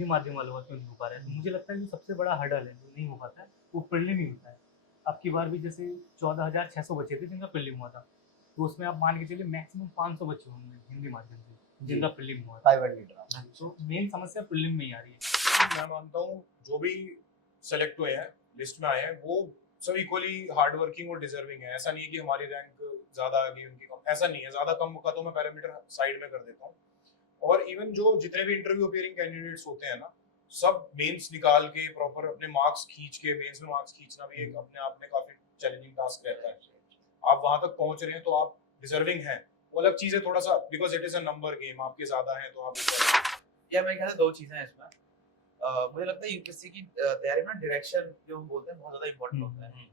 हिंदी माध्यम वालों का क्यों नहीं हो पा रहा है? तो मुझे लगता है जो सबसे बड़ा हर्डल है, जो नहीं हो पाता है, वो प्रीलिम ही होता है। अब की बार भी जैसे 14,600 बचे थे जिनका प्रीलिम हुआ था, तो उसमें आप मान के चलिए मैक्सिमम 500 बच्चे होंगे हिंदी माध्यम से, जिनका प्रीलिम हुआ था। 500 तो मेन समस्या प्रीलिम में ही आ रही है। मैं मानता हूँ जो भी सेलेक्ट हुए हैं, लिस्ट में आए हैं, वो सब इक्वली हार्ड वर्किंग और डिजर्विंग है। ऐसा नहीं है कि हमारी रैंक ज्यादा आ गई उनकी कम, ऐसा नहीं है। ज्यादा कम का तो मैं पैरामीटर साइड में कर देता हूँ। और इवन जो जितने भी इंटरव्यू अपीयरिंग कैंडिडेट्स होते हैं ना, सब मेंस निकाल के प्रॉपर अपने मार्क्स खींच के, मेंस में मार्क्स खींचना भी एक अपने आप में काफी चैलेंजिंग टास्क रहता है। आप वहां तक पहुंच रहे हैं तो आप डिजर्विंग हैं, वो अलग चीज है थोड़ा सा, because it is a number game. आपके ज्यादा हैं तो आप या मेरे ख्याल से दो चीजें हैं इसमें। मुझे लगता है यूपीएससी की तैयारी में डायरेक्शन जो हम बोलते हैं बहुत ज्यादा इंपॉर्टेंट होता है,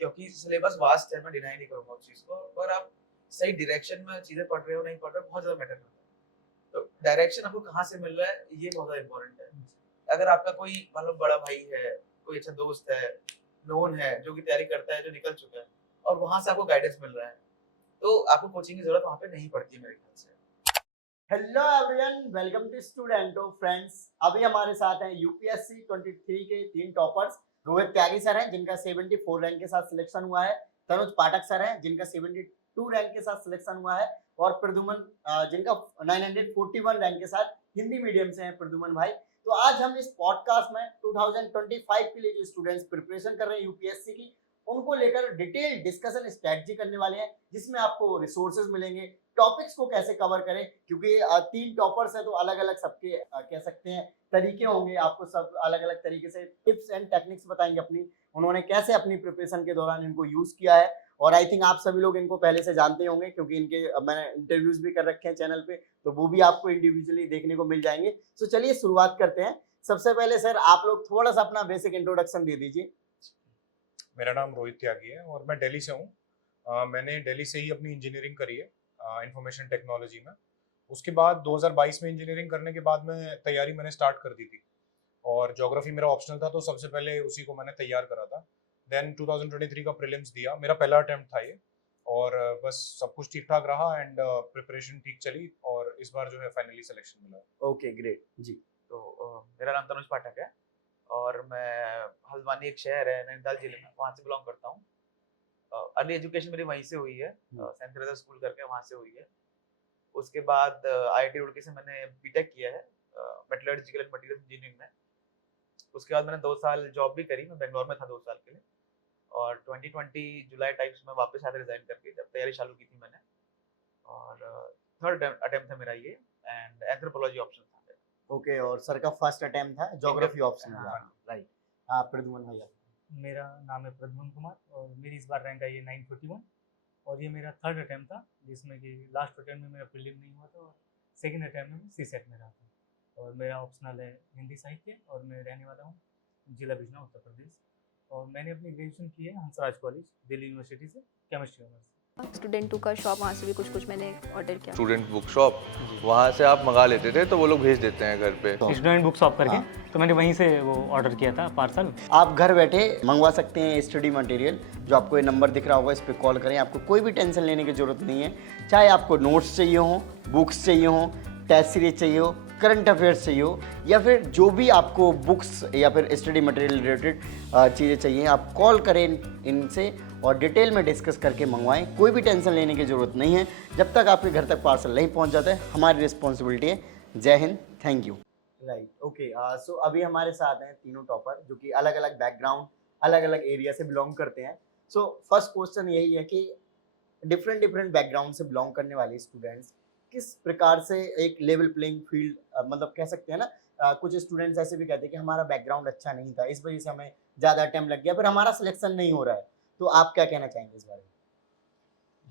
क्योंकि सिलेबस वास्ट है, मैं डिनाई नहीं करूंगा उस चीज को, पर आप सही डायरेक्शन में चीजें पढ़ रहे हो नहीं पढ़ रहे हो बहुत ज्यादा मैटर करता है। तो डायरेक्शन आपको कहाँ से मिल रहा है ये बहुत ज्यादा इंपॉर्टेंट है। अगर आपका कोई मतलब बड़ा भाई है, कोई अच्छा दोस्त है, नोन है जो की तैयारी करता है, जो निकल चुका है, और वहां से आपको गाइडेंस मिल रहा है, तो आपको कोचिंग की जरूरत वहां पे नहीं पड़ती मेरे ख्याल से। हेलो एवरीवन, वेलकम टू स्टूडेंटो फ्रेंड्स। अभी हमारे साथ हैं यूपीएससी 23 के 3 टॉपर्स। रोहित त्यागी सर हैं जिनका 74 रैंक के साथ सिलेक्शन हुआ है, तनुज पाठक सर हैं जिनका 72 रैंक के साथ सिलेक्शन हुआ है, और प्रद्युमन जिनका 941 रैंक के साथ हिंदी मीडियम से हैं प्रद्युमन भाई। तो आज हम इस पॉडकास्ट में 2025 के लिए जो स्टूडेंट्स प्रिपरेशन कर रहे हैं यूपीएससी की, उनको लेकर डिटेल डिस्कशन स्ट्रेटजी करने वाले हैं, जिसमें आपको रिसोर्सेज मिलेंगे, टॉपिक्स को कैसे कवर करें, क्योंकि 3 टॉपर्स हैं तो अलग अलग सबके कह सकते हैं तरीके होंगे। आपको सब अलग अलग तरीके से टिप्स एंड टेक्निक्स बताएंगे अपनी, उन्होंने कैसे अपनी प्रिपरेशन के दौरान इनको यूज किया है। और आई थिंक आप सभी लोग इनको पहले से जानते होंगे, क्योंकि इनके मैंने इंटरव्यूज भी कर रखे हैं चैनल पे, तो वो भी आपको इंडिविजुअली देखने को मिल जाएंगे। तो चलिए शुरुआत करते हैं। सबसे पहले सर आप लोग थोड़ा सा अपना बेसिक इंट्रोडक्शन दे दीजिए। मेरा नाम रोहित त्यागी है और मैं दिल्ली से हूँ। मैंने दिल्ली से ही अपनी इंजीनियरिंग करी है इंफॉर्मेशन टेक्नोलॉजी में। उसके बाद 2022 में इंजीनियरिंग करने के बाद में तैयारी मैंने स्टार्ट कर दी थी, और ज्योग्राफी मेरा ऑप्शनल था तो सबसे पहले उसी को मैंने तैयार करा था। देन 2023 का प्रीलिम्स दिया, मेरा पहला अटेम्प्ट था ये, और बस सब कुछ ठीक ठाक रहा एंड प्रिपरेशन ठीक चली, और इस बार जो है फाइनली सिलेक्शन मिला। ओके ग्रेट जी। तो मेरा नाम तनुज पाठक है और मैं हल्द्वानी एक शहर है नैनीताल जिले में, वहाँ से बिलोंग करता हूँ। अर्ली एजुकेशन मेरी वहीं से हुई है, सेंट थेरेसा स्कूल करके वहाँ से हुई है। उसके बाद आईआईटी रुड़की से मैंने बीटेक किया है मेटलर्जिकल एंड मटेरियल इंजीनियरिंग में। उसके बाद मैंने 2 साल जॉब भी करी, मैं बेंगलोर में था 2 साल के लिए, और 2020 जुलाई टाइप्स में वापस आकर रिजाइन करके जब तैयारी चालू की थी मैंने, और थर्ड अटेम्प्ट था मेरा ये, एंड एंथ्रोपोलॉजी ऑप्शन था मेरा। ओके, और सर का फर्स्ट अटेम्प्ट था ज्योग्राफी ऑप्शन। हाँ। राइट। हाँ प्रद्युमन भैया। मेरा नाम है प्रद्युमन कुमार और मेरी इस बार रैंक आई है 941, और ये मेरा थर्ड अटैम्प्ट था, जिसमें कि लास्ट अटैम्प्ट में मेरा प्रीलिम नहीं हुआ था और सेकंड अटैम्प्ट में सीसेट में रहा था। और मेरा ऑप्शनल है हिंदी साहित्य, और मैं रहने वाला हूँ जिला बिजनौर उत्तर प्रदेश, और मैंने अपनी ग्रेजुएशन की है हंसराज कॉलेज दिल्ली यूनिवर्सिटी से, केमिस्ट्री ऑनर्स। स्टूडेंट का शॉप, वहाँ से भी कुछ मैंने ऑर्डर किया। स्टूडेंट बुक शॉप, वहाँ से आप मंगा लेते थे तो वो लोग भेज देते हैं घर पे। स्टूडेंट बुक शॉप करके तो मैंने वहीं से वो ऑर्डर किया था पार्सल। आप घर बैठे मंगवा सकते हैं स्टडी मटेरियल, जो आपको ये नंबर दिख रहा होगा, इस पर कॉल करें। आपको कोई भी टेंशन लेने की जरूरत नहीं है, चाहे आपको नोट्स चाहिए हो, बुक्स चाहिए हो, टेस्ट सीरीज चाहिए हो, करंट अफेयर्स चाहिए हो, या फिर जो भी आपको बुक्स या फिर स्टडी मटेरियल रिलेटेड चीज़ें चाहिए, आप कॉल करें इनसे और डिटेल में डिस्कस करके मंगवाएं। कोई भी टेंशन लेने की ज़रूरत नहीं है, जब तक आपके घर तक पार्सल नहीं पहुंच जाता है हमारी रिस्पॉन्सिबिलिटी है। Jai Hind, thank you. Right, okay. So अभी हमारे साथ हैं तीनों टॉपर, जो कि अलग अलग बैकग्राउंड, अलग अलग एरिया से बिलोंग करते हैं। सो फर्स्ट क्वेश्चन यही है कि डिफरेंट बैकग्राउंड से बिलोंग करने वाले स्टूडेंट्स किस प्रकार से एक लेवल प्लेइंग फील्ड, मतलब कह सकते हैं ना, कुछ स्टूडेंट्स ऐसे भी कहते हैं कि हमारा बैकग्राउंड अच्छा नहीं था, इस वजह से हमें ज़्यादा अटेम्प्ट लग गया, फिर हमारा सिलेक्शन नहीं हो रहा है। तो आप क्या कहना चाहेंगे इस बारे में?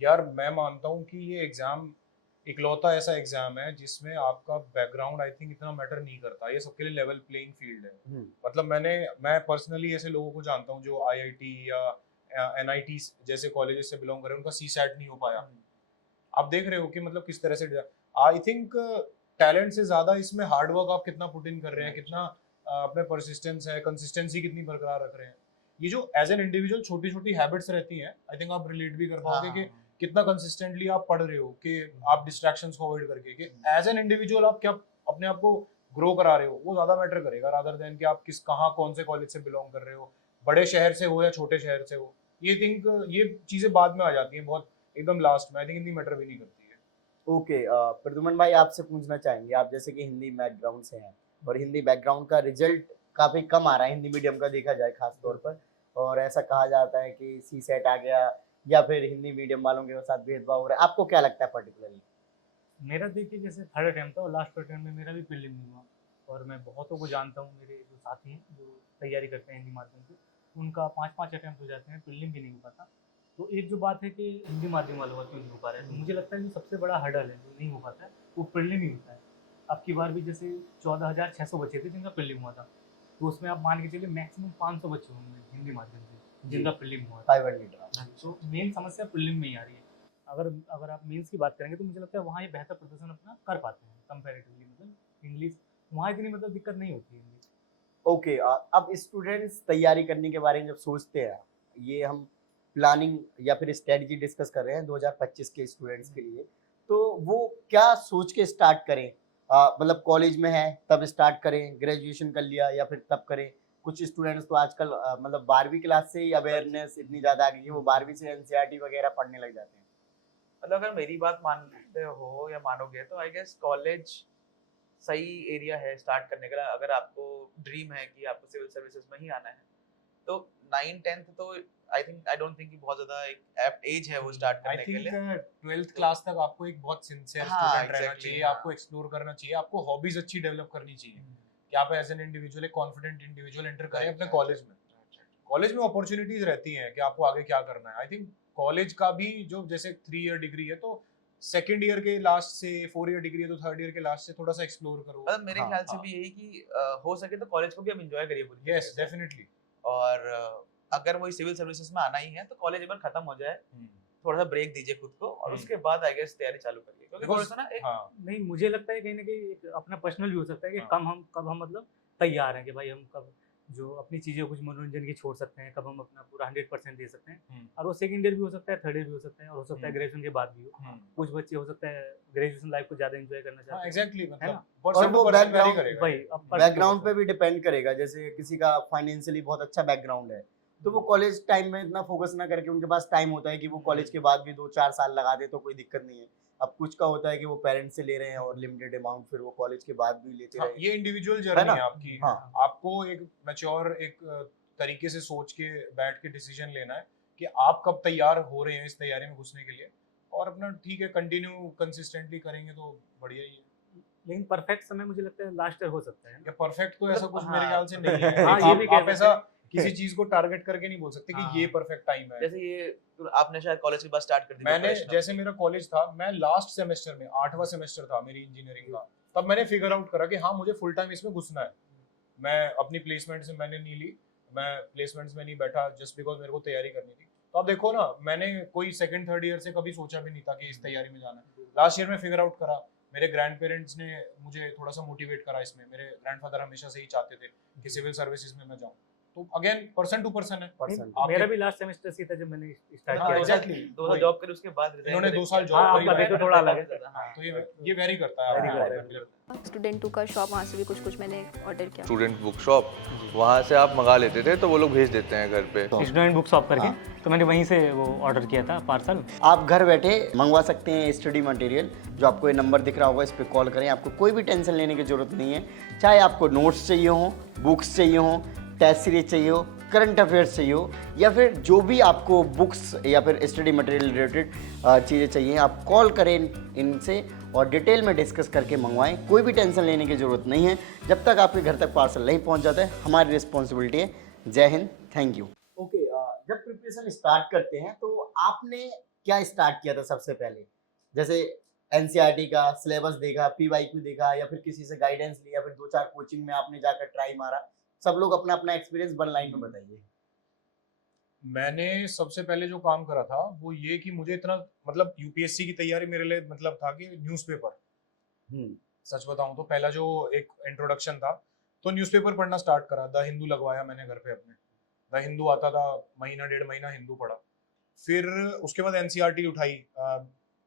यार मैं मानता हूँ कि ये एग्जाम इकलौता ऐसा एग्जाम है जिसमें आपका बैकग्राउंड आई थिंक इतना मैटर नहीं करता। ये सबके लिए लेवल प्लेइंग फील्ड है। मतलब मैं पर्सनली ऐसे लोगों को जानता हूँ जो आईआईटी या एनआईटी जैसे कॉलेजेस से बिलोंग कर रहे हैं, उनका सीसैट नहीं हो पाया। आप देख रहे हो कि मतलब किस तरह से आई थिंक टैलेंट से ज्यादा इसमें हार्ड वर्क आप कितना पुट इन कर रहे हैं, कितना अपने परसिस्टेंस है, कंसिस्टेंसी कितनी बरकरार रख रहे हैं। ये जो एज एन इंडिविजुअल छोटी छोटी हैबिट्स रहती हैं, आई थिंक आप रिलेट भी कर पाओगे कि कितना कंसिस्टेंटली आप पढ़ रहे हो, कि आप डिस्ट्रैक्शंस को अवॉइड करके, कि एज एन इंडिविजुअल आप क्या अपने आप को ग्रो करा रहे हो, वो ज्यादा मैटर करेगा रादर देन कि आप कहाँ कौन से कॉलेज से बिलोंग कर रहे हो, बड़े शहर से हो या छोटे शहर से हो। ये चीजें बाद में आ जाती हैं, बहुत एकदम लास्ट में। आई थिंक इतनी मैटर भी नहीं करती है। ओके, प्रद्युमन भाई आपसे पूछना चाहेंगे, आप जैसे कि हिंदी बैकग्राउंड से हैं और हिंदी बैकग्राउंड का रिजल्ट काफी कम आ रहा है हिंदी मीडियम का देखा जाए खास तौर पर, और ऐसा कहा जाता है कि सी सेट आ गया या फिर हिंदी मीडियम वालों के साथ भेदभाव हो रहा है, आपको क्या लगता है पर्टिकुलरली? मेरा देखिए जैसे थर्ड अटैम्प्ट था और लास्ट अटैम्प्ट में मेरा भी प्रीलिम नहीं हुआ, और मैं बहुतों को जानता हूँ, मेरे जो साथी हैं जो तैयारी करते हैं हिंदी माध्यम से, उनका 5-5 अटैम्प्ट हो जाते हैं, प्रीलिम भी नहीं हो पाता। तो एक जो बात है कि हिंदी माध्यम वालों का क्यों नहीं हो पा रहा है, तो मुझे लगता है जो सबसे बड़ा हर्डल है जो नहीं हो पाता है वो प्रीलिम ही होता है। अब की बार भी जैसे 14,600 बच्चे थे जिनका प्रीलिम हुआ था, तो उसमें आप मान के चलिए मैक्सिमम 500 बच्चे होंगे हिंदी माध्यम से जिनका प्रीलिम हुआ था। 500। तो मेन समस्या प्रीलिम में ही आ रही है। अगर आप मेंस की बात करेंगे तो मुझे लगता है वहाँ ये बेहतर प्रदर्शन अपना कर पाते हैं कंपैरेटिवली, मतलब इंग्लिश वहाँ इतनी मतलब दिक्कत नहीं होती है इंग्लिश। ओके, अब स्टूडेंट्स तैयारी करने के बारे में जब सोचते हैं, ये हम प्लानिंग या फिर स्ट्रेटजी डिस्कस कर रहे हैं 2025 के स्टूडेंट्स के लिए, तो वो क्या सोच के स्टार्ट करें? मतलब कॉलेज में है तब स्टार्ट करें, ग्रेजुएशन कर लिया या फिर तब करें? कुछ स्टूडेंट्स तो आजकल मतलब 12वीं क्लास से ही अवेयरनेस इतनी ज़्यादा आ गई है, वो 12वीं से एनसीईआरटी वगैरह पढ़ने लग जाते हैं। मतलब अगर मेरी बात मानते हो या मानोगे तो आई गेस कॉलेज सही एरिया है स्टार्ट करने का। अगर आपको ड्रीम है कि आपको सिविल सर्विसेज में ही आना है तो 9th-10th तो आई डोंट थिंक कि बहुत ज्यादा एक एप्ट एज है वो स्टार्ट आई करने के थिंक लिए। 12th क्लास तक आपको एक बहुत सिंसियर हाँ, स्टूडेंट रहना exactly, चाहिए, हाँ। आपको एक्सप्लोर करना चाहिए, आपको हॉबीज अच्छी डेवलप करनी चाहिए कि आप एज एन इंडिविजुअल एक कॉन्फिडेंट इंडिविजुअल एंटर करें Right, अपने right, कॉलेज में। कॉलेज में अपॉर्चुनिटीज रहती हैं कि आपको आगे क्या करना है। आई थिंक कॉलेज का भी जो जैसे 3 ईयर डिग्री है तो सेकंड ईयर के लास्ट से, 4 ईयर डिग्री है तो थर्ड ईयर के लास्ट से थोड़ा सा एक्सप्लोर करो। मतलब मेरे हाँ, ख्याल से हाँ। भी यही कि हो सके तो कॉलेज को भी हम एंजॉय करिए पूरी यस तरीके से। डेफिनेटली। और अगर वही सिविल सर्विसेज में आना ही है तो कॉलेज एक बार खत्म हो जाए, थोड़ा सा ब्रेक दीजिए खुद को और उसके बाद आई गेस तैयारी चालू करिए, क्योंकि थोड़ा सा ना एक नहीं, मुझे लगता है कहीं ना कहीं एक अपना पर्सनल भी हो सकता है कि कब हम मतलब तैयार हैं कि भाई हम कब जो अपनी चीज़ें कुछ मनोरंजन की छोड़ सकते हैं, कब हम अपना पूरा 100% दे सकते हैं। और वो सेकंड ईयर भी हो सकता है, थर्ड ईयर भी हो सकता है, और हो सकता है ग्रेजुएशन के बाद भी हो। कुछ बच्चे हो सकता है ग्रेजुएशन लाइफ को ज़्यादा एंजॉय करना चाहते हैं, एग्जैक्टली, है मतलब ना? पर्सन वो टू पर्सन वेरी background- करेगा। भाई अब person to बैकग्राउंड पे person। भी डिपेंड करेगा, जैसे किसी का फाइनेंशियली बहुत अच्छा बैकग्राउंड है तो वो कॉलेज टाइम में इतना फोकस ना करके उनके पास टाइम होता है कि वो कॉलेज के बाद भी 2-4 साल लगा दे तो कोई दिक्कत नहीं है। अब कुछ का होता है कि वो पेरेंट्स से ले रहे हैं और लिमिटेड अमाउंट, फिर वो कॉलेज के बाद भी लेते हाँ, रहे। ये इंडिविजुअल है जर्नी ना? है आपकी। हाँ। आपको एक मैच्योर एक तरीके से सोच के बैठ के डिसीजन लेना है कि आप कब तैयार हो रहे हैं इस तैयारी में घुसने के लिए, और अपना ठीक है कंटिन्यू कंसिस्टेंटली करेंगे तो बढ़िया ही है। लेकिन परफेक्ट समय मुझे लगता है लास्ट ईयर हो सकता है ना? या परफेक्ट तो ऐसा कुछ हाँ। मेरे ख्याल से नहीं है। हाँ, ये भी कह आप सकते ऐसा हैं। किसी चीज को टारगेट करके नहीं बोल सकते कि हाँ। ये परफेक्ट टाइम है। जैसे ये तो आपने शायद कॉलेज के बाद स्टार्ट कर दी मैंने preparation जैसे अपनी। मेरा कॉलेज था, मैं लास्ट सेमेस्टर में 8वां सेमेस्टर था मेरी इंजीनियरिंग का, तब मैंने फिगर आउट करा कि हाँ मुझे फुल टाइम इसमें घुसना है। मैं अपनी प्लेसमेंट से मैंने नहीं ली, मैं प्लेसमेंट्स में नहीं बैठा जस्ट बिकॉज मेरे को तैयारी करनी थी। तो अब देखो ना, मैंने कोई सेकंड थर्ड ईयर से कभी सोचा भी नहीं था कि इस तैयारी में जाना है। लास्ट ईयर में फिगर आउट करा, मेरे ग्रैंड पेरेंट्स ने मुझे थोड़ा सा मोटिवेट करा इसमें। मेरे ग्रैंडफादर हमेशा से ही चाहते थे कि सिविल सर्विसेज में मैं जाऊँ। तो अगेन पर्सन टू पर्सन है। पर्सन आपके- मेरा भी लास्ट सेमेस्टर से था जब मैंने स्टार्ट हाँ, किया था। exactly, 2 साल वही। जॉब करी उसके बाद resign इन्होंने करी। 2 साल हाँ, जॉब आपका करी भी तो है। थोड़ा अलग है। हाँ। तो ये वेरी करता है Vary आपका करता है। मतलब। स्टूडेंट टू का शॉप, वहाँ से भी कुछ कुछ मैंने ऑर्डर किया। स्टूडेंट बुक शॉप, वहाँ से आप मंगा लेते थे तो वो लोग भेज देते हैं घर पे। स्टूडेंट बुक शॉप करके, तो मैंने वहीं से वो ऑर्डर किया था पार्सल। आप घर बैठे मंगवा सकते हैं स्टडी मटेरियल, जो आपको ये नंबर दिख रहा होगा, इस पर कॉल करें। आपको कोई भी टेंशन लेने की जरूरत नहीं है, चाहे आपको नोट्स चाहिए हो, बुक्स चाहिए हो, टेस्ट सीरीज चाहिए हो, करंट अफेयर्स चाहिए हो, या फिर जो भी आपको बुक्स या फिर स्टडी मटेरियल रिलेटेड चीज़ें चाहिए, आप कॉल करें इनसे और डिटेल में डिस्कस करके मंगवाएं। कोई भी टेंशन लेने की ज़रूरत नहीं है, जब तक आपके घर तक पार्सल नहीं पहुंच जाता है हमारी रिस्पॉन्सिबिलिटी है। Jai Hind, thank you. Okay, जब प्रिपरेशन स्टार्ट करते हैं तो आपने क्या स्टार्ट किया था सबसे पहले? जैसे एनसीईआरटी का सिलेबस देखा, पीवाईक्यू देखा, या फिर किसी से गाइडेंस लिया, फिर 2-4 कोचिंग में आपने जाकर ट्राई मारा? सब लोग अपना अपना एक्सपीरियंस वन लाइन में बताइए। मैंने सबसे पहले जो काम करा था वो ये कि मुझे इतना मतलब यूपीएससी की तैयारी मेरे लिए मतलब था कि न्यूज़पेपर, सच बताऊं तो पहला जो एक इंट्रोडक्शन था तो न्यूज़पेपर पढ़ना स्टार्ट करा। द हिंदू लगवाया मैंने घर पे अपने, द हिंदू आता था, महीना 1.5 महीना हिंदू पढ़ा। फिर उसके बाद एनसीईआरटी उठाई।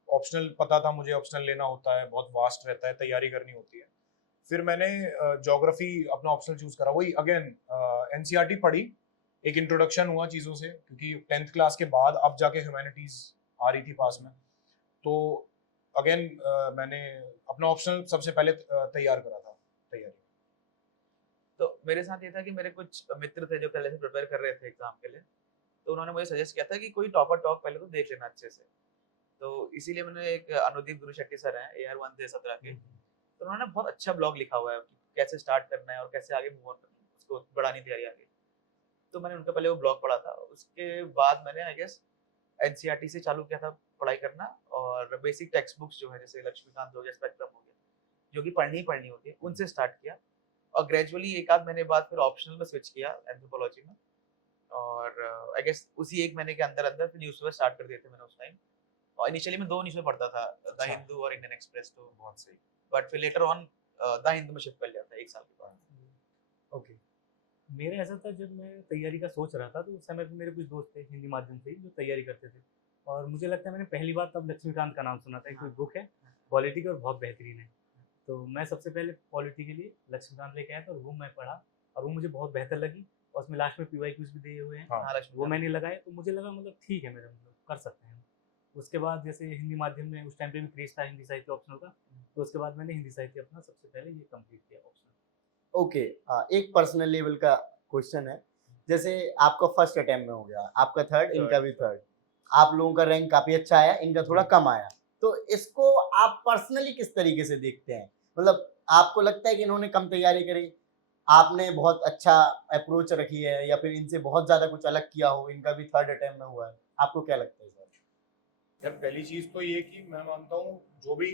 ऑप्शनल पता था मुझे, ऑप्शनल लेना होता है, बहुत वास्ट रहता है, तैयारी करनी होती है। फिर मैंने ज्योग्राफी अपना ऑप्शनल चूज करा, वही अगेन एनसीईआरटी पढ़ी, एक इंट्रोडक्शन हुआ चीज़ों से, क्योंकि 10th क्लास के बाद अब जाके ह्यूमैनिटीज आ रही थी पास में, तो अगेन मैंने अपना ऑप्शनल सबसे पहले तैयार करा था तैयारी। तो मेरे साथ ये था कि मेरे कुछ मित्र थे जो पहले से प्रिपेयर कर रहे थे एग्जाम के लिए, तो उन्होंने मुझे सजेस्ट किया था कि कोई टॉपर टॉक पहले तो देख लेना अच्छे से। तो इसीलिए मैंने एक अनुदीप गुरुशेट्टी सर हैं AR1 से 17 के, तो उन्होंने बहुत अच्छा ब्लॉग लिखा हुआ है कि कैसे स्टार्ट करना है और कैसे आगे मूव ऑन करना है, उसको बढ़ानी तैयारी आगे। तो मैंने उनका पहले वो ब्लॉग पढ़ा था, उसके बाद मैंने आई गेस एनसीईआरटी से चालू किया था पढ़ाई करना, और बेसिक टेक्स्ट बुक्स जो है जैसे लक्ष्मीकांत हो गया, स्पेक्ट्रम हो गया, जो कि पढ़नी ही पढ़नी होती है, उनसे स्टार्ट किया। और ग्रेजुअली एक आध महीने बाद फिर ऑप्शनल में स्विच किया एंथ्रोपोलॉजी में, और आई गेस उसी एक महीने के अंदर अंदर फिर न्यूज़पेपर स्टार्ट कर दिए थे मैंने उस टाइम। और इनिशियली मैं 2 न्यूज़पेपर पढ़ता था, द हिंदू और इंडियन एक्सप्रेस, तो बहुत सही। बट फिर लेटर ऑन द हिंदू में शिफ्ट कर लिया था 1 साल के बाद। ओके, मेरा ऐसा था जब मैं तैयारी का सोच रहा था तो उस समय पे मेरे कुछ दोस्त थे हिंदी माध्यम से ही जो तैयारी करते थे, और मुझे लगता है मैंने पहली बार तब लक्ष्मीकांत का नाम सुना था। एक कोई बुक है पॉलिटी की और बहुत बेहतरीन है, तो मैं सबसे पहले पॉलिटी के लिए लक्ष्मीकांत लेके आया था और वो मैं पढ़ा और वो मुझे बहुत बेहतर लगी, और उसमें लास्ट में PYQs भी दिए हुए हैं, हाँ, हाँ, वो लक्ष्मीकांत। मैंने लगाए तो मुझे लगा मतलब ठीक है, मेरा मतलब कर सकते हैं। उसके बाद जैसे हिंदी माध्यम में उस टाइम पे भी क्रेज था हिंदी साहित्य ऑप्शनल का, तो उसके बाद मैंने हिंदी साहित्य अपना सबसे पहले ये कंप्लीट किया ऑप्शनल। ओके, एक पर्सनल लेवल का क्वेश्चन है, जैसे आपका फर्स्ट अटेम्प्ट में हो गया, आपका थर्ड, इनका भी थर्ड, आप लोगों का रैंक काफी अच्छा आया, इनका थोड़ा कम आया, तो इसको आप पर्सनली किस तरीके से देखते हैं? मतलब आपको लगता है कि इन्होंने कम तैयारी करी, आपने बहुत अच्छा अप्रोच रखी है, या फिर इनसे बहुत ज्यादा कुछ अलग किया हो, इनका भी थर्ड अटेम्प्ट में हुआ है, आपको क्या लगता है सर? यार पहली चीज तो ये कि मैं मानता हूँ जो भी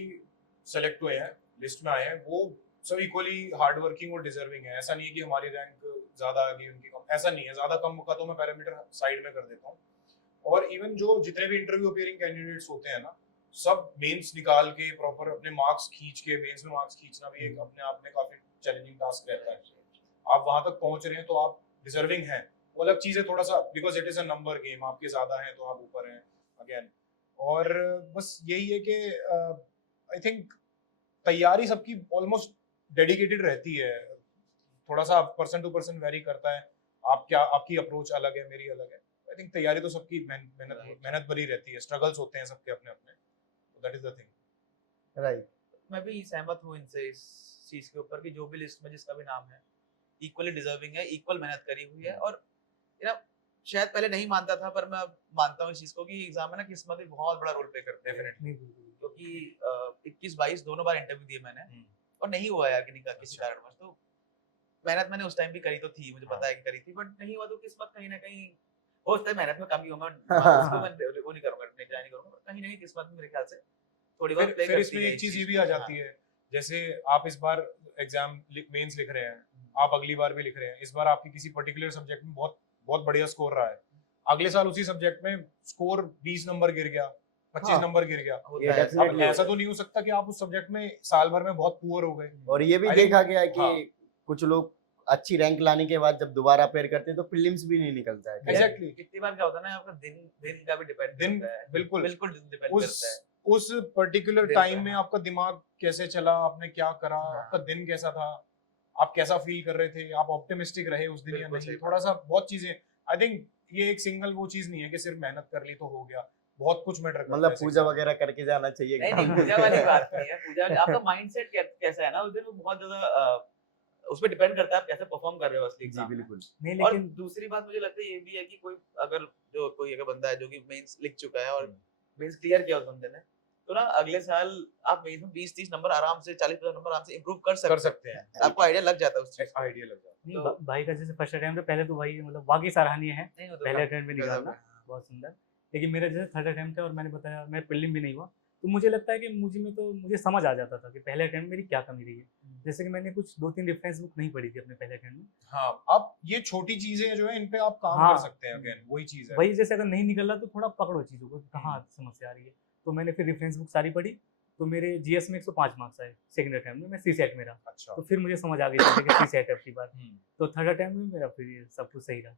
सेलेक्ट हुए हैं, लिस्ट में आए हैं, वो सब इक्वली हार्ड वर्किंग और डिजर्विंग है। ऐसा नहीं है कि हमारी रैंक ज्यादा आ गई उनकी कम, ऐसा नहीं है। ज्यादा कम का तो मैं पैरामीटर साइड में कर देता हूँ। और इवन जो जितने भी इंटरव्यू अपीयरिंग कैंडिडेट्स होते हैं ना, सब मेंस निकाल के प्रॉपर अपने मार्क्स खींच के, मेंस में मार्क्स खींचना भी एक अपने आप में काफी चैलेंजिंग टास्क रहता है। आप वहां तक पहुंच रहे हैं तो आप डिजर्विंग हैं, वो अलग चीज है थोड़ा सा, because it is a number game, आपके ज्यादा हैं तो आप ऊपर हैं अगेन। और बस यही है कि आई थिंक तैयारी सबकी ऑलमोस्ट डेडिकेटेड रहती है, थोड़ा सा पर्सन टू पर्सन वेरी करता है, आप क्या, आपकी अप्रोच अलग है, मेरी अलग है। आई थिंक तैयारी तो सबकी मेहनत भरी रहती है, स्ट्रगल्स होते हैं सबके अपने अपने, that is the thing. Right, मैं भी सहमत हूँ इनसे इस चीज के ऊपर कि जो भी लिस्ट में जिसका भी नाम है इक्वली डिजर्विंग है, इक्वल मेहनत करी हुई है। और शायद पहले नहीं मानता था, पर मैं अब मानता हूँ इस चीज को कि एग्जाम में ना किस्मत भी बहुत बड़ा रोल प्ले करती है। डेफिनेटली, क्योंकि 21-22 दोनों बार इंटरव्यू दिए मैंने और नहीं हुआ यार किसी कारणवश। तो मेहनत मैंने उस टाइम भी करी तो थी, मुझे पता है कि करी थी, बट नहीं हुआ तो किस्मत कहीं ना कहीं हो सकता है मेहनत में कमी हो, मैं उसको मैं वो नहीं करूंगा, नहीं करूंगा, कहीं ना कहीं किस्मत में मेरे ख्याल से थोड़ी बहुत प्ले फिर करती इसमें है एक इस चीज ये चीज भी को। आ जाती है, जैसे आप इस बार एग्जाम मेंस लिख रहे हैं, आप अगली बार भी लिख रहे हैं, इस बार आपकी किसी पर्टिकुलर सब्जेक्ट में बहुत बहुत बढ़िया स्कोर रहा है, अगले साल उसी सब्जेक्ट में स्कोर 20 नंबर गिर गया, 25 हाँ, नंबर गिर गया। होता ये है, अब definitely ऐसा तो नहीं हो सकता कि आप उस सब्जेक्ट में साल भर में बहुत पुअर हो गए। और ये भी I think- देखा गया है कि हाँ। कुछ लोग अच्छी रैंक लाने के बाद जब दोबारा अपेयर करते हैं तो प्रीलिम्स भी नहीं निकलता है। Exactly. कितनी बार क्या होता है ना, आपका दिन का भी डिपेंड दिन करता है, बिल्कुल बिल्कुल डिपेंड उस करता है। उस पर्टिकुलर दिन टाइम का, में हाँ। आपका दिमाग कैसे चला, आपने क्या करा, हाँ। आपका दिन कैसा था, आप कैसा फील कर रहे थे, आप ऑप्टिमिस्टिक रहे उस दिन या बिल्कुल नहीं, सही थोड़ा सा बहुत चीजें। आई थिंक ये एक सिंगल वो चीज नहीं है कि सिर्फ मेहनत कर ली तो हो गया, बहुत कुछ मैटर करता है। मतलब इस पूजा exam में। वगैरह करके जाना चाहिए। नहीं नहीं, पूजा वाली बात नहीं है। पूजा आपका माइंडसेट कैसा है ना उस दिन, वो बहुत ज्यादा उस पर डिपेंड करता है आप कैसे परफॉर्म कर रहे हो असली जी एग्जाम में। बिल्कुल। नहीं और लेकिन दूसरी बात मुझे लगता है ये भी है कि कोई अगर बंदा है जो कि मेंस लिख चुका है और मेंस क्लियर किया उस बंदे ने, तो ना अगले साल आप मेंस में 20-30 नंबर आराम से, 40-50 नंबर आराम से इंप्रूव कर सकते हैं। हैं। आपको आइडिया लग जाता है उस चीज का। आइडिया लग जाता नहीं, तो- भाई का जैसे फर्स्ट अटेम्प्ट है, पहले तो भाई मतलब वाकई सराहनीय है, नहीं, वो तो पहले काफी अटेम्प्ट में गजब निकालना है। बहुत सुंदर। लेकिन मेरा जैसे थर्ड अटेम्प्ट है और मैंने बताया मैं प्रीलिम भी नहीं हुआ, तो मुझे लगता है कि मुझे समझ आ जाता था कि पहले अटेम्प्ट मेरी क्या कमी रही है। जैसे कि मैंने कुछ 2-3 रेफरेंस बुक नहीं पढ़ी थी अपने पहले अटेम्प्ट में। हाँ, अब ये छोटी चीजें जो है इन पे आप काम हाँ। कर सकते हैं। अगेन वही चीज है। वही जैसे अगर नहीं निकल रहा तो थोड़ा पकड़ो चीज़ों को कि कहाँ समस्या आ रही है। तो मैंने फिर रेफरेंस बुक सारी पढ़ी, तो मेरे जीएस में 105 मार्क्स आए सेकंड अटेम्प्ट में, मैं सीसेट में रहा। अच्छा। तो फिर मुझे समझ आ गई थी कि सीसेट है अपनी बात। हम्म। तो थर्ड अटेम्प्ट में मेरा फिर ये सब कुछ सही रहा।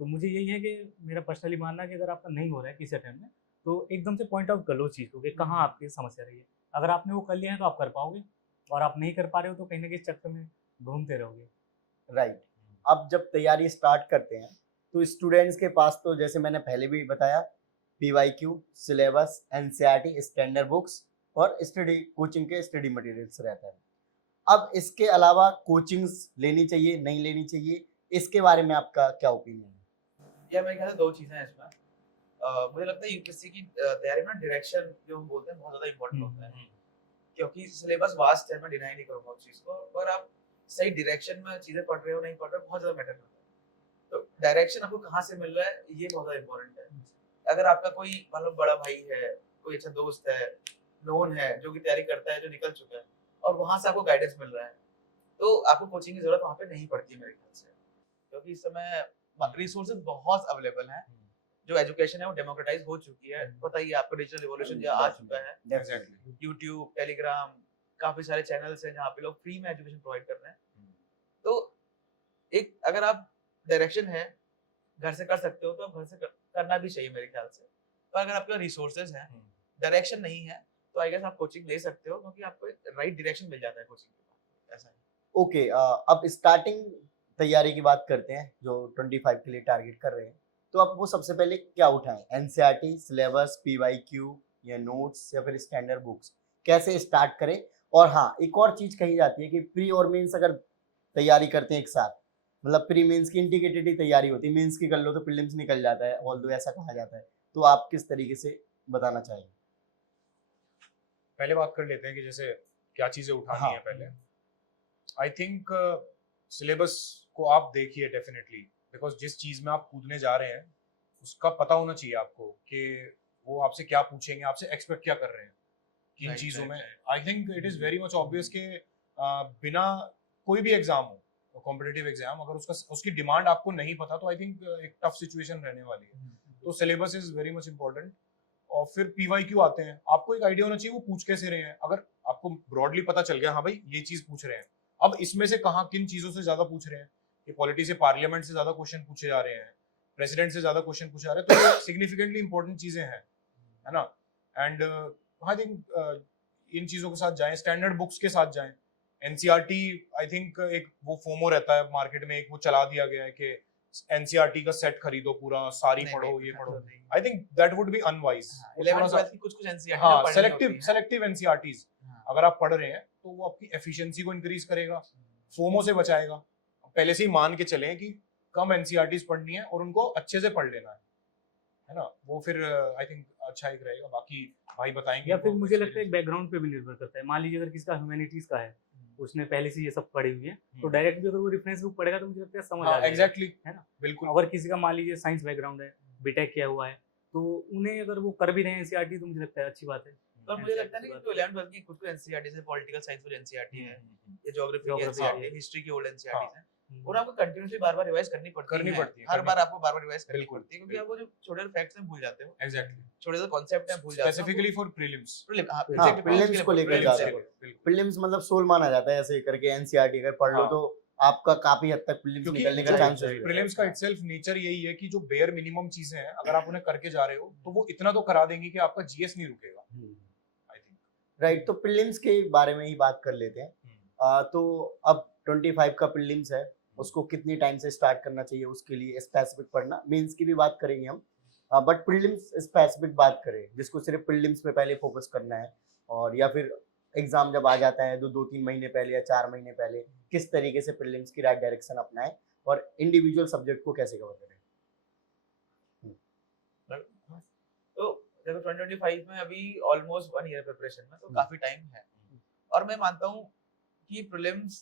तो मुझे यही है कि मेरा पर्सनली मानना है कि अगर आपका नहीं हो रहा है किसी अटेम्प्ट में तो एकदम से पॉइंट आउट कर लो चीज़ को कि कहाँ आपकी समस्या रही है। अगर आपने वो कर लिया है तो आप कर पाओगे, और आप नहीं कर पा रहे हो तो कहीं ना कहीं इस चक्कर में घूमते रहोगे। राइट। अब जब तैयारी स्टार्ट करते हैं तो स्टूडेंट्स के पास तो जैसे मैंने पहले भी बताया PYQ, syllabus, NCERT, standard books और स्टडी कोचिंग के स्टडी मटेरियल्स रहता है। अब इसके अलावा कोचिंग्स लेनी चाहिए नहीं लेनी चाहिए, इसके बारे में आपका क्या ओपिनियन है? या मेरे ख्याल से दो चीजें हैं इसमें। मुझे लगता है यूपीएससी की तैयारी में डायरेक्शन जो हम बोलते हैं बहुत ज्यादा इंपॉर्टेंट होता है, क्योंकि सिलेबस वास्ट है, मैं डिनाई नहीं करूंगा उस चीज को, पर आप सही डायरेक्शन में चीजें पढ़ रहे हो नहीं पढ़ रहे हो बहुत ज्यादा मैटर करता है। तो डायरेक्शन आपको कहाँ से मिल रहा है ये बहुत ज्यादा इंपॉर्टेंट है। अगर आपका कोई मतलब बड़ा भाई है, कोई अच्छा दोस्त है, नोन है जो कि तैयारी करता है, जो निकल चुका है और वहां से आपको गाइडेंस मिल रहा है, तो आपको कोचिंग की जरूरत वहां पे नहीं पड़ती है मेरे ख्याल से, क्योंकि इस समय रिसोर्सेज बहुत अवेलेबल हैं। जो एजुकेशन है वो डेमोक्रेटाइज हो चुकी है, पता ही है आपको, डिजिटल रिवॉल्यूशन जो आ चुका है। एग्जैक्टली। यूट्यूब, टेलीग्राम, काफी सारे चैनल्स हैं जहाँ पे लोग फ्री में एजुकेशन प्रोवाइड कर रहे हैं। तो एक अगर आप डायरेक्शन है घर से कर सकते हो तो आप घर से करना भी चाहिए मेरे ख्याल से। पर अगर आपके रिसोर्सेज हैं, डायरेक्शन नहीं है, तो आई गेस आप कोचिंग ले सकते हो, क्योंकि आपको राइट डायरेक्शन मिल जाता है कोचिंग के बाद। ऐसा है। ओके, अब स्टार्टिंग तैयारी की बात करते हैं जो 25 के लिए टारगेट कर रहे हैं, तो आप वो सबसे पहले क्या उठाएं? NCERT, सिलेबस, PYQ या नोट्स या फिर स्टैंडर्ड बुक्स, कैसे स्टार्ट करें? और हाँ, एक और चीज कही जाती है कि प्री और मेंस अगर तैयारी करते हैं एक साथ, मतलब प्री मेंस की इंटीग्रेटेड ही तैयारी होती है, मेंस की कर लो तो प्रीलिम्स निकल जाता है, ऑल्दो ऐसा कहा जाता है, तो आप किस तरीके से बताना चाहेंगे? पहले बात कर लेते हैं कि जैसे क्या चीजें उठानी हाँ। है पहले। आई थिंक सिलेबस को आप देखिए डेफिनेटली, बिकॉज जिस चीज में आप कूदने जा रहे हैं उसका पता होना चाहिए आपको कि वो आपसे क्या पूछेंगे, आपसे एक्सपेक्ट क्या कर रहे हैं किन Right, चीजों right, में। right. I think it is very much obvious कि बिना कोई भी एग्जाम हो, कॉम्पिटिटिव एग्जाम, अगर उसकी डिमांड आपको नहीं पता तो आई थिंक एक टफ सिचुएशन रहने वाली है। तो syllabus is very much important. और फिर PYQ आते हैं, आपको एक आइडिया होना चाहिए वो पूछ कैसे रहे हैं। अगर आपको ब्रॉडली पता चल गया हाँ भाई ये चीज पूछ रहे हैं, अब इसमें से कहाँ किन चीजों से ज्यादा पूछ रहे हैं, कि पॉलिटी से, पार्लियामेंट से ज्यादा क्वेश्चन पूछे जा रहे हैं, प्रेसिडेंट से ज्यादा क्वेश्चन पूछे जा रहे हैं, तो ये सिग्निफिकेंटली इंपॉर्टेंट चीजें हैं, है ना। एंड आई थिंक इन चीजों के साथ जाएं, स्टैंडर्ड बुक्स के साथ जाएं। NCERT आई थिंक एक वो फोमो रहता है मार्केट में, एक वो चला दिया गया है कि NCERT का सेट खरीदो पूरा, सारी नहीं, पढ़ो नहीं, ये नहीं, पढ़ो। नहीं। I think that would be unwise. 11th 12th की कुछ NCERT हाँ, जो पढ़नी होती है। सेलेक्टिव NCERTs हाँ। अगर आप पढ़ रहे हैं तो वो आपकी एफिशिएंसी को इंक्रीज करेगा, फोमो से बचाएगा। पहले से ही मान के चलें कि कम NCERTs पढ़नी है और उनको अच्छे से पढ़ लेना है ना। वो फिर आई थिंक अच्छा एक रहेगा। बाकी भाई बताएंगे। या फिर मुझे लगता है बैकग्राउंड पे भी निर्भर करता है। मान लीजिए अगर किसका ह्यूमैनिटीज का है, उसने पहले से ये सब पढ़ी हुई है, तो डायरेक्ट भी अगर वो रेफरेंस बुक पढ़ेगा तो मुझे लगता है समझ आ जाएगा। एग्जैक्टली, है ना। बिल्कुल। अगर किसी का मान लीजिए साइंस बैकग्राउंड है, बीटेक किया हुआ है, तो उन्हें अगर वो कर भी रहे हैं NCERT तो मुझे लगता है अच्छी बात है। पर मुझे लगता है ना कि 11th 12th की कुछ NCERT है, पॉलिटिकल साइंस और NCERT है, ये ज्योग्राफी की Geography NCERT है। है, हिस्ट्री की ओल्ड NCERT है, और आपको कंटिन्यूअसली बार-बार रिवाइज करनी पड़ती है। हर करनी बार आपको बार-बार रिवाइज करनी बिल्कुल, पड़ती है, क्योंकि आप वो जो छोटे फैक्ट्स हैं भूल जाते हो, एग्जैक्टली, छोटे से कॉन्सेप्ट हैं भूल जाते हो। Specifically for prelims. हाँ, प्रीलिम्स को लेकर Prelims ज्यादा के लिए, बिल्कुल। प्रीलिम्स मतलब सोल माना जाता है, ऐसे करके NCERT अगर पढ़ लो हाँ। तो आपका काफी हद तक प्रीलिम्स क्योंकि निकलने का चांस है। प्रीलिम्स का इटसेल्फ नेचर यही है कि जो बेयर मिनिमम चीजें हैं अगर आप उन्हें करके जा रहे हो तो वो इतना तो करा देंगे कि आपका GS नहीं रुकेगा। आई थिंक राइट, तो प्रीलिम्स के बारे में ही बात कर लेते हैं। तो अब 25 का प्रीलिम्स है, उसको कितनी टाइम से स्टार्ट करना चाहिए, उसके लिए स्पेसिफिक पढ़ना। मेंस की भी बात करेंगे हम, बट प्रीलिम्स स्पेसिफिक बात करें, जिसको सिर्फ प्रीलिम्स पे पहले फोकस करना है, और या फिर एग्जाम जब आ जाता है तो 2-3 महीने पहले या 4 महीने पहले किस तरीके से प्रीलिम्स की राइट डायरेक्शन अपनाएं और इंडिविजुअल सब्जेक्ट को कैसे कवर करें। तो देखो 2025 में अभी ऑलमोस्ट 1 ईयर प्रिपरेशन में, तो काफी टाइम है। और मैं मानता हूँ कि प्रीलिम्स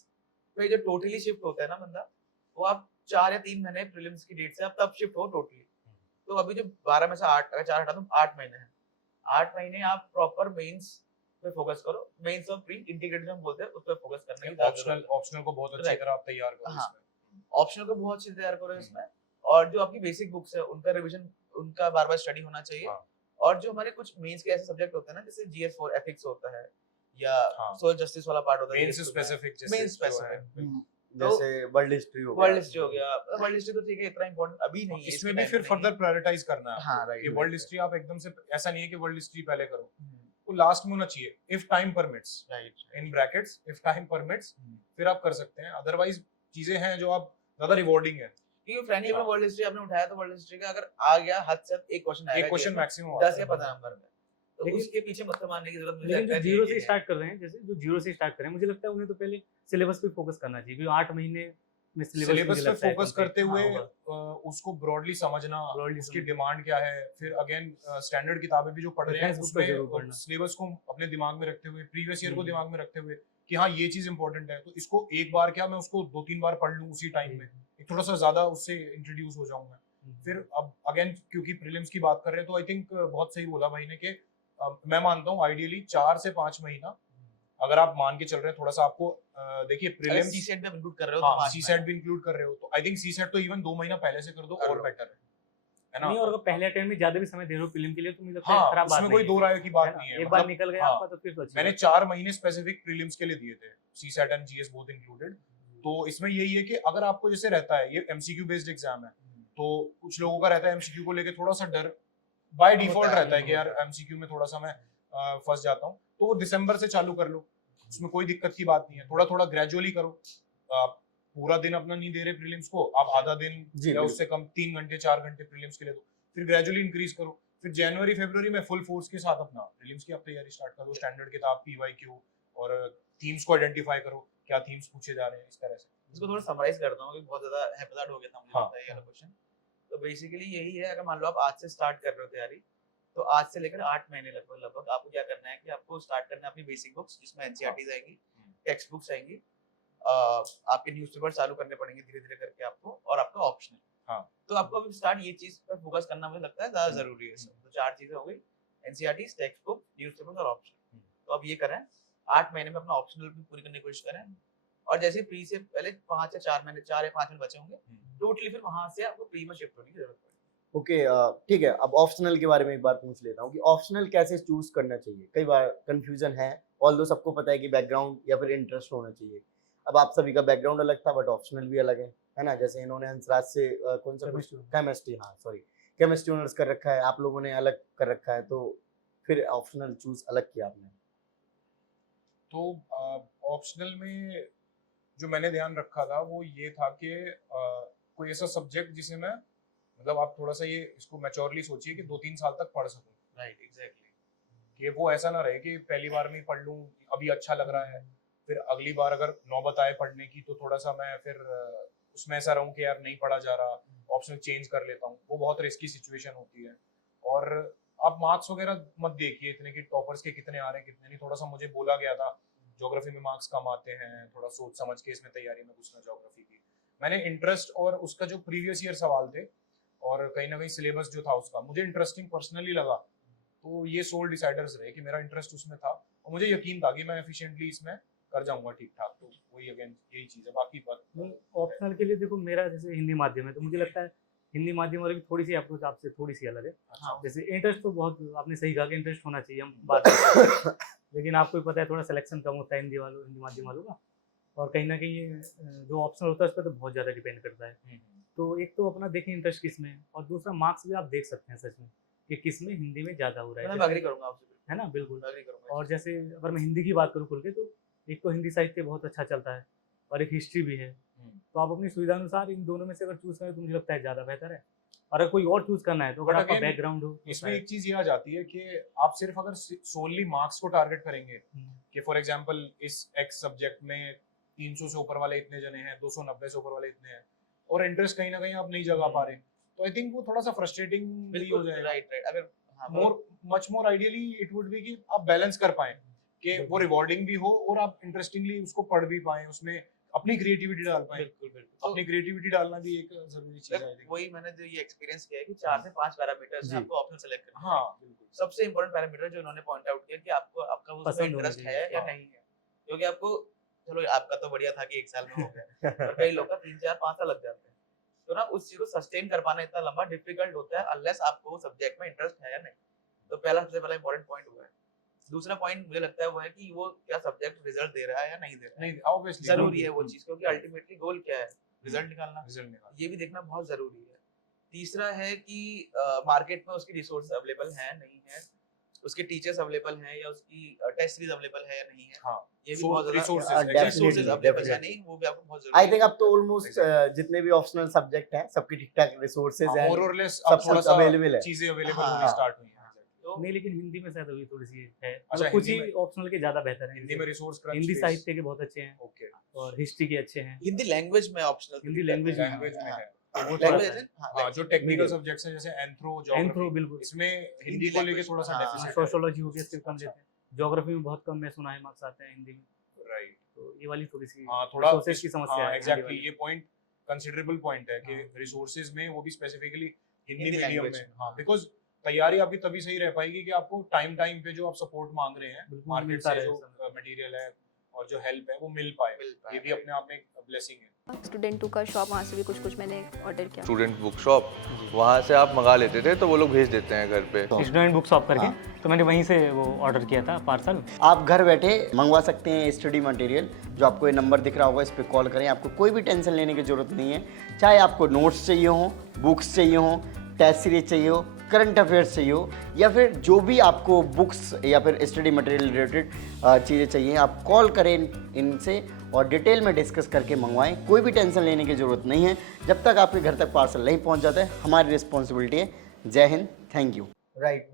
पे जो टोटली शिफ्ट होता है ना बंदा, वो आप 4 या 3 महीने प्रीलिम्स की डेट से आप तब शिफ्ट हो टोटली। तो अभी जो 12 में से 8, अगर 4 हटा दूं 8 महीने हैं, 8 महीने आप प्रॉपर मेंस पे फोकस करो। मेंस और प्री इंटीग्रेटेड हम बोलते हैं, उस पे फोकस करना है। ऑप्शनल को बहुत अच्छी तरह आप तैयार करो हाँ, इसमें। ऑप्शनल को बहुत अच्छे से तैयार करो इसमें, और जो आपकी बेसिक बुक्स है उनका रिवीजन, उनका बार-बार स्टडी होना चाहिए। हाँ। और जो हमारे कुछ मेंस के ऐसे सब्जेक्ट होते हैं ना, जैसे GS4 एथिक्स होता है, या हाँ। सोशल जस्टिस वाला पार्ट होता है, मेंस स्पेसिफिक जैसे मेंस स्पेसिफिक, जैसे वर्ल्ड हिस्ट्री हो गया। वर्ल्ड हिस्ट्री हो गया। वर्ल्ड हिस्ट्री तो ठीक है, इतना इंपॉर्टेंट अभी नहीं है, इसमें इसके भी टाइम फिर पे नहीं फर्दर है। प्रायोरिटाइज करना है हाँ, आपको, right, कि वर्ल्ड हिस्ट्री आप एकदम से, ऐसा नहीं है कि वर्ल्ड हिस्ट्री पहले करो, आपको लास्ट में होना चाहिए if time permits, right in brackets if time permits, फिर आप कर सकते हैं। अदरवाइज चीजें हैं जो आप ज्यादा रिवॉर्डिंग है, क्योंकि फ्रेंडली में वर्ल्ड हिस्ट्री आपने उठाया तो वर्ल्ड हिस्ट्री का अगर आ गया हद से एक क्वेश्चन आएगा, एक क्वेश्चन मैक्सिमम 10 या 15 नंबर में, तो लेकिन- उसके पीछे मतलब मानने की जरूरत मुझे लेकिन लगता जो है जीरो नहीं से है। स्टार्ट कर रहे हैं, जैसे जो जीरो से स्टार्ट कर रहे हैं, मुझे लगता है उन्हें तो पहले सिलेबस पे फोकस करना चाहिए, क्योंकि 8 महीने में सिलेबस पे फोकस करते हुए होगा। उसको ब्रॉडली समझना, Broadly उसकी समझना। डिमांड क्या है, फिर अगेन स्टैंडर्ड किताबें भी जो पढ़ रहे हैं Reference book का जरूर उसमें पढ़ना। सिलेबस को अपने दिमाग में रखते हुए, प्रीवियस ईयर को हम्म। दिमाग में रखते हुए कि हाँ ये चीज इंपॉर्टेंट है, तो इसको एक बार क्या मैं उसको 2-3 बार पढ़ लूँ उसी टाइम में, एक थोड़ा सा ज्यादा उससे इंट्रोड्यूस हो जाऊँ मैं। फिर अब अगेन क्योंकि प्रीलिम्स की बात कर रहे हैं तो आई थिंक बहुत सही बोला भाई ने कि मैं मानता हूँ आइडियली 4 से 5 महीना अगर आप मान के चल रहे हैं, थोड़ा सा आपको देखिए अगर प्रीलिम्स सीसेट में इंक्लूड कर रहे हो हाँ तो 5 सीसेट भी इंक्लूड कर रहे हो तो आई थिंक सीसेट तो इवन 2 महीना पहले से कर दो कर और लो। बेटर है ना। नहीं, और अगर पहले अटेम्प्ट में ज्यादा भी समय दे रहे हो फिल्म के लिए तो मुझे लगता है हाँ खराब बात उसमें नहीं कोई है। दो राय की बात है ना? नहीं है, एक बार मतलब निकल गया हाँ, आपका तो फिर तो अच्छी मैंने बात 4 महीने स्पेसिफिक प्रीलिम्स के लिए दिए थे, CSAT and GS both included. तो इसमें यही है कि अगर आपको जैसे रहता है ये एमसीक्यू बेस्ड एग्जाम है, तो कुछ लोगों का रहता है एमसीक्यू को लेके थोड़ा सा डर बाय डिफॉल्ट होता है, रहता है कि यार एमसीक्यू में थोड़ा सा मैं फंस जाता हूँ, तो वो दिसंबर से चालू कर लो, उसमें कोई दिक्कत की बात नहीं है। थोड़ा थोड़ा ग्रेजुअली करो, पूरा दिन अपना नहीं दे रहे प्रीलिम्स को, आप आधा दिन जी, या उससे कम 3 घंटे 4 घंटे प्रीलिम्स के लिए दो, फिर ग्रेजुअली इंक्रीज करो, फिर जनवरी फरवरी में फुल फोर्स के साथ अपना प्रीलिम्स की आप तैयारी स्टार्ट कर दो, स्टैंडर्ड किताब पीवाईक्यू और थीम्स को आइडेंटिफाई करो, क्या थीम्स पूछे जा रहे हैं, इस तरह से। इसको थोड़ा समराइज करता हूँ क्योंकि बहुत ज्यादा हैप्पीदार हो गया था मुझे हाँ, लगता है ये वाला क्वेश्चन। तो बेसिकली यही है, अगर मान लो आप आज से स्टार्ट कर रहे हो तैयारी, तो आज से लेकर 8 महीने लगभग आपको क्या करना है कि आपको स्टार्ट करना है अपनी बेसिक बुक्स, जिसमें एनसीईआरटीज आएंगी, टेक्स्ट बुक्स आएंगी, आपके न्यूज़पेपर चालू करने पड़ेंगे धीरे धीरे करके आपको, और आपका ऑप्शनल। हाँ। तो आपको अभी स्टार्ट ये चीज पर फोकस करना मुझे लगता है ज्यादा जरूरी है। तो 4 चीजें हो गई, एनसीईआरटीज, टेक्स्ट बुक, न्यूज़पेपर और ऑप्शनल। तो अब ये करें, 8 महीने में अपना ऑप्शनल भी पूरी करने की कोशिश करें, और जैसे प्री से पहले 5 या 4 महीने, 4 या 5 महीने बचे होंगे टोटली, फिर वहां से आपको प्री में शिफ्ट होने की जरूरत पड़ेगी। ओके, ठीक है। अब ऑप्शनल के बारे में एक बार पूछ लेता हूँ कि ऑप्शनल कैसे चूज करना चाहिए। कई बार कंफ्यूजन है, ऑल्दो सबको पता है कि बैकग्राउंड या फिर इंटरेस्ट होना चाहिए। अब आप सभी का बैकग्राउंड अलग था बट ऑप्शनल भी अलग है ना। जैसे इन्होंने हंसराज से कौन सा केमिस्ट्री, हाँ सॉरी केमिस्ट्री ऑनर्स कर रखा है, आप लोगों ने अलग कर रखा है, तो फिर ऑप्शनल चूज अलग किया आपने। तो ऑप्शनल में जो मैंने ध्यान रखा था वो ये था कि कोई ऐसा सब्जेक्ट जिसे मैं मतलब आप थोड़ा सा ये इसको मैच्योरली सोचिए कि 2-3 साल तक पढ़ सकूं, राइट, एग्जैक्टली। कि वो ऐसा ना रहे कि पहली बार में ही पढ़ लूं, अभी अच्छा लग रहा है, फिर अगली बार अगर नौबत आए पढ़ने की तो थोड़ा सा मैं फिर उसमें ऐसा रहूं कि यार नहीं पढ़ा जा रहा, ऑप्शन चेंज कर लेता हूं, वो बहुत रिस्की सिचुएशन होती है। और आप मार्क्स वगैरह मत देखिए इतने कि टॉपर्स के कितने आ रहे हैं कितने नहीं। थोड़ा सा मुझे बोला गया था ज्योग्राफी में मार्क्स कम आते हैं, थोड़ा सोच समझ के इसमें तैयारी में घुसना ज्योग्राफी की। मैंने इंटरेस्ट और उसका जो प्रीवियस ईयर सवाल थे और कहीं ना कहीं सिलेबस जो था उसका मुझे इंटरेस्टिंग पर्सनली लगा, तो ये सोल डिसाइडर्स रहे कि मेरा इंटरेस्ट उसमें था और मुझे यकीन था कि मैं एफिशिएंटली इसमें कर जाऊंगा ठीक ठाक। तो वही अगेन यही चीज है, बाकी बात ऑप्शनल के लिए देखो, मेरा जैसे हिंदी माध्यम है तो मुझे लगता है हिंदी माध्यम वाले की थोड़ी सी अप्रोच आपसे थोड़ी सी अलग है। हाँ। जैसे इंटरेस्ट तो बहुत आपने सही कहा कि इंटरेस्ट होना चाहिए, हम बात करते हैं। लेकिन आपको भी पता है थोड़ा सिलेक्शन कम होता है हिंदी माध्यम वालों का, और कहीं ना कहीं ये जो ऑप्शनल होता है उस पर तो बहुत ज़्यादा डिपेंड करता है। तो एक तो अपना देखें इंटरेस्ट किस में है, और दूसरा मार्क्स भी आप देख सकते हैं सच में कि किस में हिंदी में ज़्यादा हो रहा मैं है, एग्री करूंगा आपसे, है ना। बिल्कुल। एग्री करूंगा। और जैसे अगर मैं हिंदी की बात करूँ खुल के, तो एक तो हिंदी साहित्य बहुत अच्छा चलता है और एक हिस्ट्री भी है, तो आप अपनी सुविधा अनुसार इन दोनों में से अगर चूज करें तो मुझे लगता है ज़्यादा बेहतर है। और अगर कोई और चूज करना है तो अगर But आपका again, बैकग्राउंड हो इसमें एक चीज ये आ जाती है कि आप सिर्फ अगर सोनली मार्क्स को टारगेट करेंगे कि फॉर एग्जांपल इस एक्स सब्जेक्ट में 300 से ऊपर वाले इतने जने हैं, 290 से ऊपर वाले इतने हैं, और इंटरेस्ट कहीं ना कहीं आप नहीं जगा पा रहे, तो आई थिंक वो थोड़ा सा फ्रस्ट्रेटिंग भी हो जाएगा। राइट। अगर much more ideally it would be कि आप बैलेंस कर पाएं कि वो रिवॉर्डिंग भी हो और आप इंटरेस्टिंगली उसको पढ़ भी पाएं, उसमें अपनी क्रिएटिविटी डाल पाएं। बिल्कुल अपनी क्रिएटिविटी डालना भी एक जरूरी चीज है। वही मैंने जो ये एक्सपीरियंस किया है कि 4 से 5 पैरामीटर्स जी। हैं आपको ऑप्शन सेलेक्ट करना है। हाँ बिल्कुल। सबसे इंपॉर्टेंट पैरामीटर जो उन्होंने पॉइंट आउट किया कि आपको आपका उसमें पसंद होना इंटरेस्ट चाहिए। है या हाँ। नहीं है, क्योंकि आपको चलो आपका तो बढ़िया था कि 1 साल में हो गया, पर कई लोग का 3 4 5 साल लग जाते हैं, तो ना उस चीज को सस्टेन कर पाना इतना लंबा डिफिकल्ट होता है अनलेस आपको सब्जेक्ट में इंटरेस्ट है या नहीं। तो पहला सबसे पहला इंपॉर्टेंट पॉइंट हुआ है। दूसरा पॉइंट मुझे लगता है वो है कि वो क्या सब्जेक्ट रिजल्ट दे रहा है या नहीं दे रहा है। नहीं ऑब्वियसली जरूरी है वो चीज, क्योंकि अल्टीमेटली गोल क्या है, रिजल्ट निकालना, रिजल्ट निकाल। ये भी देखना बहुत जरूरी है। तीसरा है कि मार्केट में उसकी रिसोर्स अवेलेबल है नहीं है, उसके टीचर्स अवेलेबल हैं या उसकी टेस्ट सीरीज अवेलेबल है या नहीं है, हाँ, ये भी So, बहुत ज्यादा resources, definitely, रिसोर्सेज अवेलेबल है definitely. नहीं, वो भी आपको बहुत आई जरूरी थिंक है। अब तो ऑलमोस्ट जितने भी ऑप्शनल सब्जेक्ट हैं सबके ठीक ठाक रिसोर्सेज हैं, मोर और लेस सब अब थोड़ा कुछ सा available है। चीजें अवेलेबल हाँ, होनी स्टार्ट हुई हैं। तो नहीं, लेकिन हिंदी में शायद अभी थोड़ी सी है, अच्छा, मतलब कुछ ही हिंदी में- ऑप्शनल के ज़्यादा बेहतर हैं। हिंदी में रिसोर्स क्रंच हिंदी फेस। साहित्य के बहुत अच्छे हैं ओके, और हिस्ट्री के अच्छे हैं। हिंदी लैंग्वेज में ऑप्शनल हिंदी लैंग्वेज में लैंग्वेज में है। तो वो लैंग्वेज थोड़ा सा हाँ, जो टेक्निकल सब्जेक्ट्स हैं जैसे एंथ्रो, एंथ्रो ज्योग्राफी, बिल्कुल, इसमें हिंदी को लेके language, थोड़ा सा हाँ, डेफिसिट है। सोशियोलॉजी हो गया, सिर्फ कम लेते हैं। ज्योग्राफी में बहुत कम मैं सुना है मार्क्स आते हैं हिंदी में, राइट, तो ये वाली थोड़ी सी हाँ, थोड़ा रिसोर्सेज की समस्या हाँ, है। एग्जैक्टली, ये पॉइंट कंसिडरेबल पॉइंट है कि हाँ। रिसोर्सेज में वो भी specifically Hindi Hindi medium language में, हाँ, बिकॉज तैयारी आपकी तभी सही रह पाएगी कि आपको टाइम पे जो आप सपोर्ट मांग रहे हैं बिल्कुल मार्केट मिलता से, रहे जो सब। मटेरियल है और जो हेल्प है वो मिल पाए, ये भी अपने आप में एक ब्लेसिंग है। स्टूडेंट 2 का शॉप, वहाँ से भी कुछ कुछ मैंने ऑर्डर किया। स्टूडेंट बुक शॉप, वहाँ से आप मंगा लेते थे तो वो लोग भेज देते हैं घर पे। स्टूडेंट बुक शॉप करके, हाँ। तो मैंने वहीं से वो ऑर्डर किया था पार्सल। आप घर बैठे मंगवा सकते हैं स्टडी मटेरियल, जो आपको ये नंबर दिख रहा होगा, इस पर कॉल करें। आपको कोई भी टेंशन लेने की जरूरत नहीं है, चाहे आपको नोट्स चाहिए हो, बुक्स चाहिए हो, टेस्ट सीरीज चाहिए हो, करंट अफेयर्स चाहिए हो, या फिर जो भी आपको बुक्स या फिर स्टडी मटेरियल रिलेटेड चीज़ें चाहिए, आप कॉल करें इनसे और डिटेल में डिस्कस करके मंगवाएं। कोई भी टेंशन लेने की ज़रूरत नहीं है, जब तक आपके घर तक पार्सल नहीं पहुंच जाता है हमारी रिस्पॉन्सिबिलिटी है। Jai Hind, thank you. Right,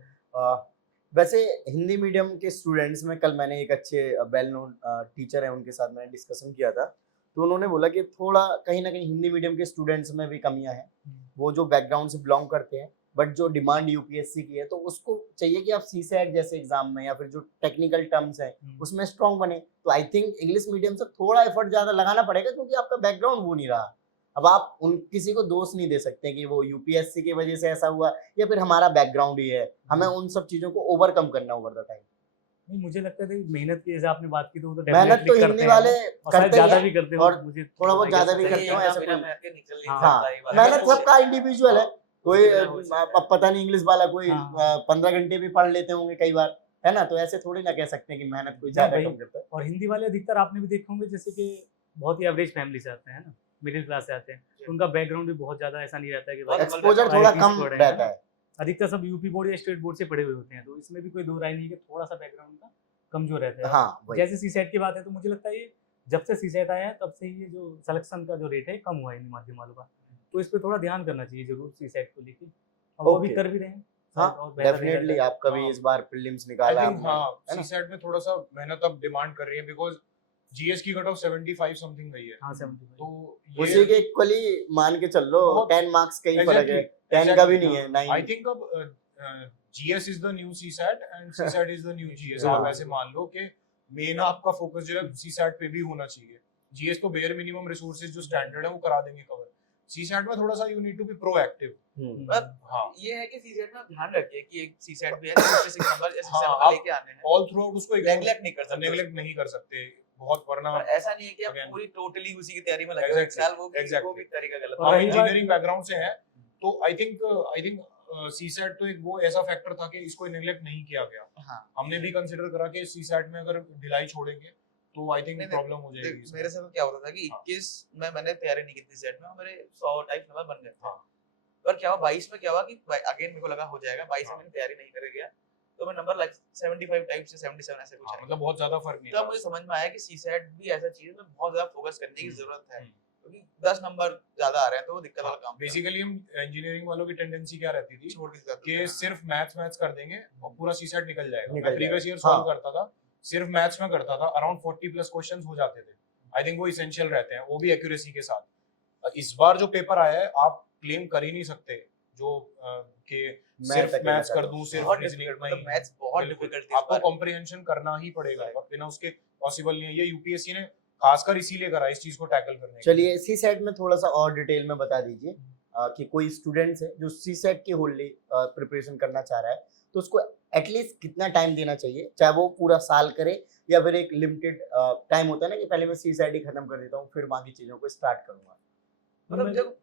वैसे हिंदी मीडियम के स्टूडेंट्स में कल मैंने एक अच्छे वेल नोन टीचर हैं, उनके साथ मैंने डिस्कशन किया था, तो उन्होंने बोला कि थोड़ा कहीं ना कहीं हिंदी मीडियम के स्टूडेंट्स में भी कमियां हैं। वो जो बैकग्राउंड से बिलोंग करते हैं, बट जो डिमांड यूपीएससी की है, तो उसको चाहिए कि आप सीसैट जैसे एग्जाम में या फिर जो टेक्निकल टर्म्स हैं उसमें स्ट्रांग बने। तो आई थिंक इंग्लिश मीडियम से थोड़ा एफर्ट ज़्यादा लगाना पड़ेगा, क्योंकि आपका बैकग्राउंड वो नहीं रहा। अब आप उन किसी को दोष नहीं दे सकते कि वो यूपीएससी की वजह से ऐसा हुआ या फिर हमारा बैकग्राउंड ही है। हमें उन सब चीज़ों को ओवरकम करना ओवर द टाइम। नहीं, मुझे लगता है कि मेहनत की, जैसे आपने बात की, तो वो तो मेहनत definitely तो करते हिंदी हैं। वाले और शायद करते ही ज़्यादा हैं, भी करते और हो, मुझे थोड़ा बहुत ज़्यादा भी ऐसा करते हो, ऐसा कोई- हाँ, मेहनत सबका इंडिविजुअल है। कोई उसमें अब पता नहीं इंग्लिश वाला कोई हाँ। 15 घंटे भी पढ़ लेते होंगे कई बार, है ना, तो ऐसे थोड़ी ना कह सकते हैं कि मेहनत कोई ज्यादा भाई। कम करता है। और हिंदी वाले अधिकतर आपने भी देखे होंगे, जैसे कि बहुत ही एवरेज फैमिली से आते हैं ना, मिडिल क्लास से आते हैं, उनका बैकग्राउंड भी बहुत ज़्यादा ऐसा नहीं रहता है कि भाई एक्सपोजर थोड़ा IIT कम स्टूडेंट है रहता ना। है। अधिकतर सब यूपी बोर्ड या स्टेट बोर्ड से पढ़े हुए होते हैं, तो इसमें भी कोई दो राय नहीं है कि थोड़ा सा बैकग्राउंड का कमजोर रहता है। हाँ, वही। जैसे सीसेट की बात है, तो मुझे लगता है ये जब से सीसेट आया है तब से ही ये जो सिलेक्शन का जो रेट है कम हुआ है हिंदी माध्यम वालों का, तो इस पे थोड़ा ध्यान करना चाहिए जरूर सीसेट को लेके, और वो भी Okay. कर भी रहे हैं। हाँ, और बेहतर नहीं डेफिनेटली रहता है। आपका भी हाँ। इस बार प्रीलिम्स आई निकाला थिंक आपने, हाँ, है ना? सीसैट में थोड़ा सा मेहनत अब डिमांड कर रही है, बिकॉज जीएस की कट ऑफ 75 समथिंग गई है, हाँ, 75। तो उसी के इक्वली मान के चल लो, बहुत- 10 मार्क्स का ही फर्क है, 10 का भी नहीं है, 9। आई थिंक अब GS is the new CSAT and CSAT is the new GS. हाँ। आप ऐसे मान लो कि मेन आपका फोकस जो है सीसैट पे भी होना चाहिए। जीएस तो बेयर मिनिमम रिसोर्सेज जो स्टैंडर्ड है वो करा देंगे कवर। सीसैट में थोड़ा सा you need to be proactive. पर हाँ, ये है कि सीसेट में आप ध्यान रखिए कि एक सीसेट भी है, स्पेसिफिक नंबर जैसे हाँ, 7 आप लेके आने हैं, ऑल थ्रू आउट उसको नेगलेक्ट नहीं कर सकते। नेगलेक्ट नहीं कर सकते बहुत, वरना पर ऐसा नहीं है कि आप Again. पूरी टोटली उसी की तैयारी में लगे हो, एक Exactly, साल वो exactly. भी तरीका गलत और आप है। रही बात- इंजीनियरिंग बैकग्राउंड से हैं, तो आई थिंक सीसैट तो एक वो ऐसा फैक्टर था कि इसको नेगलेक्ट नहीं किया गया। हाँ, हमने भी कंसिडर करा कि सीसैट में अगर ढिलाई छोड़ेंगे तो आई थिंक नहीं, प्रॉब्लम हो जाएगी देख, इसमें। मेरे साथ क्या होता था कि हाँ। 21 में मैंने तैयारी नहीं की थी सेट में, और मेरे 100 टाइप नंबर बन गए थे। हाँ। और क्या हुआ 22 में क्या हुआ कि अगेन मेरे को लगा हो जाएगा, 22 में हाँ। मैंने तैयारी नहीं कर गया, तो मैं नंबर लाइक 75 टाइप से 77 ऐसे कुछ हाँ, आया। मतलब बहुत ज्यादा फर्क नहीं तब था। मुझे समझ में आया कि सीसेट भी ऐसा चीज है में बहुत ज्यादा फोकस करने की जरूरत है, हम्म। क्योंकि 10 नंबर ज्यादा आ रहे हैं तो वो दिक्कत वाला काम है। बेसिकली हम इंजीनियरिंग वालों की टेंडेंसी क्या रहती थी छोड़ के जाते कि हैं। सिर्फ मैथ्स कर देंगे और पूरा सीसैट निकल जाएगा। निकल मैं प्रीवियस ईयर जाएगा। सॉल्व करता था, सिर्फ मैथ्स में करता था, अराउंड 40 प्लस क्वेश्चंस हो जाते थे। आई थिंक वो इसेंशियल रहते हैं, वो भी एक्यूरेसी के साथ। इस बार जो पेपर आया है आप क्लेम कर ही नहीं सकते जो कि सिर्फ अकेला मैथ्स कर कर दूं, दूं। सिर्फ बहुत रीजनिंग डिफिकल्ट, नहीं। मतलब मैथ्स बहुत बिल्कुल। डिफिकल्ट आपको कॉम्प्रिहेंशन करना ही पड़ेगा, बिना उसके पॉसिबल नहीं है। ये यूपीएससी ने खासकर इसीलिए करा इस चीज को टैकल करने के लिए। चलिए सीसैट में थोड़ा सा और डिटेल में बता दीजिए कि कोई स्टूडेंट्स है जो सीसैट की होल्डली प्रिपरेशन करना चाह रहा है, तो उसको एटलीस्ट कितना टाइम देना चाहिए, चाहे वो पूरा साल करे या फिर एक लिमिटेड टाइम होता है ना कि पहले मैं सीसैट ही खत्म कर देता हूँ फिर बाकी चीजों को स्टार्ट करूंगा। मतलब जब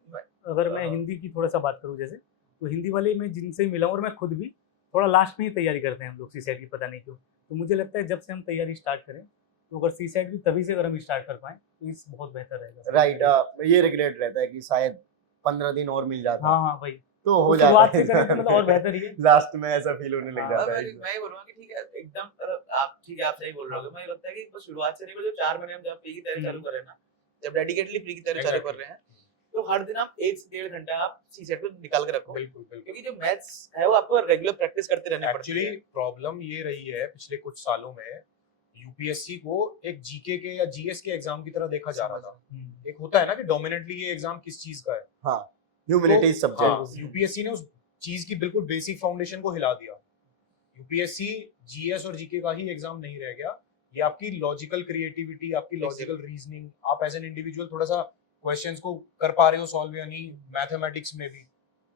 अगर मैं हिंदी की थोड़ा सा बात करूँ, जैसे तो हिंदी वाले मैं जिनसे मिला हूँ, और मैं खुद भी थोड़ा लास्ट में ही तैयारी करते हैं हम लोग सीसेट की, पता नहीं क्यों। तो मुझे लगता है जब से हम तैयारी स्टार्ट करें, तो अगर सीसेट भी तभी से अगर हम स्टार्ट कर पाएं तो इस बहुत बेहतर रहेगा। राइट, ये रिग्रेट रहता है कि शायद 15 दिन और मिल जाता। हाँ हाँ भाई, तो हो तो जाता शुरुआत है से करें तो मतलब और बेहतर ही है। लास्ट में ऐसा फील होने लग हाँ, जाता मैं है मैं ये बोलूंगा कि ठीक है एकदम आप ठीक है आप सही बोल रहे हो मुझे लगता है कि बस शुरुआत से नहीं पर जो 4 महीने हम जब प्री की तैयारी चालू कर रहे हैं ना जब डेडिकेटली प्री की तैयारी चालू कर रहे हैं तो हर दिन आप 1 से 1.5 घंटा आप सी सेट को निकाल के रखो बिल्कुल बिल्कुल क्योंकि जो मैथ्स है वो आपको रेगुलर प्रैक्टिस करते रहने पड़ती एक्चुअली है प्रॉब्लम ये रही है पिछले कुछ सालों में यूपीएससी को एक जीके के या जीएस के एग्जाम की तरह देखा जा रहा था। एक होता है ना कि डोमिनेटली ये एग्जाम किस चीज का है, हाँ ह्यूमैनिटीज सब्जेक्ट यूपीएससी ने उस चीज की बिल्कुल बेसिक फाउंडेशन को हिला दिया। यूपीएससी जीएस और जीके का ही एग्जाम नहीं रह गया, ये आपकी लॉजिकल क्रिएटिविटी, आपकी लॉजिकल रीजनिंग, आप एज एन इंडिविजुअल थोड़ा सा क्वेश्चंस को कर पा रहे हो सॉल्व या नहीं, मैथमेटिक्स में भी,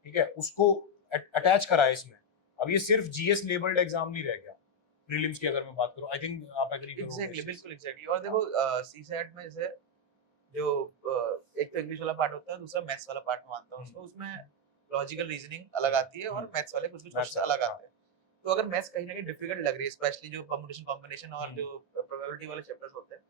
ठीक है, उसको अटैच करा है इसमें। अब ये सिर्फ जीएस लेबल्ड एग्जाम नहीं रह गया प्रीलिम्स की अगर मैं बात करूं। आई थिंक आप एग्री करोगे। एग्जैक्टली बिल्कुल एग्जैक्टली। और देखो सीसेट में जैसे जो एक तो इंग्लिश वाला पार्ट होता है, दूसरा मैथ्स वाला पार्ट मानता हूं उसको, उसमें लॉजिकल रीजनिंग अलग आती है और मैथ्स वाले कुछ कुछ क्वेश्चन अलग आते हैं। तो अगर मैथ्स कहीं ना कहीं डिफिकल्ट लग रही है, स्पेशली जो परम्यूटेशन कॉम्बिनेशन और जो प्रोबेबिलिटी वाले चैप्टर्स होते हैं,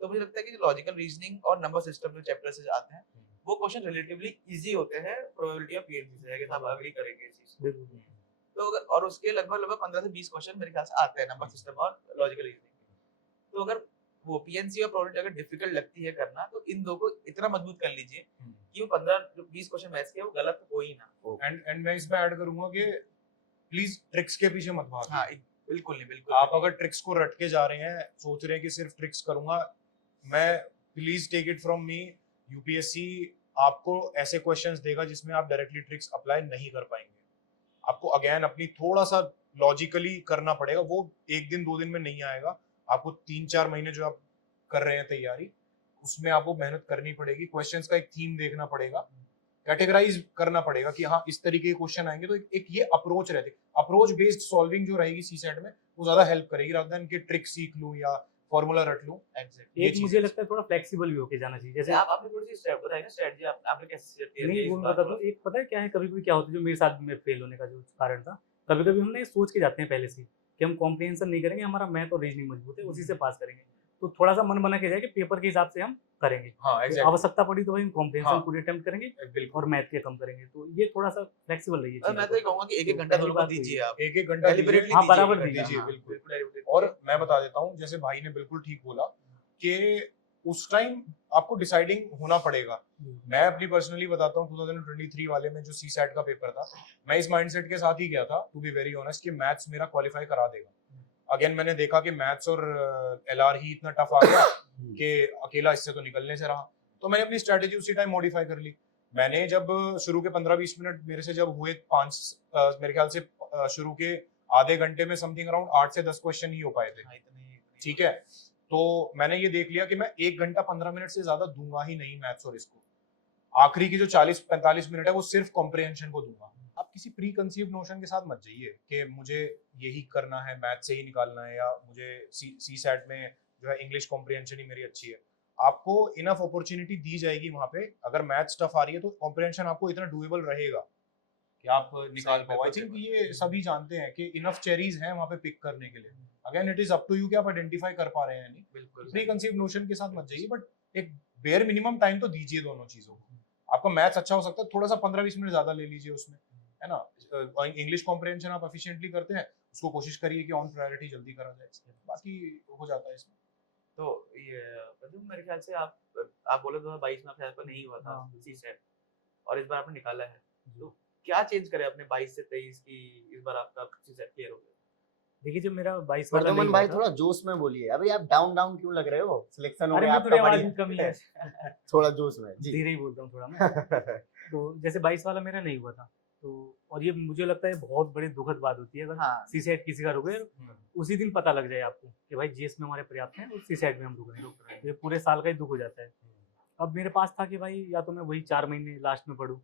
तो मुझे लगता है कि जो लॉजिकल रीजनिंग और नंबर सिस्टम जो चैप्टर्स से आते हैं वो क्वेश्चन रिलेटिवली इजी होते हैं प्रोबेबिलिटी ऑफ पीएनसी से, अगर आप एग्री करेंगे इस चीज से। तो अगर और उसके लगभग 15 से 20 क्वेश्चन मेरे ख्याल से आते हैं नंबर सिस्टम और लॉजिकल रीजनिंग। तो अगर वो पीएनसी और प्रोबेबिलिटी अगर डिफिकल्ट लगती है करना, तो इन दो को इतना मजबूत कर लीजिए कि वो 15-20 क्वेश्चन मैथ्स के वो गलत हो ही ना। एंड मैं इसमें ऐड करूंगा कि प्लीज ट्रिक्स के पीछे मत भागिए। हाँ बिल्कुल नहीं, बिल्कुल आप अगर ट्रिक्स को रट के जा रहे हैं, सोच रहे हैं कि सिर्फ ट्रिक्स करूंगा मैं, please take it from me, UPSC आपको ऐसे क्वेश्चंस देगा जिसमें आप डायरेक्टली ट्रिक्स अप्लाई नहीं कर पाएंगे। आपको अगेन अपनी थोड़ा सा लॉजिकली करना पड़ेगा, वो 1 दिन 2 दिन में नहीं आएगा। आपको 3-4 महीने जो आप कर रहे हैं तैयारी, उसमें आपको मेहनत करनी पड़ेगी, क्वेश्चंस का एक थीम देखना पड़ेगा, कैटेगराइज करना पड़ेगा कि हाँ इस तरीके के क्वेश्चन आएंगे, तो एक ये अप्रोच रहती है, अप्रोच बेस्ड सॉल्विंग जो रहेगी सीसेट में, वो ज्यादा हेल्प करेगी रादर देन कि ट्रिक सीख लूं या फॉर्मूला रट लूं। एग्जैक्टली। एक मुझे लगता है थोड़ा फ्लेक्सिबल भी होके जाना चाहिए। जैसे आपने थोड़ी सी स्टेप बताई ना, स्ट्रेटजी आपने कैसे सेट किया? नहीं, वो मैं बताता हूँ। एक पता है क्या है, कभी कभी क्या होता है, जो मेरे साथ में फेल होने का जो कारण था, कभी कभी हमने सोच के जाते हैं पहले से कि हम कॉम्प्रिहेंशन नहीं करेंगे, हमारा मैथ और रीजनिंग मजबूत है, उसी से पास करेंगे। तो थोड़ा सा मन बना के जाए कि पेपर के हिसाब से हम करेंगे। हाँ तो एग्जैक्टली, आवश्यकता पड़ी तो भाई हम कॉम्प्रिहेंशन हाँ, पूरे अटेम्प्ट करेंगे बिल्कुल। और मैथ के कम करेंगे। तो ये थोड़ा सा फ्लेक्सिबल रहिए। और मैं तो ये कहूंगा कि 1-1 घंटा दोनों को दीजिए आप, 1-1 घंटा Deliberately हाँ, दीजिए, बराबर दीजिए, दीजिए, हाँ, बिल्कुल। deliberately और दीजिए। मैं बता देता हूँ, जैसे भाई ने बिल्कुल ठीक बोला कि उस टाइम आपको डिसाइडिंग होना पड़ेगा। मैं अपनी पर्सनली बताता हूँ, 2023 वाले में जो सीसैट का पेपर था, मैं इस माइंडसेट के साथ ही गया था, टू बी वेरी ऑनेस्ट, कि मैथ्स मेरा क्वालिफाई करा देगा। अगेन मैंने देखा कि मैथ्स और एलआर ही इतना टफ आ गया कि अकेला इससे तो निकलने से रहा, तो मैंने अपनी स्ट्रेटेजी उसी टाइम मॉडिफाई कर ली। मैंने जब शुरू के 15-20 मिनट मेरे से जब हुए, मेरे ख्याल से शुरू के आधे घंटे में समथिंग अराउंड 8 से 10 क्वेश्चन ही हो पाए थे, ठीक है। तो मैंने ये देख लिया कि मैं 1 घंटा 15 मिनट से ज्यादा दूंगा ही नहीं मैथ्स और इसको। आखिरी की जो 40-45 मिनट है वो सिर्फ कॉम्प्रिहेंशन को दूंगा। आप किसी प्री कंसीव नोशन के साथ मत जाइए कि मुझे यही करना है, मैथ से ही निकालना है, या मुझे सी सेट में जो है इंग्लिश कॉम्प्रिहेंशन ही मेरी अच्छी है। आपको इनफ अपॉर्चुनिटी दी जाएगी वहां पे। अगर मैथ टफ आ रही है तो कॉम्प्रिहेंशन आपको इतना डूएबल रहेगा कि आप निकाल पाओ। आई थिंक ये सभी जानते हैं कि इनफ चेरीज हैं वहां पे पिक करने के लिए। Again it is up to you कि आप आइडेंटिफाई कर पा रहे हैं नहीं। बिल्कुल प्री कंसीव नोशन के साथ मत जाइए, बट एक बेयर मिनिमम टाइम तो दीजिए दोनों चीजों को। आपका मैथ्स अच्छा हो सकता है, थोड़ा सा 15-20 मिनट ज्यादा ले लीजिए उसमें, है ना। इंग्लिश कॉम्प्रिहेंशन आप एफिशिएंटली करते हैं, उसको कोशिश करिए कि ऑन प्रायोरिटी जल्दी करा जाए, बाकी हो जाता है इसमें। तो ये मतलब मेरे ख्याल से आप बोले 2022 में आपके पर नहीं हुआ था सीसेट, और इस बार आपने निकाला है, तो क्या चेंज करे अपने 22 से 23 की इस बार आपका सीसेट क्लियर हो गया? देखिए, जो मेरा 22 वाला प्रदुमन नहीं भाई हुआ था, थोड़ा जोश में बोलिए। अभी आप डाउन डाउन क्यों लग रहे हो? सिलेक्शन हो अरे गया मैं थोड़ी आपका, आवाज में बढ़िया। कमी है, थोड़ा जोश में जी। धीरे ही बोलता हूँ थोड़ा मैं। तो जैसे 22 वाला मेरा नहीं हुआ था, तो और ये मुझे लगता है बहुत बड़ी दुखद बात होती है अगर हाँ, सीसेट किसी का रुके, उसी दिन पता लग जाए आपको कि भाई जीएस में हमारे पर्याप्त हैं और सीसेट में हम रुक रहे हैं, तो ये पूरे साल का ही दुख हो जाता है। अब मेरे पास था कि भाई या तो मैं वही 4 महीने लास्ट में पढूं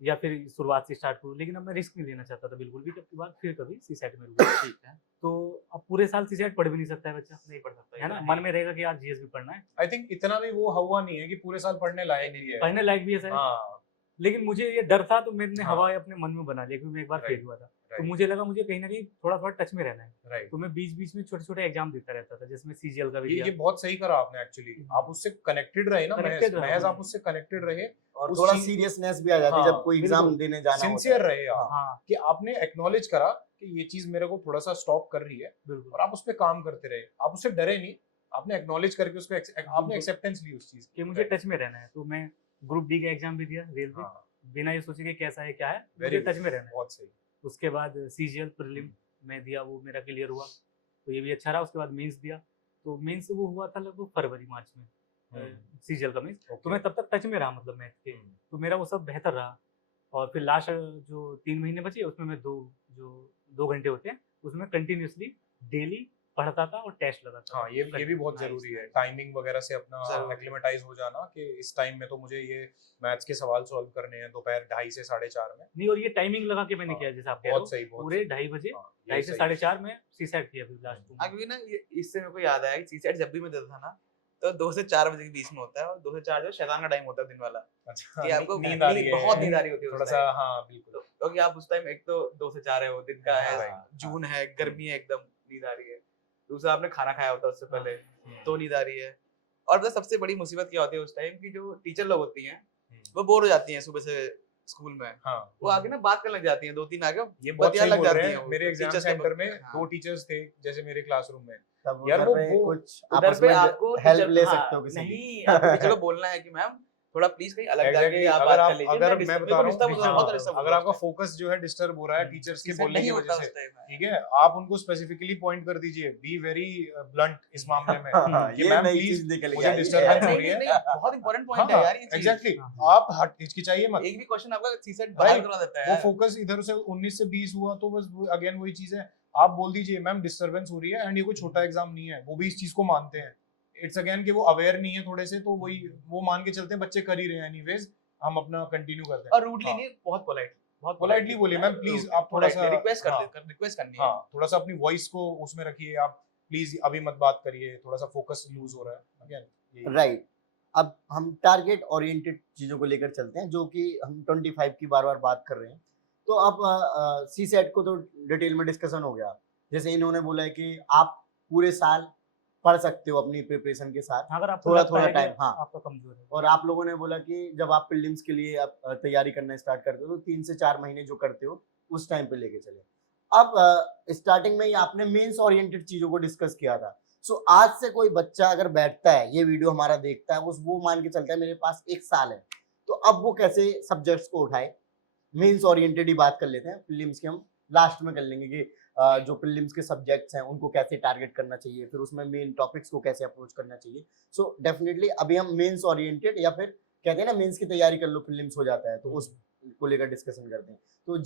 या फिर शुरुआत से स्टार्ट करूं, लेकिन अब मैं रिस्क नहीं लेना चाहता था बिल्कुल भी कि अब बार फिर कभी सीसेट में रुकूं। ठीक है, तो अब पूरे साल सीसेट पढ़ भी नहीं सकता है बच्चा, नहीं पढ़ सकता है ना। मन में रहेगा कि यार जीएस भी पढ़ना है, आई थिंक इतना भी वो हवा नहीं है कि पूरे साल पढ़ने लायक नहीं है। पढ़ने लायक भी है सर, हाँ, लेकिन मुझे ये डर था, तो मैंने हाँ। हवा अपने मन में बना लिया, क्योंकि मैं एक बार फेल हुआ था। तो मुझे लगा मुझे कहीं ना कहीं थोड़ा थोड़ा टच में रहना है, राइट। तो मैं बीच बीच में छोटे छोटे एग्जाम देता रहता था, जिसमें सीजीएल का भी ये दिया। बहुत सही करा आपने एक्चुअली, आप उससे कनेक्टेड रहे ना, Connected रहा, महज आप हाँ। उससे कनेक्टेड रहे और उस थोड़ा चीज- सीरियसनेस भी आ जाती है हाँ, जब कोई एग्जाम बिल्कुल। देने जाना होता सिंसियर है। रहे आप, हाँ कि आपने एक्नॉलेज करा कि ये चीज मेरे को थोड़ा सा स्टॉप कर रही है बिल्कुल। और आप उस पर काम करते रहे, आप उससे डरे नहीं, आपने एक्नॉलेज करके उसको आपने बिल्कुल। एक्सेप्टेंस ली उस चीज कि मुझे टच में रहना है, तो मैं ग्रुप डी का एग्जाम भी दिया रेलवे, हाँ, बिना ये सोचे कि कैसा है क्या है, very मुझे टच good, में रहना है। बहुत सही। उसके बाद सीजीएल प्रीलिम मैं दिया, वो मेरा क्लियर हुआ, तो ये भी अच्छा रहा। उसके बाद मेंस दिया, तो मेंस वो हुआ था लगभग फरवरी मार्च में, सीजीएल का मेंस। तो मैं तब तक टच में रहा, मतलब मैथ के, तो मेरा वो सब बेहतर रहा। और फिर लास्ट जो 3 महीने बचे उसमें मैं 2 घंटे होते हैं उसमें कंटिन्यूसली डेली पढ़ता था और टेस्ट लगाता था। हाँ, ये भी बहुत जरूरी है, टाइमिंग वगैरह से अपना जरूरी। एक्लिमेटाइज हो जाना कि इस टाइम में तो मुझे ये मैथ्स के सवाल सॉल्व करने हैं दोपहर 2:30 से 4:30 में। नहीं, और ये टाइमिंग लगा के मैंने हाँ, किया, जैसे आप कह रहे हो, बहुत सही, बहुत पूरे सही। 2:30 बजे, हाँ, 2:30 से सही। 4:30 में सीसेट किया फिर लास्ट हाँ, क्योंकि ना ये इससे मेरे को याद आया कि सीसेट जब भी मैं देता था ना, तो 2 से 4 बजे के बीच में होता है, और 2 से 4 जो शैतान का टाइम होता है दिन वाला, अच्छा, कि आपको नींद आ रही है, बहुत नींद आ रही होती है थोड़ा उस सा, टाइम। हाँ बिल्कुल। क्योंकि आप उस टाइम, एक तो 2 से 4 है, वो दिन का है, हाँ, जून है, गर्मी है, एकदम नींद आ रही है। दूसरा आपने खाना खाया होता है उससे पहले, तो नींद आ रही है। और पता है सबसे बड़ी मुसीबत क्या होती है उस टाइम की, जो टीचर लोग होती हैं वो बोर हो जाती हैं सुबह से स्कूल में, हाँ, वो आके ना बात करने लग जाती हैं, 2-3 आके ये बहुत बतिया सही लग बोल जाती रहे हैं हैं। वो, मेरे एग्जाम टीचर्स के सेंटर में हाँ। 2 टीचर्स थे जैसे मेरे क्लासरूम में, तब यार उधर पे वो कुछ उधर आपस पे में आपको हेल्प टीचर ले हाँ, सकते हो किसी की। नहीं, आपको टीचर को बोलना है कि मैम थोड़ा प्लीज कहीं अलग जाके Exactly, आप अगर बात आप कर लीजिए, अगर मैं मेरे बता को रहा डिस्टर्ब हूँ, होता है, बहुत हाँ, डिस्टर्ब अगर आपका फोकस जो है डिस्टर्ब हो रहा है टीचर्स के बोलने की वजह से, ठीक है, आप उनको स्पेसिफिकली पॉइंट कर दीजिए, बी वेरी ब्लंट इस मामले में, कि ये मैम नई प्लीज चीज निकल मुझे गई है। डिस्टर्बेंस हो रही है। बहुत इंपॉर्टेंट पॉइंट है यार ये चीज। एग्जैक्टली, हाँ। आप हिचकिचाइए मत, एक भी क्वेश्चन आपका सीसेट बाहर Right. करवा देता है वो यार। फोकस इधर से 19 से 20 हुआ तो बस अगेन वही चीज है, आप बोल दीजिए मैम डिस्टरबेंस हो रही है, एंड ये कोई छोटा एग्जाम नहीं है, वो भी इस चीज को मानते हैं। इट्स अगेन कि वो अवेयर नहीं है थोड़े से, तो वही वो मान के चलते हैं बच्चे कर ही रहे हैं एनीवेज, हम अपना कंटिन्यू करते हैं। और रूडली हाँ। नहीं, बहुत Politely पोलाइटली बोलिए, मैम प्लीज आप थोड़ा सा रिक्वेस्ट हाँ, कर रिक्वेस्ट करनी है। हाँ, थोड़ा सा अपनी वॉइस को उसमें रखिए, आप प्लीज अभी मत बात करिए, थोड़ा सा फोकस लूज हो रहा है अगेन। राइट। अब हम टारगेट ओरिएंटेड चीजों को लेकर चलते हैं, जो कि हम 25 की बार बार बात कर रहे हैं। तो अब सी सेट को तो डिटेल में डिस्कशन हो गया, जैसे इन्होंने बोला है कि आप पूरे साल पढ़ सकते हो अपनी प्रिपरेशन के साथ, अगर आपको थोड़ा लगता है कि टाइम, हाँ। आपका कमजोर है, और आप लोगों ने बोला कि जब आप प्रीलिम्स के लिए आप तैयारी करना स्टार्ट करते हो तो 3 से 4 महीने जो करते हो उस टाइम पे लेके चले। अब स्टार्टिंग में ही आपने मेंस ओरिएंटेड चीजों को डिस्कस किया था। सो आज से कोई बच्चा अगर बैठता है, ये वीडियो हमारा देखता है, वो मान के चलता है मेरे पास 1 साल है, तो अब वो कैसे सब्जेक्ट्स को उठाए? मेंस ओरिएंटेड ही बात कर लेते हैं, प्रीलिम्स के हम लास्ट में कर लेंगे कि जो प्रीलिम्स के सब्जेक्ट्स हैं उनको कैसे टारगेट करना चाहिए, फिर उसमें मेन टॉपिक्स को कैसे अप्रोच करना चाहिए। सो डेफिनेटली अभी हम मेंस ओरिएंटेड, या फिर कहते हैं ना मेंस की तैयारी कर लो प्रीलिम्स हो जाता है, तो उस को लेकर डिस्कशन करते हैं। तो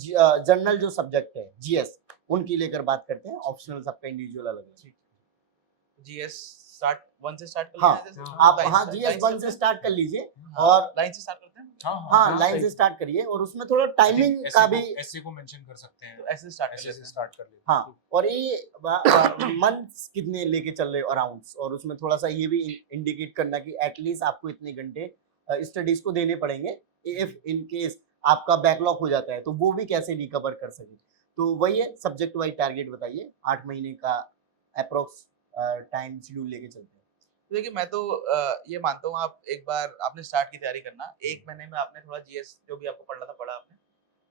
जनरल जो सब्जेक्ट है जीएस, उनकी लेकर बात करते हैं, ऑप्शनल सबका इंडिविजुअल अलग है। जीएस स्टार्ट 1 से स्टार्ट कर हाँ, लेते हैं जैसे आप line हाँ से- जीएस line 1 से से स्टार्ट कर लीजिए, हाँ, और लाइन से स्टार्ट करते हैं। हाँ लाइन से स्टार्ट करिए, और उसमें थोड़ा टाइमिंग का भी, ऐसे को मेंशन कर सकते हैं, तो ऐसे स्टार्ट कर ऐसे लेते से हैं। स्टार्ट कर लेते हाँ। और ये मंथ्स कितने लेके चल रहे हो अराउंड्स, और उसमें थोड़ा सा ये भी इंडिकेट करना कि एटलीस्ट आपको इतने घंटे स्टडीज को देने पड़ेंगे, इफ इन केस आपका बैकलॉग हो जाता है तो वो भी कैसे रिकवर कर सके। तो वही है, सब्जेक्ट वाइज टारगेट बताइए, 8 महीने का अप्रोक्स टाइम शेड्यूल लेके चलते हैं। तो देखिए मैं तो ये मानता हूँ, आप एक बार आपने स्टार्ट की तैयारी करना, 1 महीने में आपने थोड़ा जीएस जो भी आपको पढ़ना था पढ़ा आपने।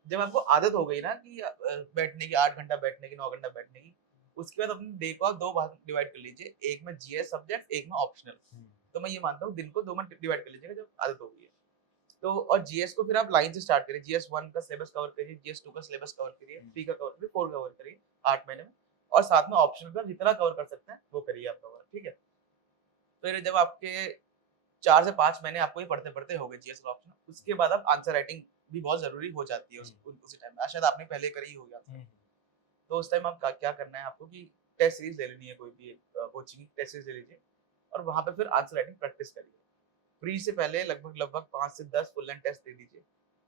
जब आपको आदत हो गई ना कि बैठने की 8 घंटा बैठने की, 9 घंटा बैठने की, उसके बाद अपने डे को आप 2 भाग डिवाइड कर लीजिए, एक में जीएस सब्जेक्ट, एक में ऑप्शनल। तो मैं ये मानता हूँ दिन को 2 में डिवाइड कर लीजिएगा जब आदत हो गई है तो। और जीएस को फिर आप लाइन से स्टार्ट करिए, जीएस 1 का सिलेबस कवर करिए, जीएस 2 का सिलेबस कवर करिए, 3 का कवर करिए, 4 कवर करिए 8 महीने में, और साथ में ऑप्शनल का जितना कवर कर सकते हैं वो करिए आप कवर, ठीक है। फिर जब आपके 4 से 5 महीने आपको ही पढ़ते पढ़ते हो गए जीएस और ऑप्शनल, उसके बाद आप आंसर राइटिंग भी बहुत जरूरी हो जाती है उसी टाइम में, शायद आपने पहले करी हो गया। तो उस टाइम आप क्या करना है आपको कि टेस्ट सीरीज ले लेनी है, कोई भी कोचिंग टेस्ट सीरीज ले लीजिए, और वहां पे फिर आंसर राइटिंग प्रैक्टिस करिए। प्री से पहले लगभग 5 से 10 फुल लेंथ टेस्ट दे दीजिए,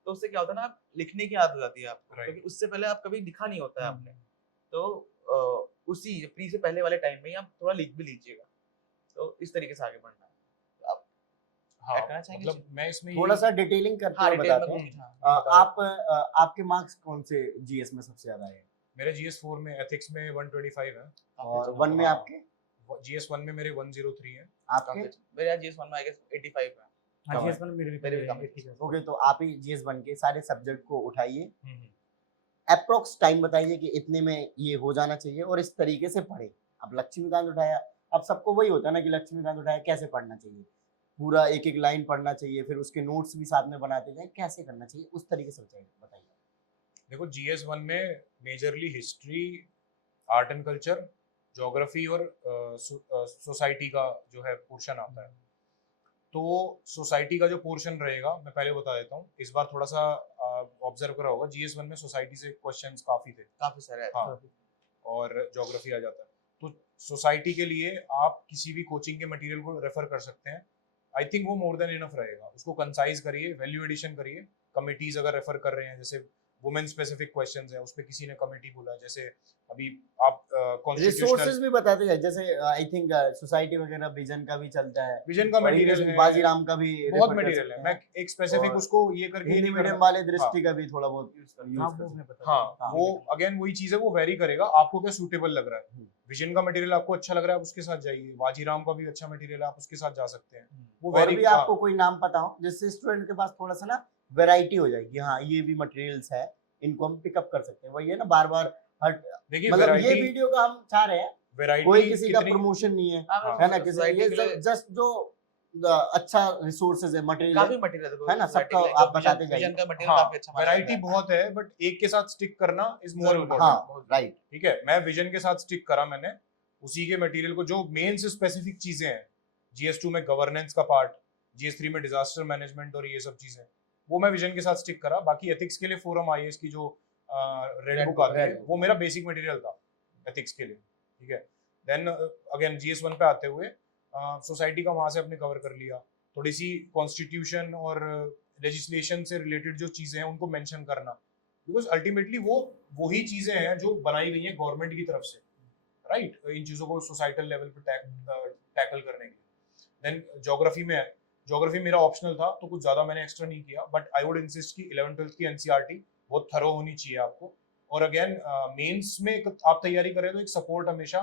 तो उससे क्या होता है ना, आप लिखने की आदत हो जाती है आपको, क्योंकि उससे पहले आप कभी लिखा नहीं होता है आपने, तो उसी प्री से पहले वाले टाइम में ही आप थोड़ा लिख भी लीजिएगा। तो इस तरीके से आगे बढ़ना है। हाँ, करना चाहेंगे मतलब मैं इसमें थोड़ा सा डिटेलिंग करते हाँ, हुए डिटेल बताते में हैं। हाँ, आप आपके मार्क्स कौन से जीएस में सबसे ज्यादा आए? मेरे GS4 में एथिक्स में 125 है, और 1 में हाँ। आपके GS1 में मेरे 103 है। आपके मेरे यहाँ GS1 में आई गेस 85 है। हाँ कम है। GS1 में मेरे मेरे भी भी कम है। 80 का। ओके, तो आप ही GS1 के सारे सब्जेक्ट को उठाइए, हम्म। अप्रोक्स टाइम बताइए कि इतने में ये हो जाना चाहिए और इस तरीके से पढ़े। अब लक्ष्मीकांत उठाया, अब सबको वही होता है ना कि लक्ष्मीकांत उठाया कैसे पढ़ना चाहिए, पूरा एक एक लाइन पढ़ना चाहिए, फिर उसके नोट्स भी साथ में बनाते जाए, कैसे करना चाहिए उस तरीके से बताइए। देखो GS1 में majorly history, art and culture, geography और सोसाइटी का जो है पोर्शन आता है। तो सोसाइटी का जो पोर्शन रहेगा मैं पहले बता देता हूँ, इस बार थोड़ा सा ऑब्जर्व करा होगा, GS1 में सोसाइटी से क्वेश्चंस काफी थे, काफी सारे आए। हाँ, और ज्योग्राफी आ जाता है। तो सोसाइटी के लिए आप किसी भी कोचिंग के मटेरियल को रेफर कर सकते हैं, आई थिंक वो मोर देन इनफ रहेगा। उसको कंसाइज करिए, वैल्यू एडिशन करिए। कमिटीज अगर रेफर कर रहे हैं, जैसे वुमेन स्पेसिफिक क्वेश्चंस है, उस पे किसी ने कमिटी बोला, जैसे अभी आप रिसोर्सेज कॉन्स्टिट्यूशनल भी बताते जाए, जैसे आई थिंक सोसाइटी वगैरह विजन का भी चलता है, विजन का और मटेरियल इंग्लिश है, बाजीराम का भी बहुत refer कर मटेरियल सकते है। हैं। मैं एक स्पेसिफिक और उसको ये करके हिंदी नहीं मीडियम करना। वाले दृष्टि का भी थोड़ा बहुत यूज हाँ कर वो सकते हमें हैं। पता हाँ, है। वो अगेन वही चीज है, वो वेरी करेगा आपको क्या सूटेबल लग रहा है। विजन का मटेरियल आपको अच्छा लग रहा है, आप उसके साथ जाइए। वाजीराम का भी अच्छा मटेरियल है, आप उसके साथ जा सकते हैं। वो और वेरी भी आपको कोई नाम पता हो जिससे स्टूडेंट के पास थोड़ा सा ना वैरायटी हो जाएगी, हाँ ये भी मटेरियल्स है, इनको हम पिकअप कर सकते हैं। वही है ना, बार बार हर देखिए मतलब ये वैरायटी, वीडियो का हम चाह रहे हैं, वैरायटी कोई किसी का कितनी, प्रमोशन नहीं है, हाँ, है ना, मैं किसी society ये के लिए जस्ट जो अच्छा रिसोर्सेज है, मटेरियल काफी है, मटेरियल है ना, सबका आप बताते जाइए। विजन का मटेरियल हाँ, काफी अच्छा माना वैरायटी जाता है। बहुत है, बट एक के साथ स्टिक करना इज मोर जरूरी, इम्पोर्टेंट। हाँ राइट, ठीक है, मैं विजन के साथ स्टिक करा मैंने, उसी के मटेरियल को, जो मेन से स्पेसिफिक चीजें हैं, GS2 में गवर्नेंस का पार्ट, GS3 में डिजास्टर मैनेजमेंट और ये सब चीजें, वो मैं विजन के साथ स्टिक करा। बाकी एथिक्स के लिए फोरम IAS की जो रेड बुक आती है, वो मेरा बेसिक मटेरियल था एथिक्स के लिए। ठीक है, देन अगेन GS1 पे आते हुए सोसाइटी का वहां से अपने कवर कर लिया। थोड़ी सी कॉन्स्टिट्यूशन और लेजिस्लेशन से रिलेटेड जो चीजें हैं उनको मेंशन करना, बिकॉज अल्टीमेटली वो वही चीजें हैं जो बनाई गई हैं गवर्नमेंट की तरफ से, राइट, इन चीजों को सोसाइटल लेवल पे टैकल करने के लिए। देन ज्योग्राफी में, ज्योग्राफी मेरा ऑप्शनल था तो कुछ ज्यादा मैंने एक्स्ट्रा नहीं किया, बट आई वुड इंसिस्ट कि 11th-12th की NCERT बहुत थरो होनी चाहिए आपको। और अगेन मेंस में आप तैयारी करें तो एक सपोर्ट हमेशा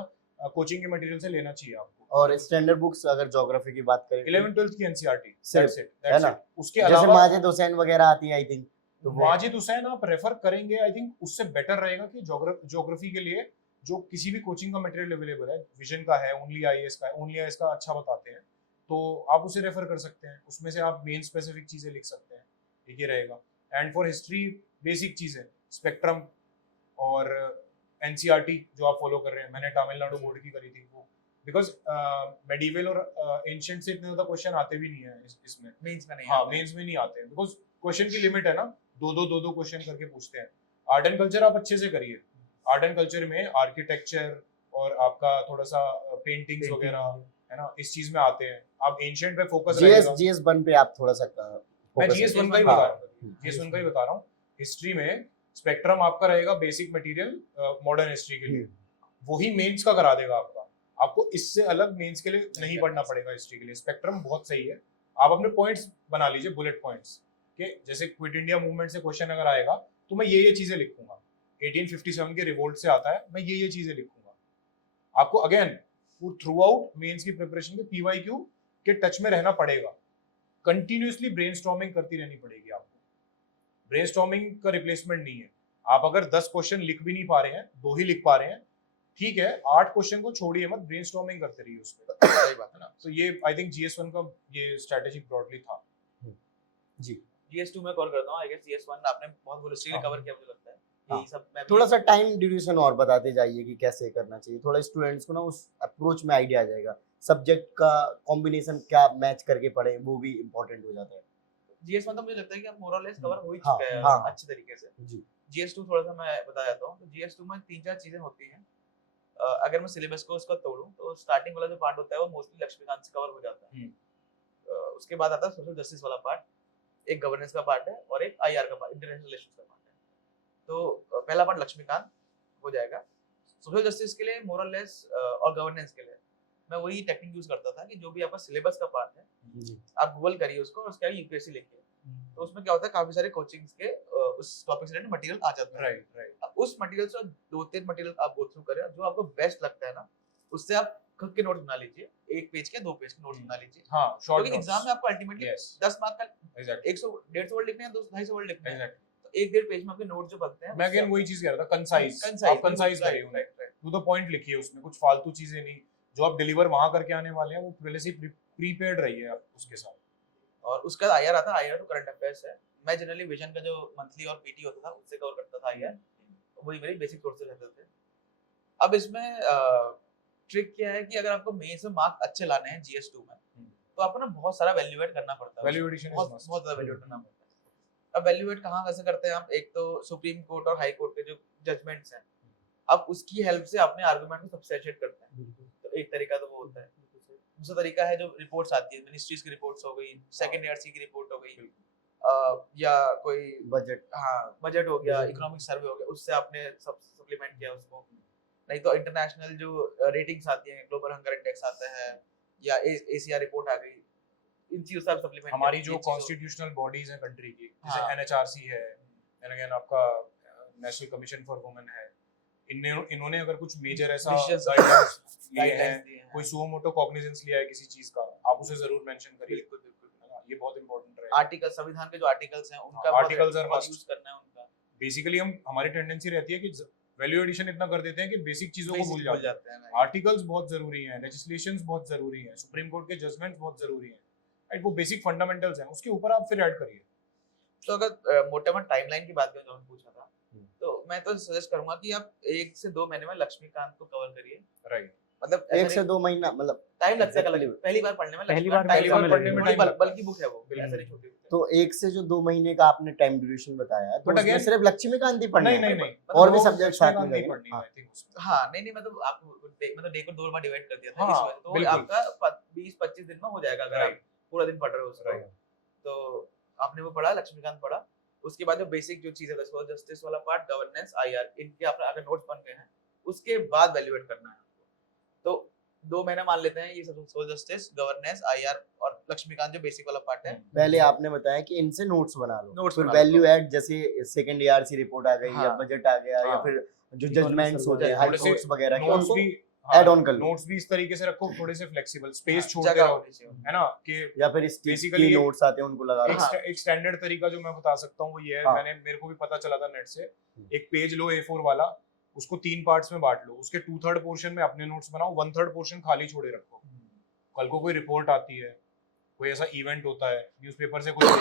कोचिंग के मटेरियल से लेना चाहिए आपको। और स्टैंडर्ड बुक्स अगर ज्योग्राफी की बात करें 11th-12th की NCERT, सिर्फ, that's it, है that's ना? it। उसके जैसे अलावा माजिद हुसैन वगैरह आती है आई थिंक, तो वो माजिद हुसैन आप रेफर करेंगे, आई थिंक उससे बेटर रहेगा कि ज्योग्राफी के लिए जो किसी भी कोचिंग का मटेरियल अवेलेबल है, विजन का है, ओनली IAS का है, ओनली IAS का अच्छा बताते हैं, तो आप उसे रेफर कर सकते हैं। उसमें से आप मेन स्पेसिफिक चीजें लिख सकते हैं, ठीक है रहेगा। एंड फॉर हिस्ट्री बेसिक चीजें, स्पेक्ट्रम और NCERT जो आप फॉलो कर रहे हैं, मैंने तमिलनाडु बोर्ड की करी थी वो, बिकॉज मेडिवल और एंशिएंट से इतने ज्यादा क्वेश्चन आते भी नहीं है इसमें, मेंस में नहीं हाँ आता है। मेंस में नहीं आते हैं, बिकॉज क्वेश्चन की लिमिट है ना, दो क्वेश्चन करके पूछते हैं। आर्ट एंड कल्चर आप अच्छे से करिए, आर्ट एंड कल्चर में आर्किटेक्चर और आपका थोड़ा सा पेंटिंग्स वगैरह है ना, इस चीज में आते हैं। आप एंशिएंट पे फोकस रहेगा। GS1 पे आप थोड़ा सा मैं focus GS1 का ही हाँ। बता रहा हूँ, GS1 का ही बता रहा हूँ। हिस्ट्री में स्पेक्ट्रम आपका रहेगा बेसिक मटेरियल मॉडर्न हिस्ट्री के लिए, वही मेंस का करा देगा आपका। आपको इससे अलग मेंस के लिए नहीं पढ़ना पड़ेगा हिस्ट्री के लिए। स्पेक्ट्रम बहुत सही है, आप अपने पॉइंट्स बना लीजिए, बुलेट पॉइंट्स के, जैसे क्विट इंडिया मूवमेंट से क्वेश्चन अगर आएगा तो मैं ये चीजें लिखूंगा, 1857 के रिवोल्ट से आता है, मैं ये चीजें लिखूंगा। आपको अगेन थ्रू आउट मेंस की प्रिपरेशन में PYQ के टच में रहना पड़ेगा, कंटिन्यूअसली ब्रेनस्टॉर्मिंग करती रहनी पड़ेगी आपको। ब्रेनस्टॉर्मिंग का रिप्लेसमेंट नहीं है। आप अगर 10 क्वेश्चन लिख भी नहीं पा रहे हैं, 2 ही लिख पा रहे हैं, ठीक है, 8 क्वेश्चन को छोड़िए मत, ब्रेनस्टॉर्मिंग करते रहिए उस पे। सही बात है ना। तो ये आई थिंक GS1 का ये स्ट्रेटेजी ब्रॉडली था। जी, GS2 में कॉल करता हूँ। आई गेस GS1 आपने बहुत होलिस्टिकली कवर किया मुझे लगता है। हाँ। यही सब मैं भी- थोड़ा सा टाइम ड्यूरेशन और बताते जाइए कि कैसे करना चाहिए, थोड़ा स्टूडेंट्स को ना उस अप्रोच में आइडिया आ जाएगा। सब्जेक्ट का कॉम्बिनेशन क्या मैच करके पढ़े वो भी इम्पोर्टेंट हो जाता है। GS1 तो मुझे लगता है कि आप मोर और लेस कवर हो ही हाँ, चुका है हाँ। अच्छे तरीके से। जी, GS2 थोड़ा सा मैं बता देता हूँ। तो GS2 में 3-4 चीजें होती हैं। अगर मैं सिलेबस को उसका तोड़ूं तो स्टार्टिंग वाला जो पार्ट होता है वो मोस्टली लक्ष्मीकांत से कवर हो जाता है। उसके बाद आता है सोशल जस्टिस वाला पार्ट, एक गवर्नेंस का पार्ट है और एक IR का पार्ट, इंटरनेशनल रिलेशंस का पार्ट है। तो पहला पार्ट लक्ष्मीकांत हो जाएगा। सोशल जस्टिस के लिए मोर और लेस और गवर्नेंस के लिए मैं वही टेक्निक यूज करता था कि जो भी आपका सिलेबस का पार्ट है जी, आप गूगल करिए उसको और उसके आगे UPSC लिखिए। तो उसमें क्या होता है, काफी सारे कोचिंग्स के उस टॉपिक से रिलेटेड मटेरियल आ जाता है। Right right. अब उस मटेरियल से 2-3 मटेरियल आप गो थ्रू करें, जो आपको बेस्ट लगता है ना उससे आप खुद के नोट्स बना लीजिए, 1 पेज के 2 पेज के नोट्स बना लीजिए, हाँ शॉर्ट क्योंकि एग्जाम में आपको अल्टीमेटली Yes. 10 मार्क का एग्जैक्टली 100-150 वर्ड लिखने हैं, 250 वर्ड लिखने हैं, एग्जैक्टली तो 1-1.5 पेज में आपके नोट जो बनते हैं मैं अगेन वही चीज कह रहा था, कंसाइज आप कंसाइज करिए उन्हें, टू द पॉइंट लिखिए, उसमें कुछ फालतू चीजें नहीं, जो आप डिलीवर वहां करके आने वाले हैं वो पहले से प्रीपेयर्ड रहिए आप उसके साथ। और उसका आईआर आता है, आईआर तो करंट अफेयर्स है, मैं जनरली विजन का जो मंथली और पीटी होता था उससे कवर करता था आईआर, वही मेरी बेसिक सोर्सेज रहते थे। अब इसमें ट्रिक क्या है कि अगर आपको मेंस में मार्क अच्छे लाने हैं जीएस2 में, तो आपको ना बहुत सारा वैल्यू ऐड करना पड़ता है, वैल्यू एडिशन बहुत बहुत ज्यादा वैल्यू ऐड करना पड़ता है। अब वैल्यू ऐड कहाँ कैसे करते हैं आप, एक तो सुप्रीम कोर्ट और हाई कोर्ट के जो जजमेंट्स हैं, अब उसकी हेल्प से अपने आर्गुमेंट को सब्सटेंशिएट करते हैं, तो एक तरीका तो वो होता है। दूसरा तरीका है जो रिपोर्ट्स आती है, मिनिस्ट्रीज की रिपोर्ट्स हो गई, सेकंड ईआरसी की रिपोर्ट हो गई, या कोई बजट, हाँ बजट हो गया, इकोनॉमिक सर्वे हो गया, उससे आपने सप्लीमेंट किया उसको। नहीं तो इंटरनेशनल जो रेटिंग्स आती हैं, ग्लोबल हंगर इंडेक्स आता है या एसीआर रिपोर्ट आ गई, इन चीजों से आप सप्लीमेंट, हमारी जो कॉन्स्टिट्यूशनल बॉडीज हैं कंट्री की, जैसे हाँ। एनएचआरसी है, एंड अगेन आपका नेशनल कमीशन फॉर वुमेन है, इन्होंने अगर कुछ मेजर ऐसा Decisions- गाइडलाइंस लिए हैं, गाइडलाइंस दिए हैं। कोई सुमोटो कॉग्निजेंस लिया है किसी चीज का, आप उसे जरूर मेंशन करिए, बिल्कुल बिल्कुल। है ना, ये बहुत इंपॉर्टेंट है। आर्टिकल, संविधान के जो आर्टिकल्स हैं उनका आर्टिकल्स आर बहुत must। यूज करना है उनका, बेसिकली हम हमारी टेंडेंसी रहती है कि वैल्यू एडिशन इतना कर देते हैं कि बेसिक चीजों को भूल भूल जाते हैं। जाते हैं। आर्टिकल्स बहुत जरूरी हैं, लेजिस्लेशंस बहुत जरूरी हैं, सुप्रीम कोर्ट के जजमेंट्स बहुत जरूरी हैं, राइट, वो बेसिक फंडामेंटल्स हैं, उसके ऊपर आप फिर ऐड करिए। तो अगर मोटे मोटे टाइमलाइन की बात करें, जो हमने पूछा था, तो मैं तो सजेस्ट करूंगा कि आप 1 से 2 महीने में लक्ष्मीकांत को कवर करिए, राइट, मतलब 1 से 2 महीना, मतलब टाइम लगता है exactly। पहली बार पढ़ने में, पहली बार पहली बार पढ़ने में time लगता है। बल्कि बुक है वो, बिल्कुल। ऐसा नहीं छोटी बुक है। तो 1 से जो 2 महीने का आपने टाइम ड्यूरेशन बताया है, तो But उसमें again- सिर्फ लक्ष्मीकांत ही पढ़ना नहीं है, नहीं नहीं, और भी वो subjects साथ में लक्ष्मीकांत नहीं करें। पढ़नी है, हाँ। I think उसमें। हाँ नहीं मतलब आपको मतलब डे को 2 बार डिवाइड कर दिया था, हाँ, इस वजह, तो बिल्कुल। आपका 20-25 दिन में हो जाएगा अगर आप Right। पूरा दिन पढ़ रहे हो उसको। Right। तो आपने वो पढ़ा, लक्ष्मीकांत पढ़ा, उसके बाद जो बेसिक जो चीजें सोशल जस्टिस वाला पार्ट, गवर्नेंस, आईआर, इनके आपने अगर नोट्स बन गए हैं, उसके बाद वैल्यूएट करना है आपको। तो 2 महीना मान लेते हैं, ये सब सोशल जस्टिस, गवर्नेंस, आईआर और लक्ष्मीकांत जो बेसिक वाला पार्ट है। पहले आपने बताया कि इनसे नोट्स बना लो, Notes फिर बना लो। वैल्यू ऐड, जैसे सेकंड ईआरसी रिपोर्ट आ गई, या हाँ। बजट आ गया, या हाँ। फिर जो Economic जजमेंट्स होते हैं, survey, हाई थोड़े से कोर्ट्स वगैरह के, नोट्स उनको भी add on कर लो। नोट्स भी इस तरीके से रखो, थोड़े से फ्लेक्सिबल, स्पेस हाँ, छोड़ते जगह रहो, होनी चाहिए। है ना, कि या फिर स्टीच Basically की नोट्स आते हैं, उनको लगा लो। हाँ। एक स्टैंडर्ड तरीका जो मैं बता सकता हूँ वो ये है, हाँ। मेरे को भी पता चला था नेट से, एक पेज लो A4 वाला, उसको 3 पार्ट्स में बांट लो, उसके 2/3 पोर्शन में अपने नोट्स बनाओ, 1/3 पोर्शन खाली छोड़े रखो। कल को कोई रिपोर्ट आती है, कोई ऐसा इवेंट होता है, न्यूज़पेपर से कोई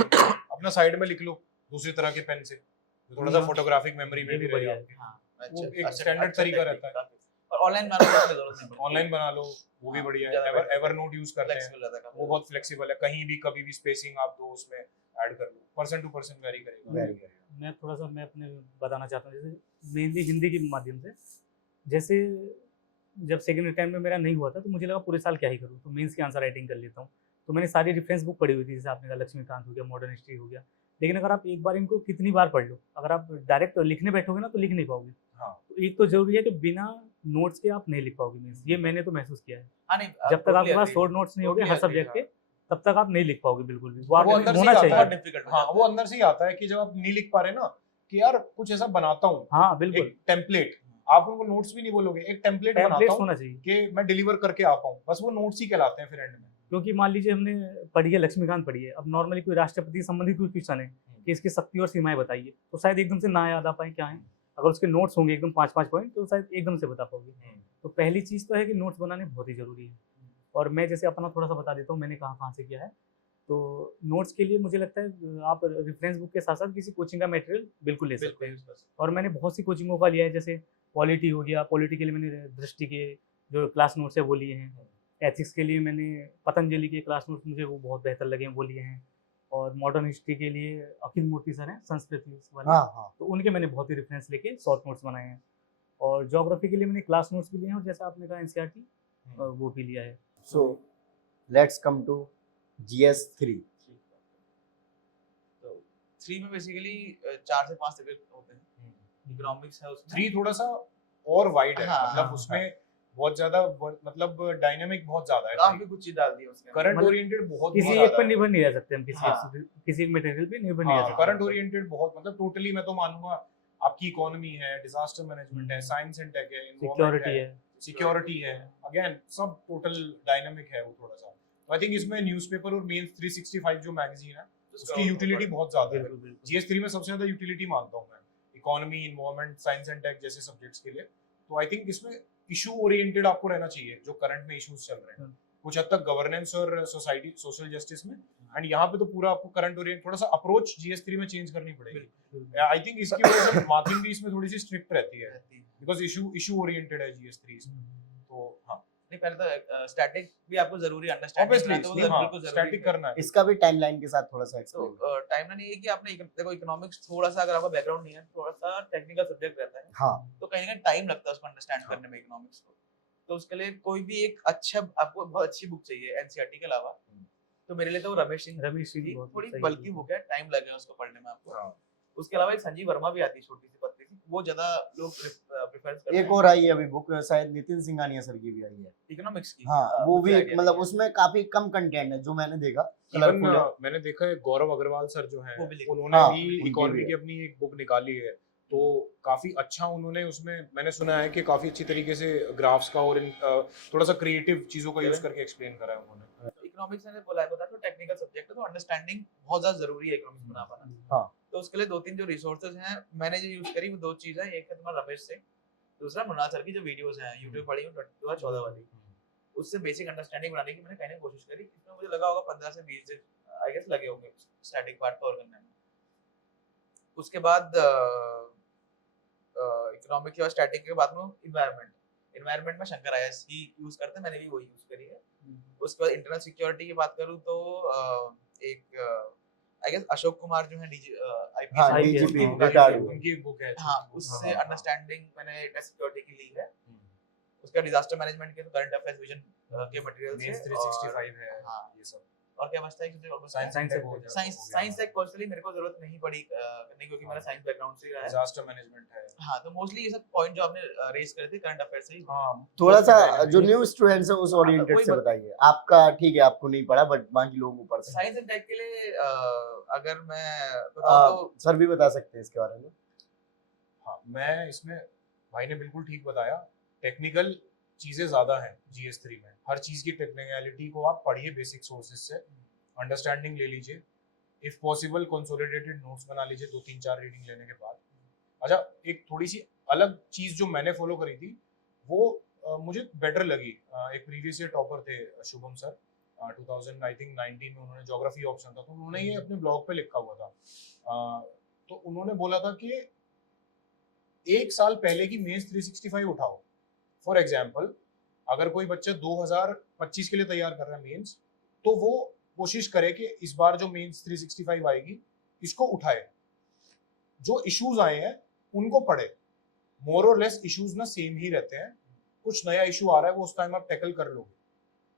अपना साइड में लिख लो दूसरी तरह के पेन से, जो थोड़ा सा फोटोग्राफिक मेमोरी में ये भी भी बढ़िया रहे है। हाँ, वो अच्छा- एक अच्छा- standard अच्छा तरीका technique रहता है। काफी। और ऑनलाइन बनाने की जरूरत नहीं पड़ती। ऑनलाइन बना लो, वो भी हाँ, बढ़िया ज्यादा है, better। एवरनोट यूज करते हैं, Flexible रहता है काफी। वो बहुत फ्लेक्सिबल है, कहीं भी कभी भी स्पेसिंग आप दो उसमें ऐड कर लो, पर्सन टू पर्सन वेरी करेगा। Very good। मैं थोड़ा सा मैं अपने बताना चाहता हूँ, जैसे मेनली हिंदी के माध्यम से, जैसे जब सेकंड टाइम में मेरा नहीं हुआ था तो मुझे लगा पूरे साल क्या ही करूँ, तो मेंस की आंसर राइटिंग कर लेता हूँ। तो मैंने सारी रेफरेंस बुक पढ़ी हुई थी, जैसे आपने कहा लक्ष्मीकांत हो गया, मॉडर्न हिस्ट्री हो गया, लेकिन अगर आप एक बार इनको कितनी बार पढ़ लो, अगर आप डायरेक्ट लिखने बैठोगे ना तो लिख नहीं पाओगे। हाँ। तो एक तो जरूरी है कि बिना नोट्स के आप नहीं लिख पाओगे मेंस, ये मैंने तो महसूस किया है। हाँ, नहीं, जब तक totally आपके पास agree। शॉर्ट नोट्स नहीं होंगे हर Totally agree, सब्जेक्ट के, हाँ। तब तक आप नहीं लिख पाओगे बिल्कुल भी। वो अंदर से होना ही आता है। चाहिए। बहुत difficult हो हाँ, जाता वो है। अंदर से ही आता है कि जब आप नहीं लिख पा रहे ना, कि यार कुछ ऐसा बनाता हूँ, हाँ बिल्कुल, एक टेम्पलेट, आप उनको नोट्स भी नहीं बोलोगे, एक टेम्पलेट बनाता टेम्पलेट्स हूँ होना चाहिए। कि मैं डिलीवर करके आ पाऊँ, बस वो नोट्स ही कहलाते हैं फिर एंड में। क्योंकि मान लीजिए हमने पढ़ी है लक्ष्मीकांत पढ़ी है, अब नॉर्मली कोई राष्ट्रपति संबंधित कोई क्वेश्चन है कि इसकी शक्ति और सीमाएं बताइए, तो शायद एकदम से ना याद आ पाए क्या है। अगर उसके नोट्स होंगे एकदम 5-5 पॉइंट, तो शायद एकदम से बता पाओगे। तो पहली चीज़ तो है कि नोट्स बनाने बहुत ही जरूरी है। और मैं जैसे अपना थोड़ा सा बता देता हूँ मैंने कहाँ से किया है। तो नोट्स के लिए मुझे लगता है आप रेफरेंस बुक के साथ साथ किसी कोचिंग का मटेरियल बिल्कुल ले सकते हैं। और मैंने बहुत सी कोचिंगों का लिया है, जैसे पॉलिटी हो गया, पॉलिटी के लिए मैंने दृष्टि के जो क्लास नोट्स है वो लिए हैं। एथिक्स के लिए मैंने पतंजलि के क्लास नोट्स, मुझे वो बहुत बेहतर लगे हैं, वो लिए हैं। और मॉडर्न हिस्ट्री के लिए अखिल मूर्ति सर हैं संस्कृत वाले, हाँ हाँ। तो उनके मैंने बहुत ही रेफरेंस लेके शॉर्ट नोट्स बनाए हैं। और ज्योग्राफी के लिए मैंने क्लास नोट्स भी लिए हैं, और जैसा आपने कहा एनसीईआरटी वो भी लिया है। So let's come to GS3। तो 3 में बेसिकली 4 से 5 सब्जेक्ट होते हैं। इकोनॉमिक्स है उसमें। 3 थोड़ा सा और वाइड है, हाँ, मतलब हाँ, उसमें बहुत ज्यादा मतलब डायनामिक बहुत ज्यादा है, काफी कुछ चीज डाल दी है उसके अंदर। करंट मतलब ओरिएंटेड बहुत किसी ज्यादा एक पर है। निर्भर नहीं रह सकते हम, हाँ। किसी एक मटेरियल पे निर्भर नहीं रह हाँ, सकते। करंट ओरिएंटेड बहुत, मतलब टोटली मैं तो मानूंगा आपकी इकोनॉमी है, डिजास्टर मैनेजमेंट है, साइंस एंड टेक है, सिक्योरिटी है। सिक्योरिटी है, अगेन सब टोटल डायनामिक है वो थोड़ा सा। तो आई थिंक इसमें न्यूज़पेपर और मेंस 365 जो मैगजीन है उसकी यूटिलिटी बहुत ज्यादा है। बिल्कुल बिल्कुल। GS3 में सबसे ज्यादा यूटिलिटी मानता हूँ मैं, economy, environment, science and tech जैसे सब्जेक्ट्स के लिए। तो आई थिंक इसमें इशू ओरिएंटेड आपको रहना चाहिए, जो करंट में इश्यूज चल रहे हैं कुछ हद तक गवर्नेंस और सोसाइटी सोशल जस्टिस में, एंड यहाँ पे तो पूरा आपको करंट ओरिएंट थोड़ा सा अप्रोच GS3 में चेंज करनी पड़ेगी। आई थिंक इसकी वजह से मार्किंग भी इसमें थोड़ी सी स्ट्रिक्ट रहती है बिकॉज इशू ओरिएंटेड है GS3 इसमें। तो हाँ, नहीं पहले तो स्टैटिक भी आपको जरूरी अंडरस्टैंडिंग ऑब्वियसली तो बिल्कुल जरूरी स्टैटिक करना है। इसका भी टाइमलाइन के साथ थोड़ा सा तो एक्सप्लेन। टाइमलाइन ये है कि आपने देखो इकोनॉमिक्स थोड़ा सा, अगर आपका बैकग्राउंड नहीं है, थोड़ा सा टेक्निकल सब्जेक्ट रहता है, हाँ तो कहीं ना कहीं टाइम लगता है उसको अंडरस्टैंड करने में इकोनॉमिक्स को। तो उसके लिए कोई भी एक अच्छा, आपको बहुत अच्छी बुक चाहिए एनसीईआरटी के अलावा, तो मेरे लिए तो रमेश सिंह की की बहुत थोड़ी सही बल्कि है। बुक है, टाइम लगेगा उसको पढ़ने में आपको। हाँ। उसके अलावा एक संजीव वर्मा भी आती है, छोटी सी पतली सी, वो ज्यादा लोग प्रेफर करते हैं। एक और आई है अभी बुक, शायद नितिन सिंघानिया सर की भी आई है। इकोनॉमिक्स की, हाँ वो भी मुझे एक idea मतलब नहीं है। उसमें काफी कम कंटेंट है जो मैंने देखा, इवन कलरफुल है। मैंने देखा है गौरव अग्रवाल सर जो हैं वो भी लिखते हैं। उन्होंने हाँ, भी उनकी इकोनॉमी भी है। की अपनी एक बुक निकाली है, तो काफी अच्छा उन्होंने उसमें, मैंने सुना है कि काफी अच्छी तरीके से ग्राफ्स का और थोड़ा सा क्रिएटिव चीजों का यूज करके एक्सप्लेन करा है उन्होंने। इकोनॉमिक्स ने बोला है, बता तो टेक्निकल सब्जेक्ट है, तो अंडरस्टैंडिंग बहुत ज्यादा जरूरी है इकोनॉमिक्स बना पाना। हाँ। तो उसके लिए दो तीन जो रिसोर्सेज हैं मैंने जो यूज करी वो दो चीज है, एक है तुम्हारा रमेश से, दूसरा मृणाल सर की जो वीडियोस हैं YouTube पढ़ी हूं 2014 वाली, उससे बेसिक अंडरस्टैंडिंग बनाने की मैंने कहने की कोशिश करी। इसमें मुझे लगा होगा 15 से 20 दिन आई गेस लगे होंगे स्टैटिक पार्ट कवर करने में। उसके बाद इकोनॉमिक और स्टैटिक के बाद में एनवायरनमेंट में शंकर आईएएस ही यूज करते हैं, मैंने भी वही यूज करी है। उसके बाद इंटरनल सिक्योरिटी की बात करूं तो एक आई गेस अशोक कुमार जो है हाँ IPS DGP हाँ। रिटायर्ड हुए। उनकी एक बुक है हाँ, छोटी सी। उससे हाँ, अंडरस्टैंडिंग मैंने इंटरनल सिक्योरिटी की ली है। उसका डिजास्टर मैनेजमेंट के, तो करंट अफेयर्स विजन के मटेरियल मेंस से 365 है, हाँ। ये सब और क्या बचता है कि मुझे साइंस Science टेक and हो गया, साइंस हो गया। साइंस टेक पर्सनली मेरे को जरूरत नहीं पड़ी करने, क्योंकि मेरा साइंस बैकग्राउंड से रहा है। डिजास्टर मैनेजमेंट है। हाँ, तो मोस्टली ये सब पॉइंट जो आपने रेज करे थे करंट अफेयर से ही। हाँ, थोड़ा सा बहुत जो न्यू स्टूडेंट्स है उस ओरिएंटेड वही से बत- बताइए। आपका ठीक है, आपको नहीं पढ़ा, बट बाकी लोगों को पढ़ साइंस एंड टेक के लिए अगर मैं बताऊं तो सर भी बता सकते हैं इसके बारे में। हाँ, मैं इसमें भाई ने बिल्कुल ठीक बताया, टेक्निकल चीजें ज्यादा हैं GS3 में। हर चीज की टेक्निकलिटी को आप पढ़िए बेसिक सोर्सेज से, अंडरस्टैंडिंग ले लीजिए, इफ पॉसिबल कंसोलिडेटेड नोट्स बना लीजिए 2-3-4 रीडिंग लेने के बाद। अच्छा, एक थोड़ी सी अलग चीज जो मैंने फॉलो करी थी वो मुझे बेटर लगी। एक प्रीवियस ईयर टॉपर थे शुभम सर, 2019 में उन्होंने ज्योग्राफी ऑप्शन था, तो उन्होंने ये अपने ब्लॉग पे लिखा हुआ था। तो उन्होंने बोला था कि एक साल पहले की मेंस 365 उठाओ। फॉर एग्जाम्पल, अगर कोई बच्चा 2025 के लिए तैयार कर रहा है मेंस, तो वो कोशिश करे कि इस बार जो मेंस 365 आएगी इसको उठाए, जो इश्यूज आए हैं उनको पढ़े। मोर और लेस इश्यूज ना सेम ही रहते हैं, कुछ नया इशू आ रहा है वो उस टाइम आप टैकल कर लोगे,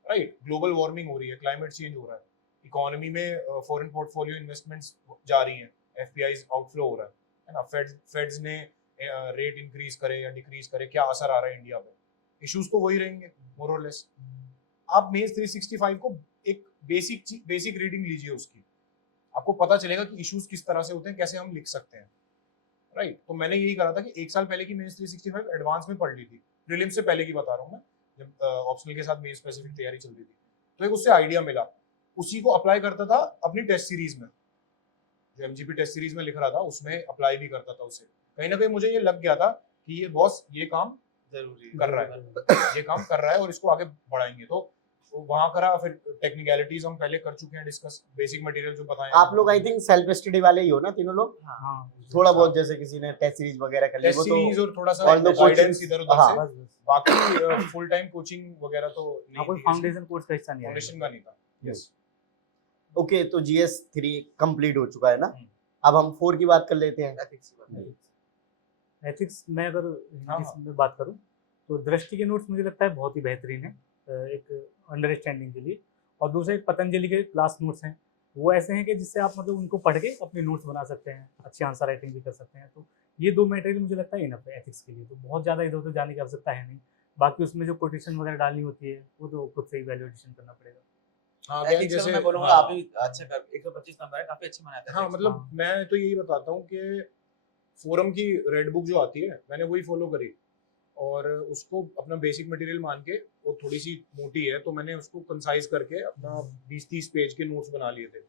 राइट। ग्लोबल वार्मिंग हो रही है, क्लाइमेट चेंज हो रहा है, इकोनॉमी में फॉरेन पोर्टफोलियो इन्वेस्टमेंट्स जा रही हैं, FPIs आउटफ्लो हो रहा है ना, फेड्स ने रेट इंक्रीज करे या डिक्रीज करे, क्या असर आ रहा है इंडिया पे, इश्यूज तो वही रहेंगे मोर और लेस। आप मेंस 365 को एक बेसिक रीडिंग लीजिए उसकी, आपको पता चलेगा कि इश्यूज किस तरह से होते हैं, कैसे हम लिख सकते हैं, राइट। तो मैंने यही करा था कि एक साल पहले की मेंस 365 एडवांस में पढ़ ली थी, प्रीलिम्स से पहले की बता रहा हूँ मैं, जब ऑप्शनल के साथ मेंस स्पेसिफिक तैयारी चल रही थी, तो एक उससे आइडिया मिला, उसी को अप्लाई करता था अपनी टेस्ट सीरीज में, जो MGP टेस्ट सीरीज में लिख रहा था उसमें अप्लाई भी करता था उसे। कहीं ना कहीं मुझे ये लग गया था कि ये बॉस ये काम जरूरी कर रहा है, ये काम कर रहा है और इसको आगे बढ़ाएंगे। तो वहां करा, फिर टेक्निकलिटीज हम पहले कर चुके हैं डिस्कस, बेसिक मटेरियल जो बताए। आप लोग आई थिंक सेल्फ स्टडी वाले ही हो ना तीनों लोग? हाँ थोड़ा बहुत जैसे किसी ने टेस्ट सीरीज वगैरह कर ली टेस्ट वो सीरीज तो और थोड़ा सा although गाइडेंस coaching- इधर उधर हाँ। से, बस बाकी फुल टाइम कोचिंग वगैरह तो हाँ, कोई फाउंडेशन कोर्स का हिस्सा नहीं है। फाउंडेशन का नहीं था। Yes, okay. तो GS3 कंप्लीट हो चुका है ना, अब हम 4 की बात कर लेते हैं। एथिक्स की बात है। एथिक्स में अगर हाँ, इंग्लिश में बात करूं तो दृष्टि के नोट्स मुझे लगता है बहुत ही बेहतरीन है एक अंडरस्टैंडिंग के लिए, और दूसरे एक पतंजलि के क्लास नोट्स हैं, वो ऐसे हैं कि जिससे आप मतलब उनको पढ़ के अपने नोट्स बना सकते हैं, अच्छी आंसर राइटिंग भी कर सकते हैं। तो ये दो मटेरियल मुझे लगता है इनफ है एथिक्स के लिए, तो बहुत ज़्यादा इधर उधर जाने की आवश्यकता है नहीं। बाकी उसमें जो कोटेशन वगैरह डालनी होती है वो तो खुद से ही वैल्यूएशन करना पड़ेगा। हाँ, एथिक्स में जैसे मैं बोलूंगा हाँ, आप भी अच्छा कर 125 नंबर है, काफी अच्छे बनाते हैं हाँ, ethics। मतलब मैं तो यही बताता हूँ कि फोरम की रेड बुक जो आती है मैंने वही फॉलो करी और उसको अपना बेसिक मटेरियल मान के, वो थोड़ी सी मोटी है तो मैंने उसको कंसाइज करके अपना 20-30 पेज के नोट्स बना लिए थे।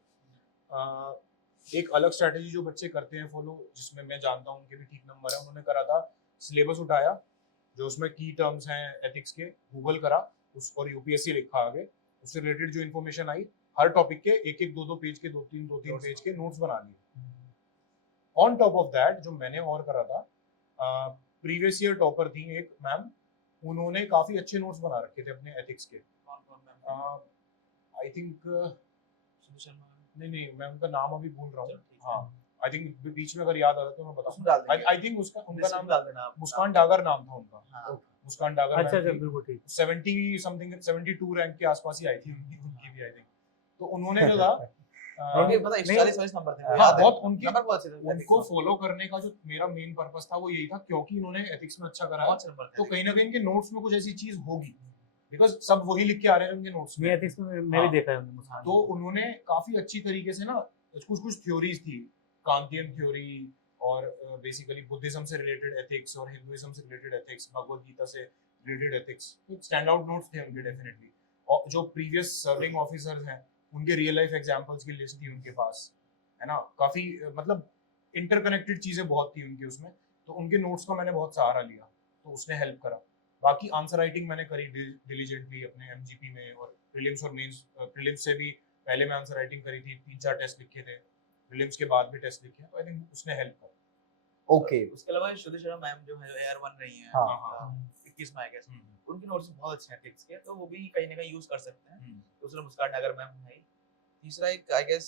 एक अलग स्ट्रैटेजी जो बच्चे करते हैं फॉलो, जिसमें मैं जानता हूँ उनके भी ठीक नंबर है, उन्होंने करा था सिलेबस उठाया जो उसमें की टर्म्स हैं एथिक्स के, गूगल करा उस और यूपीएससी लिखा आगे, उससे रिलेटेड जो इन्फॉर्मेशन आई हर टॉपिक के एक एक दो पेज के दो तीन पेज के नोट्स बना लिए। ऑन टॉप ऑफ दैट जो मैंने और करा था, प्रीवियस ईयर टॉपर थी एक मैम, उन्होंने काफी अच्छे नोट्स बना रखे थे अपने एथिक्स के। आई थिंक नहीं मैं उनका नाम अभी भूल रहा हूँ। हाँ आई थिंक बीच में अगर याद आ रहा तो मैं बताऊँ। आई थिंक उनका नाम डाल देना आप। मुस्कान डागर नाम था उनका। हाँ। मुस्कान डागर अच्छा अच्छा बिल्कुल ठीक। 70 समथिंग 72 रैंक के आसपास ही आई थी उनकी भी आई थिंक। तो उन्होंने जो था उनके पता 140 नंबर थे। हाँ, याद है। बहुत उनकी नंबर बहुत अच्छे थे। उनको फॉलो करने का जो मेरा मेन पर्पस था वो यही था, क्योंकि इन्होंने एथिक्स में अच्छा करा है बहुत अच्छे नंबर थे। तो कहीं ना कहीं इनके नोट्स में कुछ ऐसी चीज होगी, बिकॉज सब वही लिख के आ रहे हैं उनके नोट्स में। मैं एथिक्स में मैं भी हाँ। देखा है उन्हें मुस्कान। तो उन्होंने काफी अच्छी तरीके से ना कुछ थ्योरीज थी, कांतियन थ्योरी और बेसिकली बुद्धिज्म से रिलेटेड एथिक्स और हिंदुइज्म से रिलेटेड एथिक्स, भगवद गीता से रिलेटेड एथिक्स, तो स्टैंड आउट नोट्स थे उनके डेफिनेटली। और जो प्रीवियस सर्विंग ऑफिसर्स हैं उनके रियल लाइफ एग्जांपल्स की लिस्ट थी उनके पास, है ना, काफी मतलब इंटरकनेक्टेड चीजें बहुत थी उनकी उसमें, तो उनके नोट्स का मैंने बहुत सहारा लिया तो उसने हेल्प करा। बाकी आंसर राइटिंग मैंने करी डिलीजेंटली अपने एमजीपी में, और प्रीलिम्स और मेंस, प्रीलिम्स से भी पहले मैं आंसर राइटिंग करी थी, 3-4 टेस्ट लिखे थे, प्रीलिम्स के बाद भी टेस्ट लिखे, तो आई थिंक उसने हेल्प करा। ओके उसके अलावा श्रुति शर्मा मैम जो है एयर 1 रही हैं, हाँ। 21 में आई गेस, उनके नोट्स बहुत अच्छे हैं एथिक्स के, तो वो भी कहीं ना कहीं यूज कर सकते हैं। दूसरा मुस्कान डागर मैम है। तीसरा एक आई गेस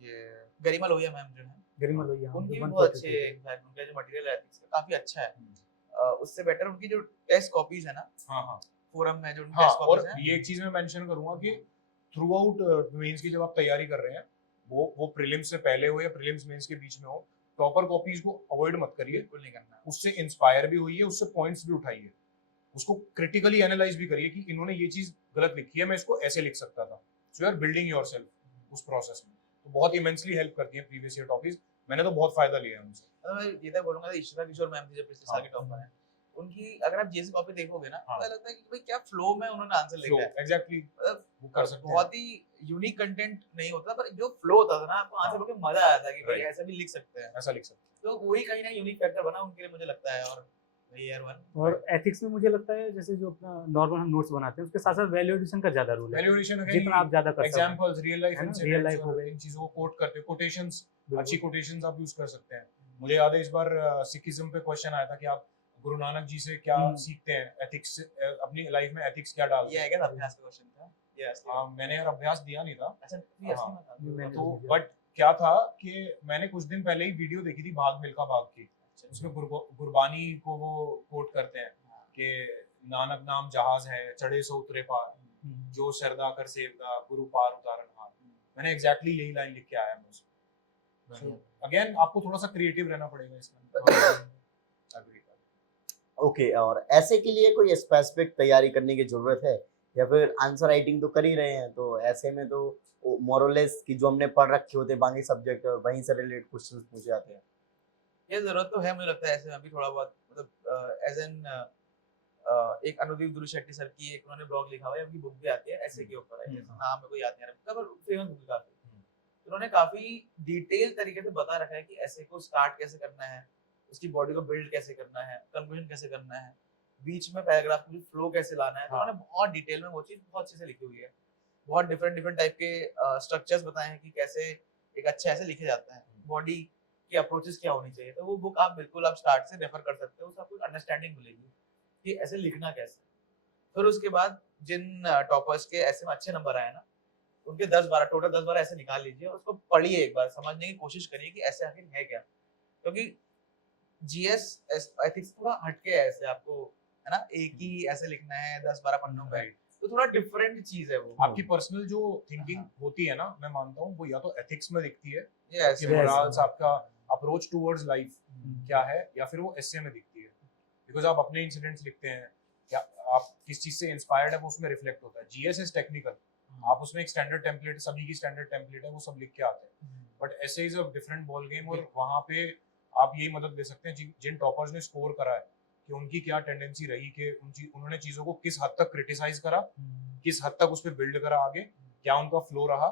ये गरिमा लोहिया मैम जो है, गरिमा लोहिया, हाँ, उनके जो भी 142 बहुत अच्छे, थे। इनफैक्ट उनका जो मटेरियल है एथिक्स का काफी अच्छा है। उससे बेटर उनकी जो टेस्ट कॉपीज है ना हाँ फोरम में जो हाँ, टेस्ट और कॉपीज हैं, ये एक चीज मैं मेंशन करूंगा कि थ्रू आउट मेंस की जब आप तैयारी कर रहे हैं, वो प्रीलिम्स से पहले हो या प्रीलिम्स मेंस के बीच में हो, टॉपर कॉपीज को अवॉइड मत करिए, बिल्कुल नहीं करना। उससे इंस्पायर भी होइए, उससे पॉइंट्स भी उठाइए, उसको क्रिटिकली एनालाइज भी करिए कि इन्होंने ये चीज गलत लिखी है, मैं इसको ऐसे लिख सकता था। So you are building yourself उस प्रोसेस में, तो बहुत इमेंसली हेल्प करती है प्रीवियस ईयर टॉपिक्स। मैंने तो बहुत फायदा लिया है उनसे। मैं ये तक बोलूंगा ईशिता किशोर मैम थी जो पिछले साल की हाँ। टॉपर है, उनकी अगर आप जीएस कॉपी देखोगे ना हाँ। तो लगता है कि भाई क्या फ्लो में उन्होंने आंसर लिखा है। एग्जैक्टली मतलब वो कर सकते हैं। बहुत ही यूनिक कंटेंट नहीं होता, पर जो फ्लो होता था ना, आपको आंसर पढ़ के मजा आया था कि भाई Right. ऐसा भी लिख सकते हैं। ऐसा लिख सकते तो वही कहीं ना यूनिक फैक्टर बना उनके लिए, मुझे लगता है। और ईयर 1 और एथिक्स में मुझे लगता है जैसे जो अपना नॉर्मल हम नोट्स बनाते हैं उसके साथ साथ वैल्यू एडिशन का ज्यादा रोल हैं। है। वैल्यूएशन जितना आप ज्यादा कर सकते हैं, एग्जांपल्स, रियल लाइफ है ना, इंसिडेंट्स, real life हो गए। इन चीजों को कोट करते, कोटेशंस, बिल्कुल। अच्छी कोटेशंस आप यूज कर सकते हैं। मुझे याद है इस बार सिखिज्म पे क्वेश्चन आया था कि आप गुरु नानक जी से क्या सीखते हैं, एथिक्स अपनी लाइफ में एथिक्स क्या डालते ये हैं। है क्या अभ्यास का क्वेश्चन था ये असली। मैंने यार अभ्यास दिया नहीं था, अच्छा ये असली में था। मैंने तो भी दिया। बट क्या था कि मैंने कुछ दिन पहले ही वीडियो देखी थी भाग मिल्खा भाग की, अच्छा, उसमें गुरबानी को वो कोट करते हैं कि नानक नाम जहाज है, चढ़े सो उतरे पार, जो सरदा कर सेवदा, गुरु पार उतारन हार। मैंने एग्जैक्टली यही लाइन लिख के आया मैं उसमें। अगेन आपको थोड़ा सा क्रिएटिव रहना पड़ेगा इसमें। Agree। ओके, और ऐसे के लिए कोई स्पेसिफिक तैयारी करने की जरूरत है, या फिर आंसर राइटिंग तो कर ही रहे हैं, तो ऐसे में तो मोरलेस की जो हमने पढ़ रखे होते हैं बाकी सब्जेक्ट, वहीं से रिलेटेड क्वेश्चंस पूछे जाते हैं। ये जरूरत तो है, मुझे लगता है ऐसे में भी थोड़ा बहुत, मतलब एज एन एक अनुदीप दुरु शेट्टी सर की एक उन्होंने ब्लॉग लिखा हुआ है, उनकी बुक भी आती है ऐसे के ऊपर है, नाम मेरे को याद नहीं आ रहा, पर फेमस बुक काफी। उन्होंने काफी डिटेल तरीके से बता रखा है कि ऐसे को स्टार्ट कैसे करना है, उसकी बॉडी को बिल्ड कैसे करना है, कंक्लूजन कैसे करना है, बीच में पैराग्राफ में फ्लो कैसे लाना है। तो उन्होंने बहुत डिटेल में वो चीज बहुत अच्छे से लिखी हुई है। बहुत डिफरेंट टाइप के स्ट्रक्चर्स बताए हैं कि कैसे एक अच्छा ऐसे लिखे जाता है, बॉडी की अप्रोचेस क्या होनी चाहिए। तो वो बुक आप बिल्कुल आप स्टार्ट से रेफर कर सकते हो, उससे आपको अंडरस्टैंडिंग मिलेगी कि ऐसे लिखना कैसे। फिर उसके बाद जिन टॉपर्स के ऐसे में अच्छे नंबर आए ना, उनके 10-12 टोटल 10-12 ऐसे निकाल लीजिए और उसको पढ़िए, एक बार समझने की कोशिश करिए कि ऐसे आखिर है क्या। क्योंकि जीएस एथिक्स थोड़ा हटके है, ऐसे आपको है ना एक ही ऐसे लिखना है 10-12 पन्नों में, तो थोड़ा डिफरेंट चीज है वो। आपकी पर्सनल जो थिंकिंग होती है ना, मैं मानता हूँ वो या तो एथिक्स में दिखती है, यस कि मोरल्स, आपका अप्रोच टुवर्ड्स लाइफ क्या है, या फिर वो एसे में दिखती है, बिकॉज आप अपने इंसिडेंट्स लिखते हैं, या आप किस चीज से इंस्पायर्ड है वो उसमें रिफ्लेक्ट होता है। जीएस इज टेक्निकल, आप उसमें एक स्टैंडर्ड टेम्पलेट, सभी की स्टैंडर्ड टेम्पलेट है, वो सब लिख के आते हैं, बट ऐसे is a different ball game, और वहाँ पे आप यही मदद ले सकते हैं जिन टॉपर्स ने स्कोर करा है कि उनकी क्या टेंडेंसी रही कि उन्होंने चीजों को किस हद तक क्रिटिसाइज करा, किस हद तक उस पर बिल्ड करा आगे, क्या उनका फ्लो रहा,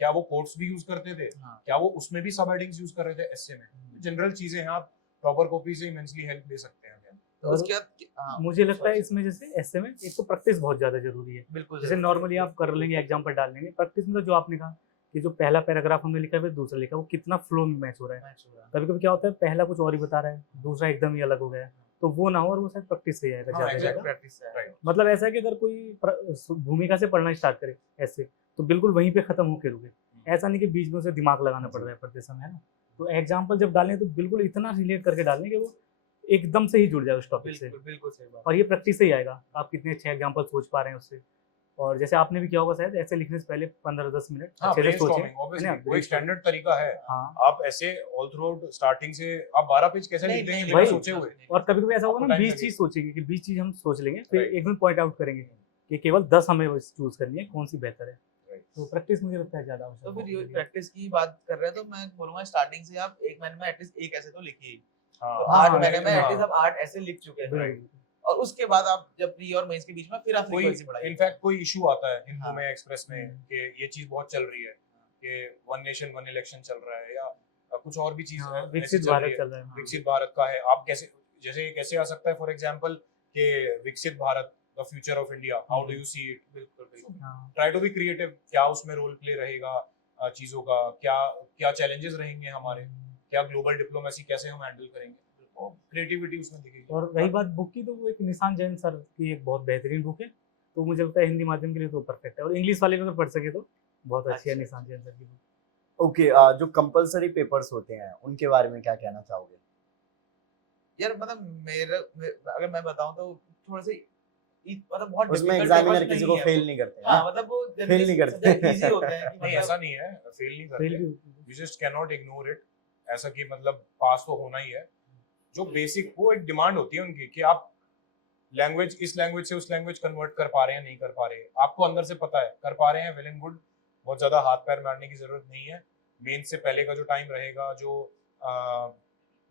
क्या वो कोट्स भी यूज करते थे, क्या वो उसमें भी सब हेडिंग्स यूज कर रहे थे एसे में। जनरल चीजें हैं, आप टॉपर कॉपी से इमेंसली हेल्प ले सकते हैं। तो उसके बाद मुझे लगता है इसमें जैसे ऐसे में एक तो प्रैक्टिस बहुत ज्यादा जरूरी है। बिल्कुल जैसे नॉर्मली आप कर लेंगे एग्जाम्पल डाल लेंगे, प्रैक्टिस में तो जो आपने कहा कि जो पहला पैराग्राफ हमने लिखा है फिर दूसरा लिखा है वो कितना फ्लो में मैच हो रहा है। कभी कभी क्या होता है पहला कुछ और ही बता रहा है, दूसरा एकदम ही अलग हो गया है, तो वो ना हो और वो शायद प्रैक्टिस से आएगा हाँ, ज्यादा प्रैक्टिस है। मतलब ऐसा है कि अगर कोई भूमिका से पढ़ना स्टार्ट करे ऐसे तो बिल्कुल वहीं पे खत्म होके रुके, ऐसा नहीं कि बीच में उसे दिमाग लगाना पड़ रहा है पढ़ते समय, है ना। तो एग्जाम्पल जब डालें तो बिल्कुल इतना रिलेट करके डालें कि वो एकदम से ही जुड़ जाए उस टॉपिक से, बिल्कुल सही बात। और ये प्रैक्टिस से ही आएगा। आप कितने अच्छे एग्जाम्पल सोच पा रहे हैं उससे, और जैसे आपने भी किया होगा शायद ऐसे लिखने से पहले 15-10 मिनट अच्छे से सोचें, है ना। वो एक स्टैंडर्ड तरीका है। हाँ, आप ऐसे ऑल थ्रू आउट स्टार्टिंग से आप 12 पेज कैसे लिख देंगे बिना वही। सोचे हुए। और कभी कभी ऐसा होगा आपको ना time 20 लगेगा। चीज सोचेंगे कि 20 चीज हम सोच लेंगे, फिर Right. एक दिन पॉइंट आउट करेंगे कि केवल 10 हमें चूज करनी है कौन सी बेहतर है। Right. तो प्रैक्टिस मुझे लगता है ज्यादा आवश्यक तो फिर है। ये प्रैक्टिस की बात कर रहे हैं तो मैं बोलूंगा स्टार्टिंग से आप एक महीने में एटलीस्ट एक ऐसे तो लिखिए। तो हाँ, 8 हाँ, महीने में हाँ। एटलीस्ट आप 8 ऐसे लिख चुके हैं, Right. और उसके बाद आप जब प्री और मेंस के बीच में फिर आप कोई फ्रीक्वेंसी बढ़ाइए। इनफैक्ट कोई इशू आता है हिंदू हाँ। में एक्सप्रेस में कि ये चीज बहुत चल रही है कि वन नेशन वन इलेक्शन चल रहा है या कुछ और भी चीज हाँ, ऐसी विकसित चल रही भारत है। चल रहा है। विकसित भारत का है, आप कैसे जैसे कैसे आ सकता है फॉर एग्जांपल कि विकसित Bharat the future of India, how do you see it. बिल्कुल हाँ, ट्राई टू बी क्रिएटिव, क्या उसमें रोल प्ले रहेगा चीजों का, क्या क्या चैलेंजेस रहेंगे हमारे, क्या ग्लोबल डिप्लोमेसी कैसे हम हैंडल करेंगे, और क्रिएटिविटी उसमें दिखेगी। और रही बात बुक की, तो वो एक निशान जैन सर की एक बहुत बेहतरीन बुक है, तो मुझे लगता है हिंदी माध्यम के लिए तो परफेक्ट है, और इंग्लिश वाले भी अगर पढ़ सके तो बहुत अच्छी है अच्छा। निशान जैन सर की बुक। ओके, जो कंपलसरी पेपर्स होते हैं उनके बारे में क्या कहना चाहोगे? यार मतलब अगर मैं बताऊं तो थोड़ा सा मतलब बहुत उसमें difficult एग्जामिनर papers किसी नहीं को है फेल वो। नहीं करते हैं हाँ ना? मतलब वो Fail नहीं करते। इजी होते हैं कि नहीं मतलब ऐसा नहीं है, फेल नहीं फेल करते, भी you just can not ignore it. ऐसा कि मतलब पास तो होना ही है। जो बेसिक वो एक डिमांड होती है उनकी कि आप लैंग्वेज इस लैंग्वेज से उस लैंग्वेज कन्वर्ट कर पा रहे हैं नहीं कर पा रहे हैं, आपको अंदर से पता है कर पा रहे हैं, वेल एंड गुड, बहुत ज्यादा हाथ पैर मारने की जरूरत नहीं है। मेन से पहले का जो टाइम रहेगा, जो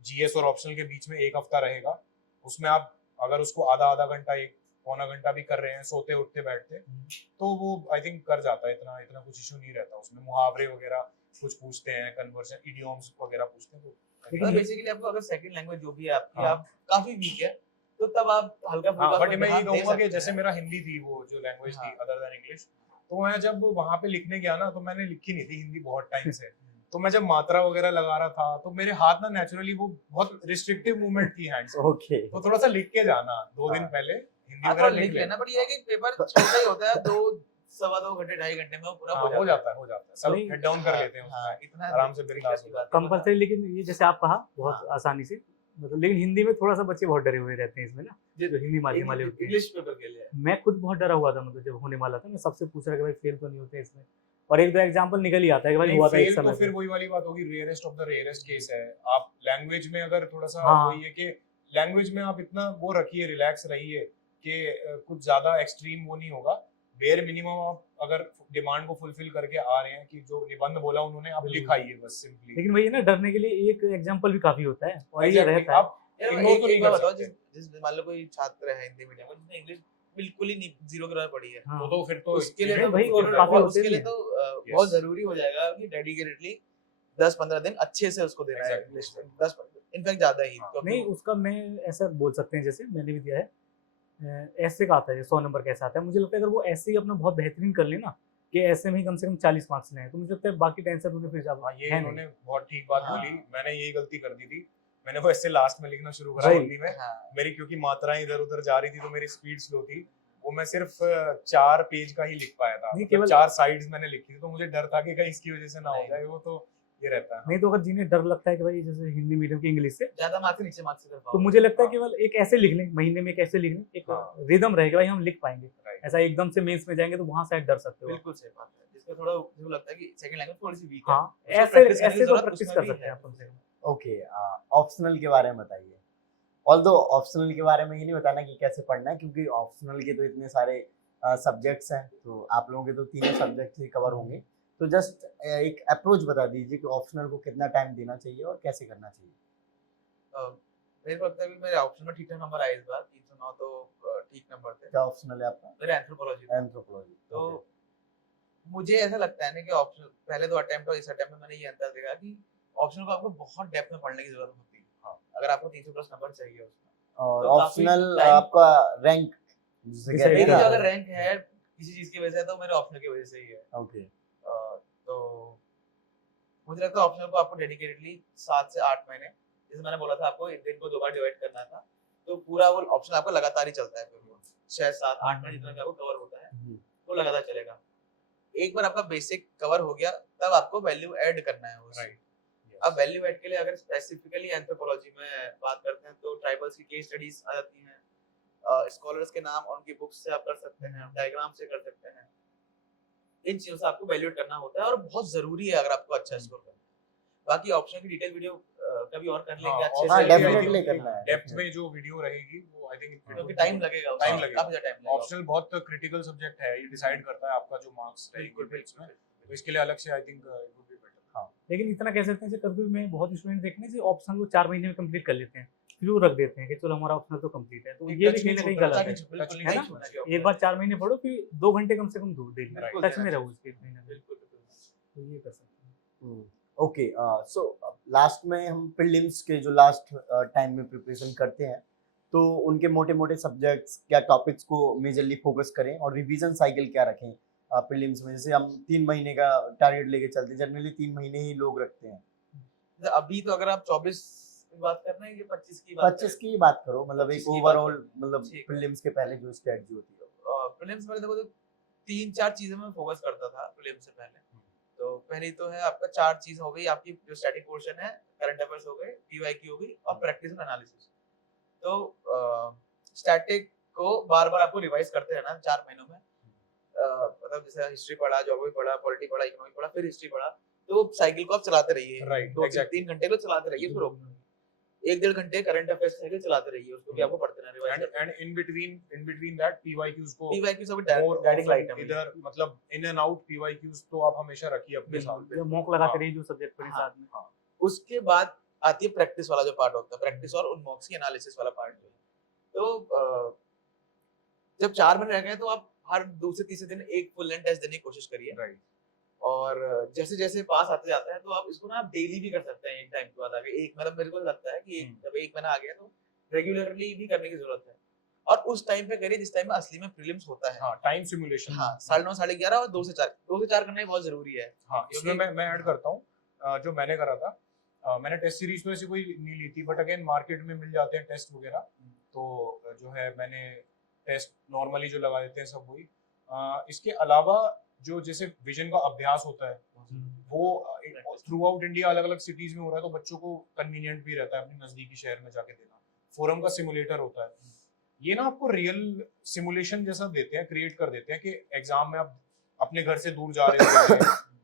जीएस और ऑप्शनल के बीच में 1 हफ्ता रहेगा, उसमें आप अगर उसको आधा घंटा 1 पौना घंटा भी कर रहे हैं सोते उठते बैठते, तो वो आई थिंक कर जाता है। इतना कुछ इशू नहीं रहता उसमें। मुहावरे वगैरह कुछ पूछते हैं, कन्वर्जन इडियम्स वगैरह पूछते हैं, तो मतलब बेसिकली आपको अगर सेकंड लैंग्वेज जो भी है आपकी हाँ। आप काफी वीक है तो तब आप हल्का हाँ, फुल्का बट मैं ये ध्यान दे कहूंगा सकते कि हैं। जैसे मेरा हिंदी थी, वो जो लैंग्वेज थी हाँ। अदर देन इंग्लिश, तो मैं जब वहां पे लिखने गया ना, तो मैंने लिखी नहीं थी हिंदी बहुत टाइम से। तो मैं जब मात्रा वगैरह लगा रहा था तो मेरे हाथ ना नेचुरली वो बहुत रिस्ट्रिक्टिव मूवमेंट थी हैंड्स की। ओके, तो थोड़ा सा लिख के जाना 2 दिन हाँ। पहले हिंदी आप वगैरह लिख लिख लेना, बट ये है कि पेपर छोटा ही होता है, 2-2.25 घंटे 2.5 घंटे में वो पूरा हाँ, हो जाता है सब नहीं, हेड डाउन कर लेते हैं हाँ, उसमें इतना आराम से बिंदास दिक्कत की हो बात है। कंपलसरी, लेकिन ये जैसे आप कहा बहुत हाँ। आसानी से, मतलब लेकिन हिंदी में थोड़ा सा बच्चे बहुत डरे हुए रहते हैं इसमें ना, जो हिंदी माध्यम वाले होते हैं। इंग्लिश पेपर के लिए मैं खुद बहुत डरा हुआ था, मतलब जब होने वाला था मैं सबसे पूछ रहा कि भाई फेल तो नहीं होते इसमें, और 1-2 एग्जाम्पल निकल ही आता है कि भाई नहीं, हुआ था एक फेल तो समय फिर पे। वही वाली बात होगी, rarest of the rarest case है। आप लैंग्वेज में अगर थोड़ा सा हाँ। वही है कि लैंग्वेज में आप इतना वो रखिए, रिलैक्स रहिए कि कुछ ज्यादा एक्सट्रीम वो नहीं होगा। बेयर मिनिमम आप अगर डिमांड को फुलफिल करके आ रहे हैं कि जो निबंध बोला उन्होंने, आप बिल्कुल। लिखाइए बस सिंपली। लेकिन वही है ना, डरने के लिए एक एग्जाम्पल भी काफी होता है, और ये Exactly, रहता है। आप यार ignore तो एक नहीं बार कर बताओ, सकते। जिस मान लो कोई छात्र है हिंदी मीडियम में जिसने इंग्लिश बिल्कुल ही नहीं, जीरो के बराबर पढ़ी है, हाँ। तो फिर तो उसके लिए नहीं तो भाई, और बहुत- काफी होते उसके भी लिए हैं। तो बहुत जरूरी हो जाएगा कि डेडिकेटेडली 10-15 दिन अच्छे से उसको देना है Exactly. इंग्लिश में, 10 इनफैक्ट ज्यादा ही, हाँ। क्योंकि नहीं, उसका मैं ऐसा बोल सकते हैं, जैसे मैंने भी दिया है ऐसे का आता है 100 नंबर कैसा आता है। मुझे लगता है अगर वो ऐसे ही अपना बहुत बेहतरीन कर ले ना, कि ऐसे में ही कम से कम 40 मार्क्स लें, तो मुझे लगता है बाकी टेंशन उन्हें फिर ज्यादा हाँ, ये है इन्होंने नहीं। बहुत ठीक बात हाँ। बोली। मैंने यही गलती कर दी थी, मैंने वो ऐसे लास्ट में लिखना शुरू करा Right. हिंदी में। हाँ, मेरी क्योंकि मात्राएं इधर उधर जा रही थी तो मेरी स्पीड स्लो थी, वो मैं सिर्फ 4 पेज का ही लिख पाया था। नहीं, मतलब केवल- 4 साइड्स मैंने लिखी थी, तो मुझे डर था कि कहीं इसकी वजह से ना हो नहीं। जाए, वो तो ये रहता है। नहीं तो अगर जिन्हें डर लगता है कि भाई जैसे हिंदी मीडियम की इंग्लिश से, ज्यादा मार्क्स से नीचे मार्क्स से कर तो पाओ। मुझे लगता है हाँ। केवल एक ऐसे लिख लें, महीने में एक ऐसे लिख लें, एक हाँ। रिदम रहेगा भाई हम लिख पाएंगे। Right. ऐसा एकदम से मेंस में जाएंगे तो वहां शायद डर सकते हो। बिल्कुल सही बात है, जिसमें थोड़ा मुझे लगता है कि सेकंड लैंग्वेज थोड़ी सी वीक है। हाँ, उसको ऐसे practice करने की ऐसे तो जरूरत प्रैक्टिस उसमें कर भी सकते हैं है। आप कम से कम। ओके, ऑप्शनल के बारे में बताइए। ऑल्दो ऑप्शनल के बारे में ये नहीं बताना कि कैसे पढ़ना है, क्योंकि ऑप्शनल के तो इतने सारे सब्जेक्ट्स हैं, तो आप लोगों के तो तीनों सब्जेक्ट ही कवर होंगे, तो जस्ट एक अप्रोच बता दीजिए कि ऑप्शनल को कितना टाइम देना चाहिए और कैसे करना चाहिए। मेरे को लगता है कि मेरे ऑप्शन में ठीक ठाक नंबर आए इस बार 309 तो ठीक नंबर थे। क्या ऑप्शनल है आपका? मेरा एंथ्रोपोलॉजी था। एंथ्रोपोलॉजी। तो मुझे ऐसा लगता है ना कि ऑप्शन पहले 2 अटेम्प्ट और इस अटेम्प्ट में मैंने ये अंतर देखा कि ऑप्शनल को आपको बहुत डेप्थ में पढ़ने की जरूरत होती है। हाँ। अगर आपको 300 प्लस नंबर चाहिए उसमें और तो काफी ऑप्शनल time- आपका रैंक जिसे Decide कहते मेरी हैं जो ना। अगर रैंक है किसी चीज की वजह से तो मेरे ऑप्शनल की वजह से ही है। ओके। तो मुझे लगता है ऑप्शनल को आपको डेडिकेटेडली 7 से 8 महीने, जैसे मैंने बोला था आपको दिन को 2 बार डिवाइड करना था, तो पूरा वो ऑप्शन आपका लगातार ही चलता है, फिर वो 6 7 8 महीने जितना भी आपको कवर होता है वो लगातार चलेगा। एक बार आपका बेसिक कवर हो गया तब आपको वैल्यू ऐड करना है उसमें। राइट। अब वैल्यू ऐड के लिए अगर स्पेसिफिकली एंथ्रोपोलॉजी में बात करते हैं तो ट्राइबल्स की केस स्टडीज आ जाती हैं, स्कॉलर्स के नाम और उनकी बुक्स से आप कर सकते हैं, डायग्राम से कर सकते हैं। इन चीजों से आपको वैल्यूएट करना होता है और बहुत जरूरी है अगर आपको अच्छा स्कोर करना है। बाकी ऑप्शन की डिटेल वीडियो कभी और कर लेंगे अच्छे हाँ, से, definitely करना है। डेप्थ में जो वीडियो रहेगी वो आई थिंक क्योंकि टाइम लगेगा, Time लगेगा। काफी ज्यादा टाइम लगेगा। ऑप्शनल बहुत क्रिटिकल सब्जेक्ट है, ये डिसाइड करता है आपका जो मार्क्स बिल्कुल रहेंगे इसमें, बिल्कुल। तो इसके लिए अलग से I think it would be better. लेकिन इतना कह सकते हैं कि कभी मैं बहुत स्टूडेंट देखने से ऑप्शन वो 4 महीने में कंप्लीट कर लेते हैं, फिर वो रख देते हैं कि चलो हमारा ऑप्शनल तो कंप्लीट है, तो एक ये touch भी कहीं नहीं ना कहीं छोड़ता, गलत है। बिल्कुल है ना? नहीं छोड़ना चाहिए एक बार 4 महीने पढ़ो फिर 2 घंटे कम से कम दो डेली, बिल्कुल टच में देना रहो उसके कहीं ना कहीं, बिल्कुल बिल्कुल। तो ये कर सकते हैं। ओके। सो लास्ट में हम प्रीलिम्स के जो लास्ट टाइम में प्रिपरेशन करते हैं तो उनके मोटे मोटे सब्जेक्ट्स क्या टॉपिक्स को मेजरली फोकस करें और रिवीजन साइकिल क्या रखें प्रीलिम्स में। जैसे हम 3 महीने का टारगेट लेके चलते हैं, जनरली 3 महीने ही लोग रखते हैं। अभी तो अगर आप 24 की बात कर रहे हैं ये 25 की बात 25 की बात करो, मतलब 25 एक की बात ओवरऑल करो। मतलब ठीक है। प्रीलिम्स के पहले जो स्ट्रेटजी होती है। प्रीलिम्स में देखो तो 3-4 चीजें मैं फोकस करता था प्रीलिम्स से पहले। तो पहली तो है आपका 4 चीज हो गई, आपकी जो स्टैटिक पोर्शन है, करंट अफेयर्स हो गए, पीवाईक्यू हो गई और प्रैक्टिस एंड एनालिसिस। तो स्टैटिक को बार-बार आपको रिवाइज करते रहना 4 महीनों में। मतलब जैसे हिस्ट्री पढ़ा, ज्योग्राफी पढ़ा, पॉलिटी पढ़ा, इकोनॉमी पढ़ा, फिर हिस्ट्री पढ़ा, तो साइकिल को आप चलाते रहिए। Right, 2-3 घंटे को चलाते रहिए, उसको रोक 1-1.5 घंटे करंट अफेयर्स साइकिल चलाते रहिए, उसको भी आपको पढ़ते रहना, रिवाइज करते रहना। And in between that PYQs को पीवाईक्यू सब more गाइडिंग often लाइट है इधर मतलब इन एंड आउट पीवाईक्यूज तो आप हमेशा रखिए अपने साथ। जो मॉक लगाते हाँ। रहिए जो सब्जेक्ट पढ़े हाँ। साथ में। उसके बाद आती है प्रैक्टिस वाला जो पार्ट होता है, प्रैक्टिस और उन मॉक्स की एनालिसिस वाला पार्ट जो है। तो जब 4 महीने रह गए तो आप हर दूसरे तीसरे दिन एक फुल लेंथ टेस्ट देने की कोशिश करिए। राइट। और जैसे जैसे पास आते जाता है तो आप इसको ना आप डेली भी कर सकते हैं। एक टाइम के बाद आगे एक मतलब मेरे को लगता है कि जब एक महीना आ गया तो रेगुलरली भी करने की जरूरत है और उस टाइम पे करिए जिस टाइम में असली में प्रीलिम्स होता है। हाँ, टाइम सिमुलेशन। हाँ 9:30 11:30 और 2 से 4 करना ही बहुत जरूरी है। हाँ, इसमें मैं ऐड करता हूँ जो मैंने करा था। मैंने टेस्ट सीरीज तो ऐसी कोई नहीं ली थी, बट अगेन मार्केट में मिल जाते हैं टेस्ट वगैरह, तो जो है मैंने टेस्ट नॉर्मली जो लगा देते हैं सब वही। इसके अलावा जो जैसे विजन का अभ्यास होता है वो थ्रू आउट इंडिया अलग अलग सिटीज में हो रहा है, तो बच्चों को कन्वीनियंट भी रहता है अपने नजदीकी शहर में जाके देना। फोरम का सिमुलेटर होता है, ये ना आपको रियल सिमुलेशन जैसा देते हैं, क्रिएट कर देते हैं कि एग्जाम में आप अपने घर से दूर जा रहे हो,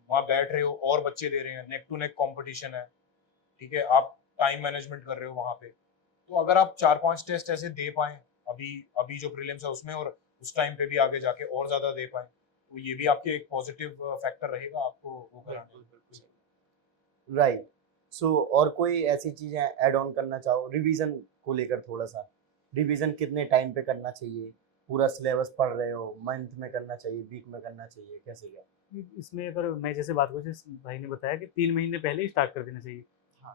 वहाँ बैठ रहे हो और बच्चे दे रहे हैं, नेक टू नेक कंपटीशन है, ठीक है, आप टाइम मैनेजमेंट कर रहे हो वहाँ पे। तो अगर आप 4-5 टेस्ट ऐसे दे पाए अभी जो प्रीलिम्स है उसमें, और उस टाइम पे भी आगे जाके और ज्यादा दे पाए, तो ये भी आपके एक पॉजिटिव फैक्टर रहेगा आपको वो कराने में। राइट। सो और कोई ऐसी चीजें ऐड ऑन करना चाहो रिवीजन को लेकर? थोड़ा सा रिवीजन कितने टाइम पे करना चाहिए? पूरा सिलेबस पढ़ रहे हो, मंथ में करना चाहिए, वीक में करना चाहिए, कैसे क्या? इसमें अगर मैं जैसे बात करूँ, जैसे भाई ने बताया कि 3 महीने पहले ही स्टार्ट कर देना चाहिए,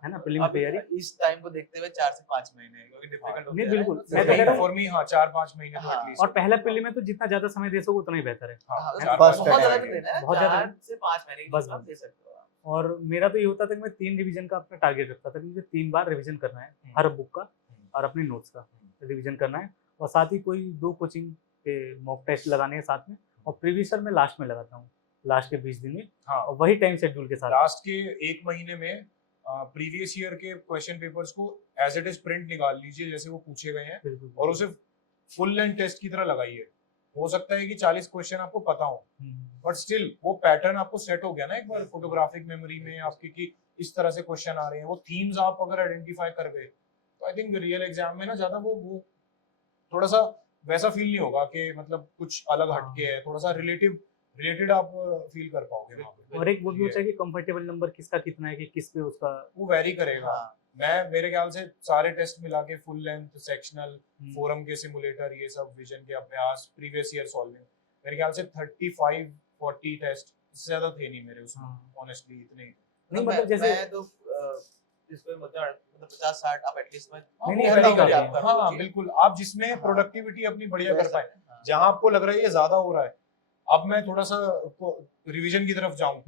है ना, प्रीलिम अभी तैयारी। इस टाइम को देखते हुए 4 से 5 महीने क्योंकि डिफिकल्ट नहीं, बिल्कुल। होता मैं है तो कह रहा हूँ- फॉर मी हाँ 4-5 महीने तो हाँ, एटलीस्ट। और पहला प्रीलिम में तो जितना ज्यादा समय दे सको उतना ही बेहतर है। हाँ, हाँ, 4-5 बहुत बहुत ज्यादा महीने। भी देना है, बहुत ज्यादा 4 से 5 महीने बस, आप बस। दे सकते हो आप। और मेरा तो ये होता था कि मैं 3 रिवीजन का अपना टारगेट रखता था कि मुझे 3 बार रिवीजन करना है, हर बुक का और अपने नोट्स का रिवीजन करना है, और साथ ही कोई 2 कोचिंग के मॉक टेस्ट लगाने हैं साथ में, और प्रीवियस ईयर में लास्ट में लगाता हूँ, लास्ट के 20 दिन में, हाँ, और वही टाइम शेड्यूल के साथ। लास्ट के 1 महीने में प्रीवियस ईयर के क्वेश्चन पेपर्स को एज इट इज प्रिंट निकाल लीजिए जैसे वो पूछे गए हैं, बिल्कुल। और उसे फुल लेंथ टेस्ट की तरह लगाइए। हो सकता है कि 40 क्वेश्चन आपको पता हो, बट स्टिल वो पैटर्न आपको सेट हो गया ना एक बार फोटोग्राफिक मेमोरी में आपकी, कि इस तरह से क्वेश्चन आ रहे हैं, वो थीम्स आप अगर आइडेंटिफाई कर गए, तो आई थिंक रियल एग्जाम में ना ज्यादा वो थोड़ा सा वैसा फील नहीं होगा कि मतलब कुछ अलग हटके है, थोड़ा सा रिलेटेड आप फील कर पाओगे वहाँ पे। और एक वो भी होता है कि कंफर्टेबल नंबर किसका कितना है, कि किस पे उसका वो वेरी करेगा। हाँ, मेरे ख्याल से सारे टेस्ट मिला के फुल लेंथ सेक्शनल फोरम के सिमुलेटर ये सब विजन के अभ्यास प्रीवियस ईयर सॉल्विंग मेरे ख्याल से 35-40 टेस्ट इससे ज्यादा थे नहीं मेरे उसमें ऑनेस्टली इतने ही थे। नहीं मतलब जैसे मैं तो इसमें मतलब 50-60 आप एटलीस्ट में नहीं, नहीं, करता नहीं हूँ करते आप हैं। करो हाँ चीज़। बिल्कुल आप जिसमें हाँ। प्रोडक्टिविटी अपनी बढ़िया कर वैसा, पाए हाँ। जहां आपको लग रहा है ये ज्यादा हो रहा है अब मैं थोड़ा सा रिवीजन की तरफ जाऊं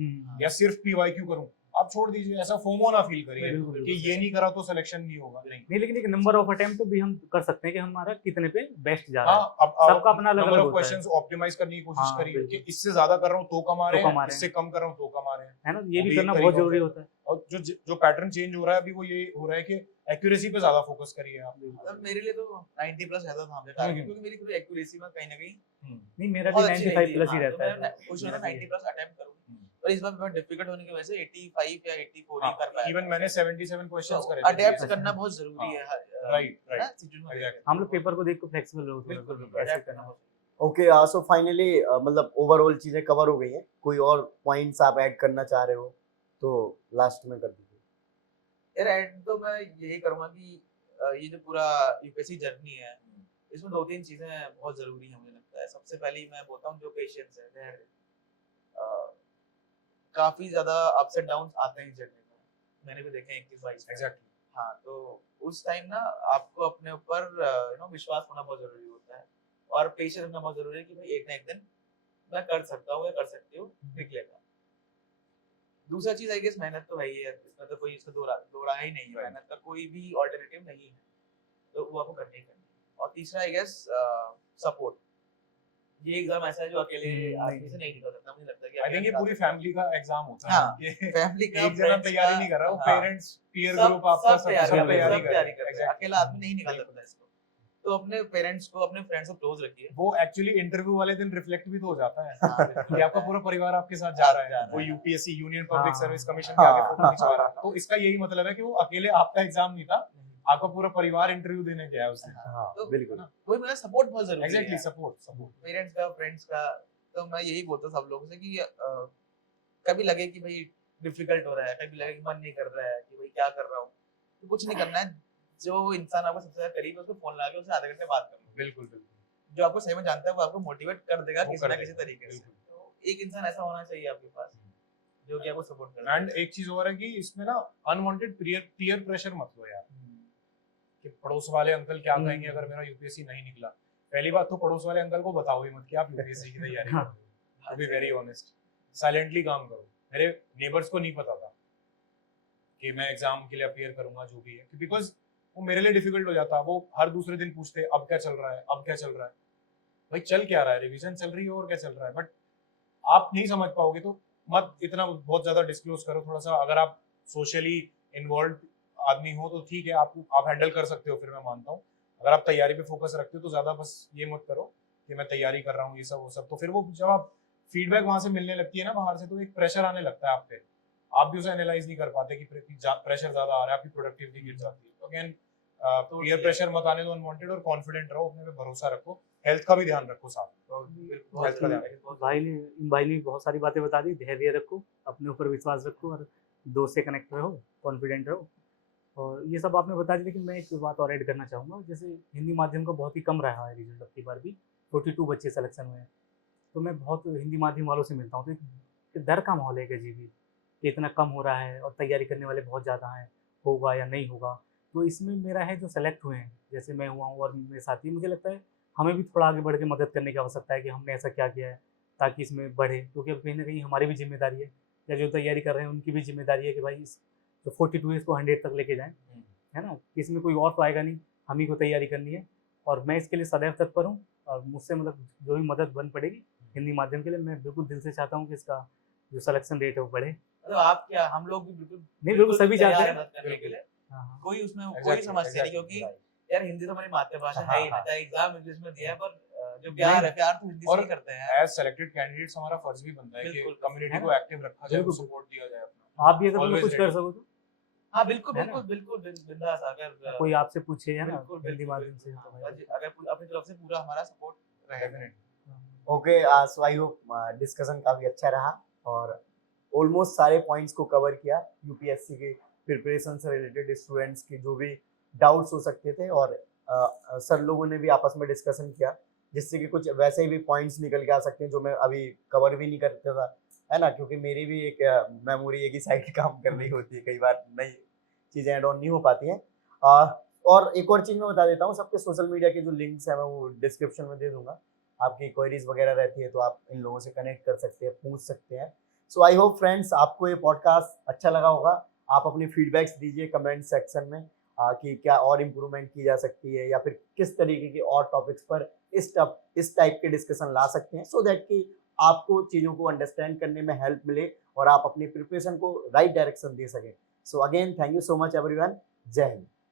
या सिर्फ पीवाईक्यू करूं आप छोड़ दीजिए ऐसा फोमो ना फील करिए बिल्कुल, कि ये नहीं करा तो सिलेक्शन नहीं होगा नहीं नहीं लेकिन एक नंबर ऑफ अटेम्प्ट भी हम कर सकते हैं कि हमारा कितने पे बेस्ट जा रहा है। हाँ अब सबका अपना अलग नंबर अलग ऑफ होता है। क्वेश्चंस ऑप्टिमाइज करने की कोशिश हाँ, करिए बिल्कुल। कि इससे ज्यादा कर रहा हूँ तो कमा रहे तो हैं कमा रहे हैं। इससे कम कर रहा हूँ तो कमा रहे हैं है ना, ये वो भी भी करना एक बहुत तरीका जरूरी होता होता है। और जो पैटर्न चेंज हो रहा है अभी वो ये हो रहा है कि एक्यूरेसी पे ज्यादा फोकस करिए आप मतलब मेरे लिए तो 90 प्लस रहता था मेरा टारगेट क्योंकि मेरी पूरी एक्यूरेसी में कहीं ना कहीं नहीं मेरा भी बहुत अच्छी 95 रहती है। प्लस ही हाँ, रहता तो मैं है। कोशिश मेरा करता भी 90 प्लस अटेम्प्ट करूँ पर इस बार मैं डिफिकल्ट होने की वजह से 85 या 84 ही कर पाया। इवन मैंने 77 क्वेश्चंस करे अडेप्ट थे करना बहुत जरूरी है राइट है ना राइट सिचुएशन में Exactly. हम लोग पेपर को देख के फ्लेक्सिबल हो बिल्कुल थोड़ा ऐसे अडेप्ट करना करना बहुत ओके सो फाइनली मतलब ओवरऑल चीजें कवर हो गई हैं कोई और पॉइंट्स आप ऐड करना चाह रहे हो तो लास्ट में कर दीजिए। यार एंड तो मैं यही करूंगा कि ये जो पूरा यूपीएससी जर्नी है इसमें 2-3 चीजें बहुत जरूरी हैं मुझे लगता है। सबसे पहली मैं बोलता हूँ जो पेशेंस है धैर्य काफी ज्यादा अप्स एंड डाउन्स आते हैं जर्नी में मैंने भी देखे हैं 21-22 में। एग्जैक्टली हाँ तो उस टाइम ना आपको अपने ऊपर विश्वास होना बहुत जरूरी होता है और पेशेंस रखना बहुत जरूरी है कि भाई एक ना एक दिन मैं कर सकता हूँ या कर सकती हूँ निकलेगा। दूसरा चीज आई गेस मेहनत तो वही है इसमें तो कोई इसका दो राह ही नहीं है मेहनत का कोई भी ऑल्टरनेटिव नहीं है तो वो आपको करनी ही करनी है। और तीसरा आई गेस सपोर्ट ये एग्जाम ऐसा है जो अकेले आदमी से नहीं निकल सकता मुझे लगता है कि आई थिंक ये पूरी फैमिली का एग्जाम होता है हाँ, ये फैमिली का एक जना तैयारी नहीं कर रहा वो हाँ, पेरेंट्स पीयर ग्रुप आपका सब तैयारी कर रहे हैं अकेला आदमी नहीं निकाल सकता इसको तो अपने पेरेंट्स को अपने फ्रेंड्स को क्लोज रखिए। वो एक्चुअली इंटरव्यू वाले दिन रिफ्लेक्ट भी तो हो जाता है हाँ, कि आपका पूरा परिवार आपके साथ जा रहा है वो यूपीएससी यूनियन पब्लिक हाँ। सर्विस कमीशन के आगे फोटो खिंचवा रहा है तो इसका यही मतलब है कि वो अकेले आपका एग्जाम नहीं था आपका पूरा परिवार इंटरव्यू देने गया है उसने हाँ तो बिल्कुल वही मेरा सपोर्ट बहुत जरूरी है एग्जैक्टली सपोर्ट पेरेंट्स का फ्रेंड्स का। तो मैं यही बोलता हूँ सब लोगों से कि कभी लगे कि भाई डिफिकल्ट हो रहा है कभी लगे कि मन नहीं कर रहा है कि भाई क्या कर रहा हूँ तो कुछ नहीं करना है जो इंसान आपको सबसे ज्यादा करीब है उसको फोन लगा के उससे आधे घंटे बात करो। बिल्कुल जो आपको सही में जानता है वो आपको मोटिवेट कर देगा वो किसी कर ना देगा, किसी तरीके से। बिल्कुल। तो एक इंसान ऐसा होना चाहिए आपके पास जो कि आपको सपोर्ट करे। एंड एक चीज और है कि इसमें ना अनवांटेड पीयर प्रेशर मत लो यार कि पड़ोस वाले अंकल क्या कहेंगे अगर मेरा यूपीएससी नहीं निकला। पहली बात तो पड़ोस वाले अंकल को बताओ ही मत कि आप यूपीएससी की तैयारी कर रहे हो to be very honest silently काम करो। मेरे नेबर्स को नहीं पता था कि मैं एग्जाम के लिए अपीयर करूंगा जो भी है बिकॉज वो मेरे लिए डिफिकल्ट हो जाता वो हर दूसरे दिन पूछते अब क्या चल रहा है अब क्या चल रहा है भाई चल क्या रहा है रिवीजन चल रही है और क्या चल रहा है बट आप नहीं समझ पाओगे तो मत इतना बहुत ज्यादा डिस्क्लोज करो। थोड़ा सा अगर आप सोशली इन्वॉल्व आदमी हो तो ठीक है आप हैंडल कर सकते हो फिर मैं मानता हूँ। अगर आप तैयारी पे फोकस रखते हो तो ज्यादा बस ये मत करो कि मैं तैयारी कर रहा हूँ ये सब वो सब तो फिर वो जब आप फीडबैक वहां से मिलने लगती है ना बाहर से तो एक प्रेशर आने लगता है आप पे आप भी उसे एनालाइज नहीं कर पाते कि प्रेशर ज्यादा आ रहा है आपकी प्रोडक्टिविटी गिर जाती है। तो अगेन पीयर प्रेशर मत आने दो अनवांटेड और कॉन्फिडेंट रहो अपने पे भरोसा रखो हेल्थ का भी ध्यान रखो साथ हेल्थ का ध्यान भाई ने बहुत सारी बातें बता दी। धैर्य रखो अपने ऊपर विश्वास रखो और दोस्त से कनेक्ट रहो कॉन्फिडेंट रहो और ये सब आपने बता दी। लेकिन मैं एक बात और ऐड करना चाहूँगा जैसे हिंदी माध्यम का बहुत ही कम रहा है रिजल्ट अब की बार भी 42 बच्चे सिलेक्शन हुए हैं तो मैं बहुत हिंदी माध्यम वालों से मिलता हूँ तो डर का माहौल है जी भी कि इतना कम हो रहा है और तैयारी करने वाले बहुत ज़्यादा हैं होगा या नहीं होगा। तो इसमें मेरा है जो सेलेक्ट हुए हैं जैसे मैं हुआ हूँ और मेरे साथी मुझे लगता है हमें भी थोड़ा आगे बढ़ के मदद करने की आवश्यकता है कि हमने ऐसा क्या किया है ताकि इसमें बढ़े क्योंकि अब कहीं ना कहीं हमारी भी जिम्मेदारी है या जो तैयारी कर रहे हैं उनकी भी जिम्मेदारी है कि भाई इस जो 42 है इसको 100 तक लेके जाएँ है ना। इसमें कोई और तो आएगा नहीं हम ही को तैयारी करनी है और मैं इसके लिए सदैव तत्पर हूँ और मुझसे मतलब जो भी मदद बन पड़ेगी हिंदी माध्यम के लिए मैं बिल्कुल दिल से चाहता हूँ कि इसका जो सिलेक्शन रेट है वो बढ़े। मतलब आप क्या हम लोग भी बिल्कुल नहीं बिल्कुल सभी चाहते हैं मदद करने के लिए हाँ कोई उसमें कोई समस्या नहीं क्योंकि यार हिंदी तो हमारी मातृभाषा है ही ना चाहे एग्जाम इंग्लिश में दिया है पर जो प्यार है प्यार तो हिंदी से ही करते हैं। एज सेलेक्टेड कैंडिडेट्स हमारा फर्ज भी बनता है कि बिल्कुल, कम्युनिटी को एक्टिव रखा जाए सपोर्ट दिया जाए अपना आप भी अगर Always कुछ कर ready. सको तो हाँ बिल्कुल है ना? बिल्कुल बिल्कुल बिंदास अगर कोई आपसे पूछे है ना बिल्कुल हिंदी बिल्कुल माध्यम से हाँ, तो भाई अगर अपनी तरफ से पूरा हमारा सपोर्ट रहेगा। Definitely okay so I hope discussion काफी अच्छा रहा और ऑलमोस्ट सारे पॉइंट्स को कवर किया यूपीएससी के प्रिपरेशन से रिलेटेड स्टूडेंट्स की जो भी डाउट्स हो सकते थे, और सर लोगों ने भी आपस में डिस्कशन किया, जिससे कि कुछ वैसे भी पॉइंट्स निकल के आ सकते हैं जो मैं अभी कवर भी नहीं करता था, है ना, क्योंकि मेरी भी एक मेमोरी एक ही साइड काम कर रही होती है, कई बार नई चीज़ें ऐड ऑन नहीं हो पाती हैं। और एक और चीज़ मैं बता देता हूँ, सबके सोशल मीडिया के जो लिंक्स हैं मैं वो डिस्क्रिप्शन में दे दूंगा। आपकी क्वेरीज वगैरह रहती है तो आप इन लोगों से कनेक्ट कर सकते हैं, पूछ सकते हैं। सो आई होप फ्रेंड्स आपको ये पॉडकास्ट अच्छा लगा होगा। आप अपनी फीडबैक्स दीजिए कमेंट सेक्शन में कि क्या और इम्प्रूवमेंट की जा सकती है, या फिर किस तरीके के और टॉपिक्स पर इस टाइप के डिस्कशन ला सकते हैं, सो दैट कि आपको चीज़ों को अंडरस्टैंड करने में हेल्प मिले और आप अपनी प्रिपरेशन को राइट डायरेक्शन दे सकें। So again thank you so much everyone. जय हिंद।